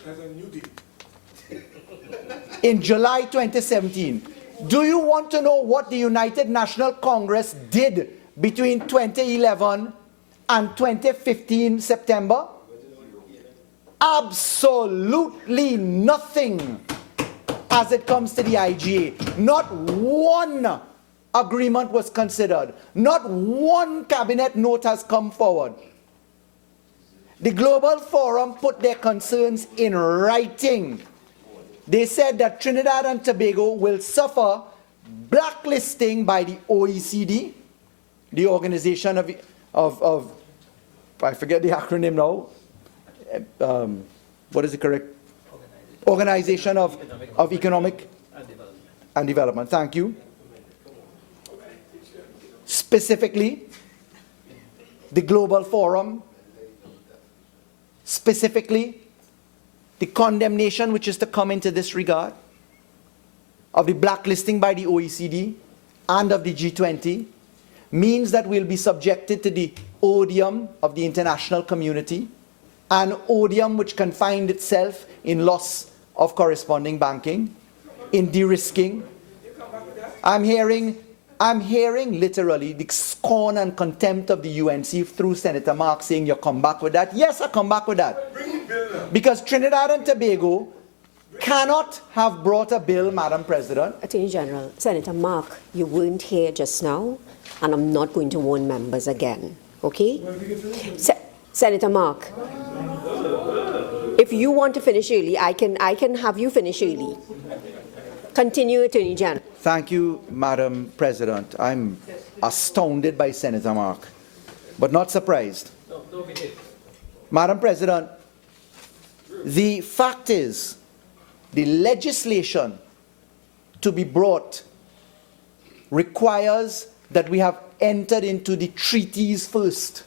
That's a new deal. In July 2017. Do you want to know what the United National Congress did between 2011 and 2015 September? Absolutely nothing as it comes to the IGA. Not one agreement was considered. Not one cabinet note has come forward. The Global Forum put their concerns in writing. They said that Trinidad and Tobago will suffer blacklisting by the OECD, the organization of I forget the acronym now. What is the correct? Organization of Economic and Development. Thank you. Specifically, the Global Forum, specifically, the condemnation which is to come into this regard of the blacklisting by the OECD and of the G20 means that we'll be subjected to the odium of the international community, an odium which can find itself in loss of corresponding banking, in de-risking. I'm hearing literally the scorn and contempt of the UNC through Senator Mark saying, "You come back with that?" Yes, I come back with that. Because Trinidad and Tobago cannot have brought a bill, Madam President. Attorney General, Senator Mark, you weren't here just now, and I'm not going to warn members again, okay? Senator Mark, if you want to finish early, I can have you finish early. Continue, Attorney General. Thank you, Madam President. I'm astounded by Senator Mark, but not surprised. Madam President, the fact is, the legislation to be brought requires that we have entered into the treaties first.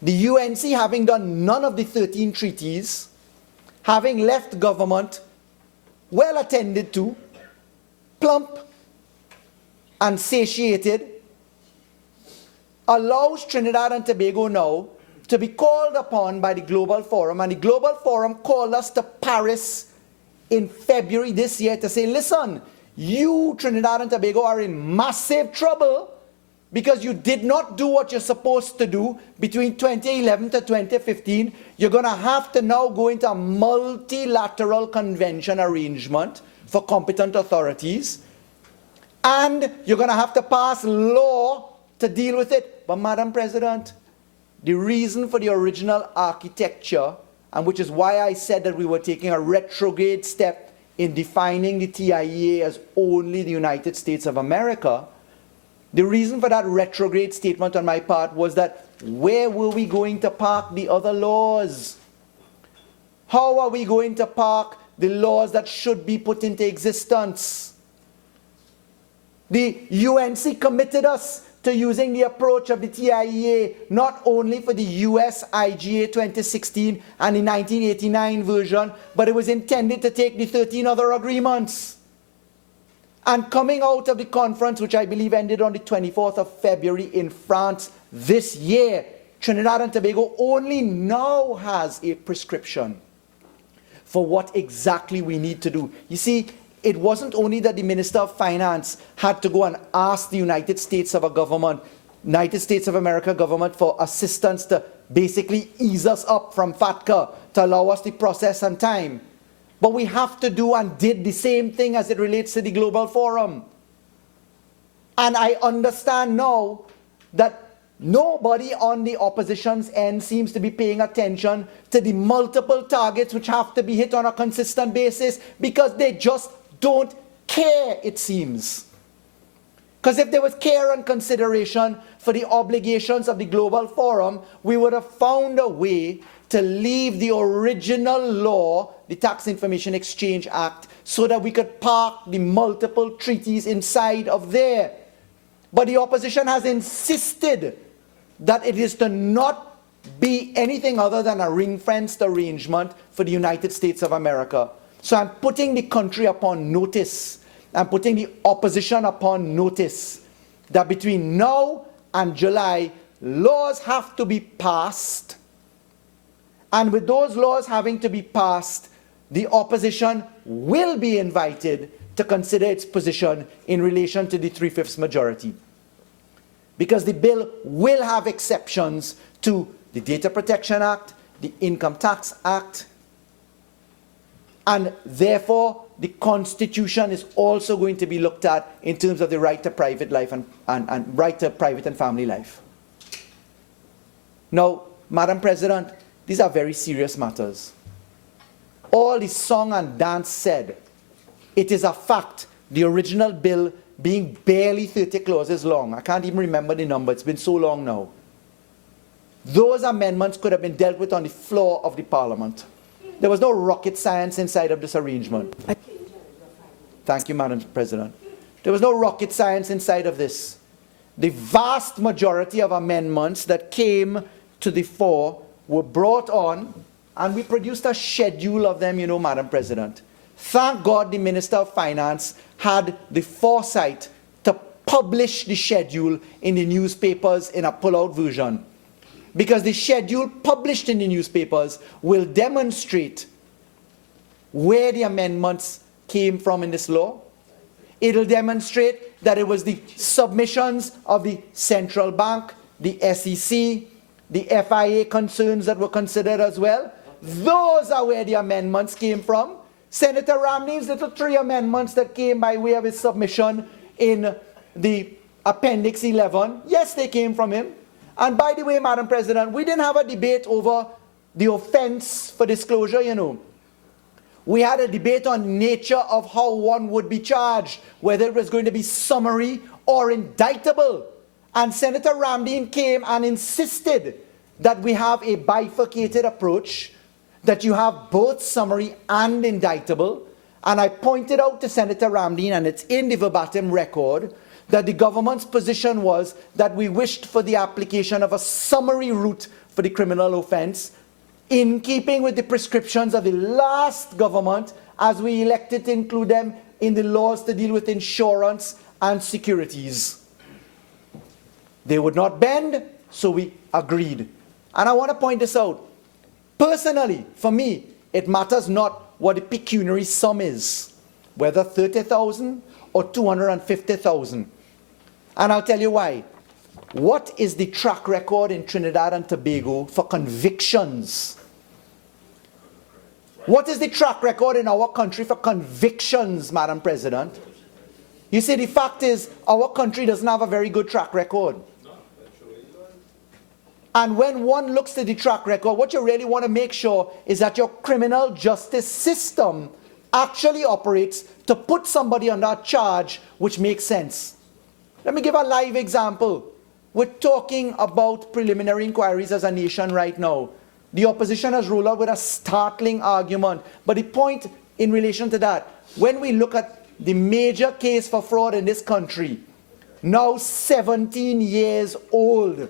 The UNC, having done none of the 13 treaties, having left government well attended to, plump and satiated, allows Trinidad and Tobago now to be called upon by the Global Forum, and the Global Forum called us to Paris in February this year to say, listen, you, Trinidad and Tobago, are in massive trouble because you did not do what you're supposed to do between 2011 to 2015. You're going to have to now go into a multilateral convention arrangement for competent authorities, and you're going to have to pass law to deal with it. But Madam President, the reason for the original architecture, and which is why I said that we were taking a retrograde step in defining the TIEA as only the United States of America, the reason for that retrograde statement on my part was that where were we going to park the other laws? How are we going to park the laws that should be put into existence? The UNC committed us to using the approach of the TIEA not only for the US IGA 2016 and the 1989 version, but it was intended to take the 13 other agreements. And coming out of the conference, which I believe ended on the 24th of February in France this year, Trinidad and Tobago only now has a prescription for what exactly we need to do. You see, it wasn't only that the Minister of Finance had to go and ask the United States of America government for assistance to basically ease us up from FATCA to allow us the process and time. But we have to do and did the same thing as it relates to the Global Forum. And I understand now that nobody on the opposition's end seems to be paying attention to the multiple targets which have to be hit on a consistent basis because they just don't care, it seems. Because if there was care and consideration for the obligations of the Global Forum, we would have found a way to leave the original law, the Tax Information Exchange Act, so that we could park the multiple treaties inside of there. But the opposition has insisted that it is to not be anything other than a ring-fenced arrangement for the United States of America. So I'm putting the country upon notice. I'm putting the opposition upon notice that between now and July, laws have to be passed. And with those laws having to be passed, the opposition will be invited to consider its position in relation to the 3/5 majority. Because the bill will have exceptions to the Data Protection Act, the Income Tax Act, and therefore the Constitution is also going to be looked at in terms of the right to private life and right to private and family life. Now, Madam President, these are very serious matters. All the song and dance said, it is a fact, the original bill being barely 30 clauses long. I can't even remember the number, it's been so long now. Those amendments could have been dealt with on the floor of the Parliament. There was no rocket science inside of this arrangement. Thank you, Madam President. There was no rocket science inside of this. The vast majority of amendments that came to the fore were brought on, and we produced a schedule of them, you know, Madam President. Thank God the Minister of Finance had the foresight to publish the schedule in the newspapers in a pull-out version. Because the schedule published in the newspapers will demonstrate where the amendments came from in this law. It'll demonstrate that it was the submissions of the central bank, the SEC, the FIA concerns that were considered as well. Those are where the amendments came from. Senator Ramdeen's little 3 amendments that came by way of his submission in the Appendix 11, yes, they came from him. And by the way, Madam President, we didn't have a debate over the offense for disclosure, you know. We had a debate on nature of how one would be charged, whether it was going to be summary or indictable. And Senator Ramdeen came and insisted that we have a bifurcated approach, that you have both summary and indictable. And I pointed out to Senator Ramdeen, and it's in the verbatim record, that the government's position was that we wished for the application of a summary route for the criminal offense, in keeping with the prescriptions of the last government, as we elected to include them in the laws to deal with insurance and securities. They would not bend, so we agreed. And I want to point this out. Personally, for me, it matters not what the pecuniary sum is, whether 30,000 or 250,000. And I'll tell you why. What is the track record in Trinidad and Tobago for convictions? What is the track record in our country for convictions, Madam President? You see, the fact is, our country doesn't have a very good track record. And when one looks at the track record, what you really want to make sure is that your criminal justice system actually operates to put somebody under a charge which makes sense. Let me give a live example. We're talking about preliminary inquiries as a nation right now. The opposition has rolled out with a startling argument. But the point in relation to that, when we look at the major case for fraud in this country, now 17 years old,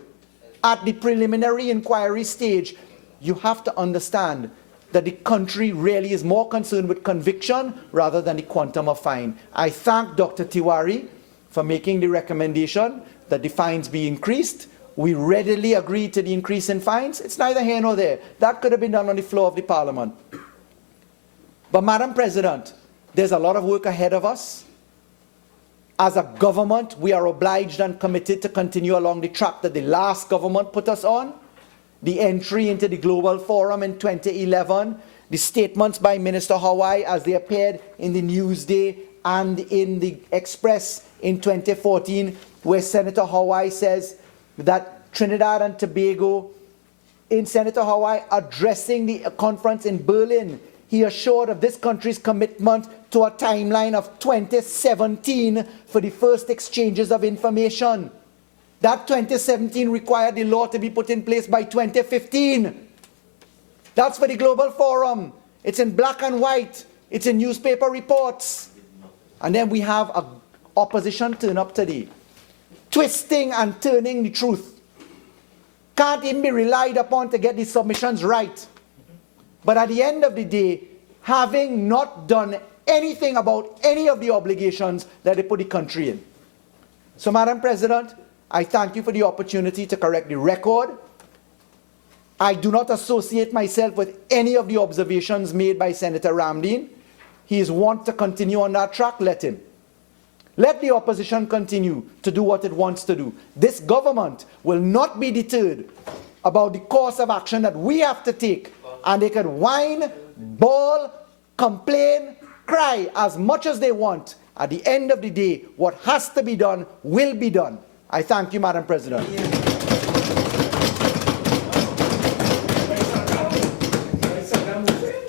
at the preliminary inquiry stage, you have to understand that the country really is more concerned with conviction rather than the quantum of fine. I thank Dr. Tiwari for making the recommendation that the fines be increased. We readily agreed to the increase in fines. It's neither here nor there. That could have been done on the floor of the Parliament. But Madam President, there's a lot of work ahead of us. As a government, we are obliged and committed to continue along the track that the last government put us on. the entry into the Global Forum in 2011, the statements by Minister Hawaii as they appeared in the Newsday and in the Express in 2014, where Senator Hawaii says that Trinidad and Tobago, in Senator Hawaii addressing the conference in Berlin, he assured of this country's commitment to a timeline of 2017 for the first exchanges of information. That 2017 required the law to be put in place by 2015. That's for the Global Forum. It's in black and white. It's in newspaper reports. And then we have an opposition turn up today, twisting and turning the truth. Can't even be relied upon to get the submissions right. But at the end of the day, having not done anything about any of the obligations that they put the country in. So, Madam President, I thank you for the opportunity to correct the record. I do not associate myself with any of the observations made by Senator Ramdeen. He is want to continue on that track, let him. Let the opposition continue to do what it wants to do. This government will not be deterred about the course of action that we have to take. And they can whine, bawl, complain, cry as much as they want. At the end of the day, what has to be done will be done. I thank you, Madam President.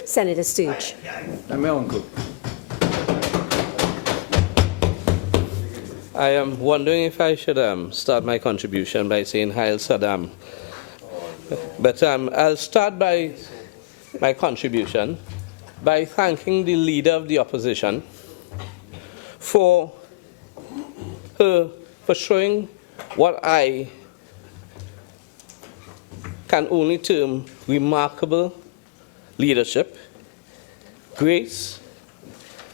Senator Sturge. My uncle. I am wondering if I should start my contribution by saying Hail Saddam. But I'll start by my contribution by thanking the leader of the opposition for showing what I can only term remarkable leadership, grace,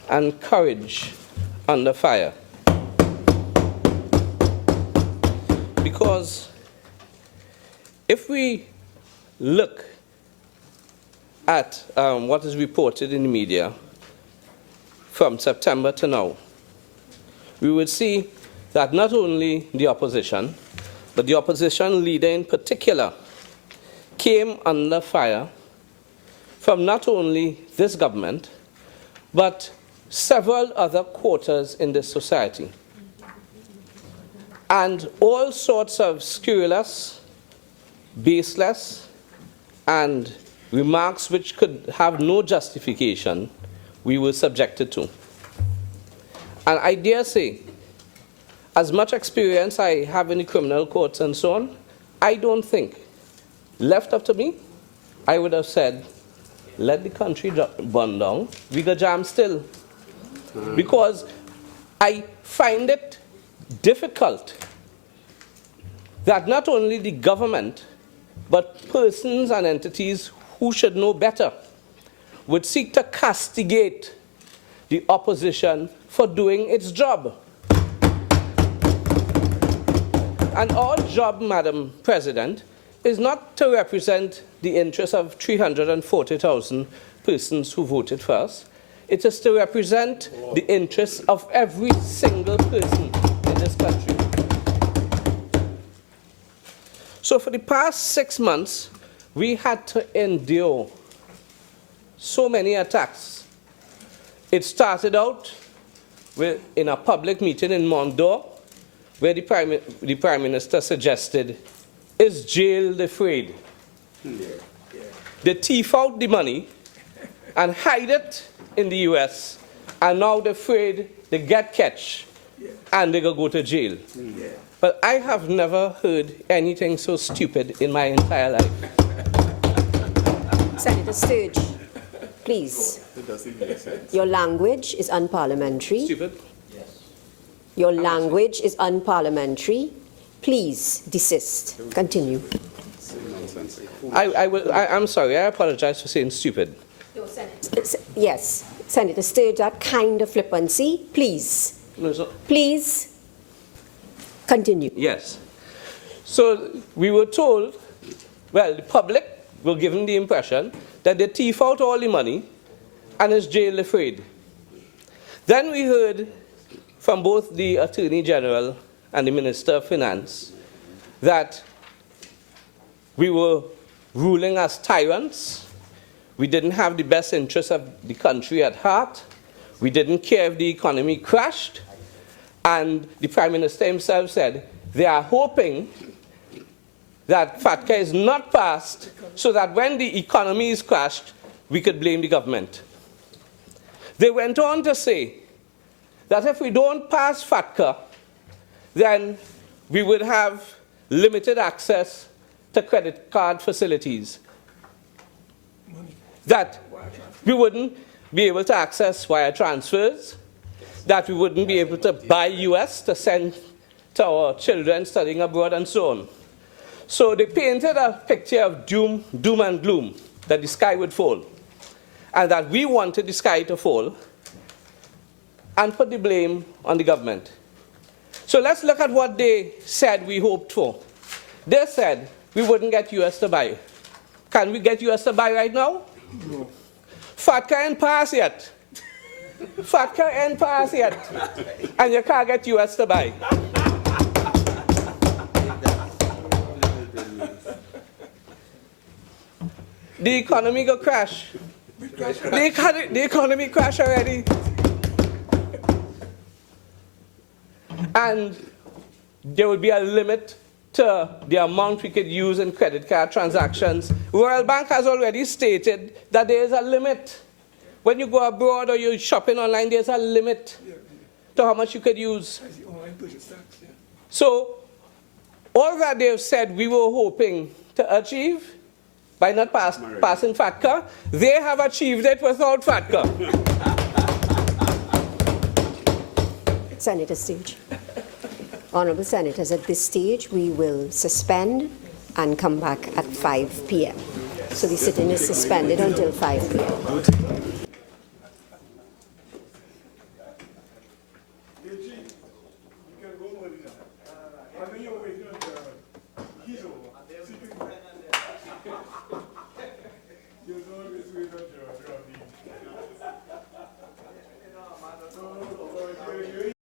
and courage under fire. Because if we look at what is reported in the media from September to now, we would see that not only the opposition, but the opposition leader in particular came under fire from not only this government, but several other quarters in this society. And all sorts of scurrilous, baseless, and remarks which could have no justification, we were subjected to. And I dare say, as much experience I have in the criminal courts and so on, I don't think, left up to me, I would have said, let the country burn down, we go jam still. Because I find it difficult that not only the government, but persons and entities who should know better would seek to castigate the opposition for doing its job. And our job, Madam President, is not to represent the interests of 340,000 persons who voted for us. It is to represent the interests of every single person in this country. So for the past 6 months, we had to endure so many attacks. It started out in a public meeting in Mondor, where the Prime Minister suggested, is jail afraid? They thief out the money and hide it in the US, and now they're afraid they get catch and they're going to go to jail. But I have never heard anything so stupid in my entire life. Senator Sturge, please. Your language is unparliamentary. Stupid? Your language is unparliamentary. Please desist. Continue. I'm sorry, I apologize for saying stupid. Yes, Senator Sturge, that kind of flippancy, please. Please continue. Yes. So we were told, well, the public were given the impression that they thief out all the money and is jail afraid. Then we heard from both the Attorney General and the Minister of Finance that we were ruling as tyrants. We didn't have the best interests of the country at heart. We didn't care if the economy crashed. And the Prime Minister himself said they are hoping that FATCA is not passed so that when the economy is crashed, we could blame the government. They went on to say that if we don't pass FATCA, then we would have limited access to credit card facilities, that we wouldn't be able to access wire transfers, that we wouldn't be able to buy US to send to our children studying abroad and so on. So they painted a picture of doom and gloom, that the sky would fall, and that we wanted the sky to fall, and put the blame on the government. So let's look at what they said we hoped for. They said we wouldn't get US to buy. Can we get US to buy right now? No. FATCA ain't passed yet. FATCA ain't passed yet. And you can't get US to buy. The economy go crash. The economy crash already. And there would be a limit to the amount we could use in credit card transactions. Royal Bank has already stated that there is a limit. When you go abroad or you're shopping online, there's a limit to how much you could use. So all that they've said we were hoping to achieve by not passing FATCA, they have achieved it without FATCA. Senator Sturge. Honourable Senators, at this stage we will suspend and come back at 5 p.m. So the sitting is suspended until 5 p.m.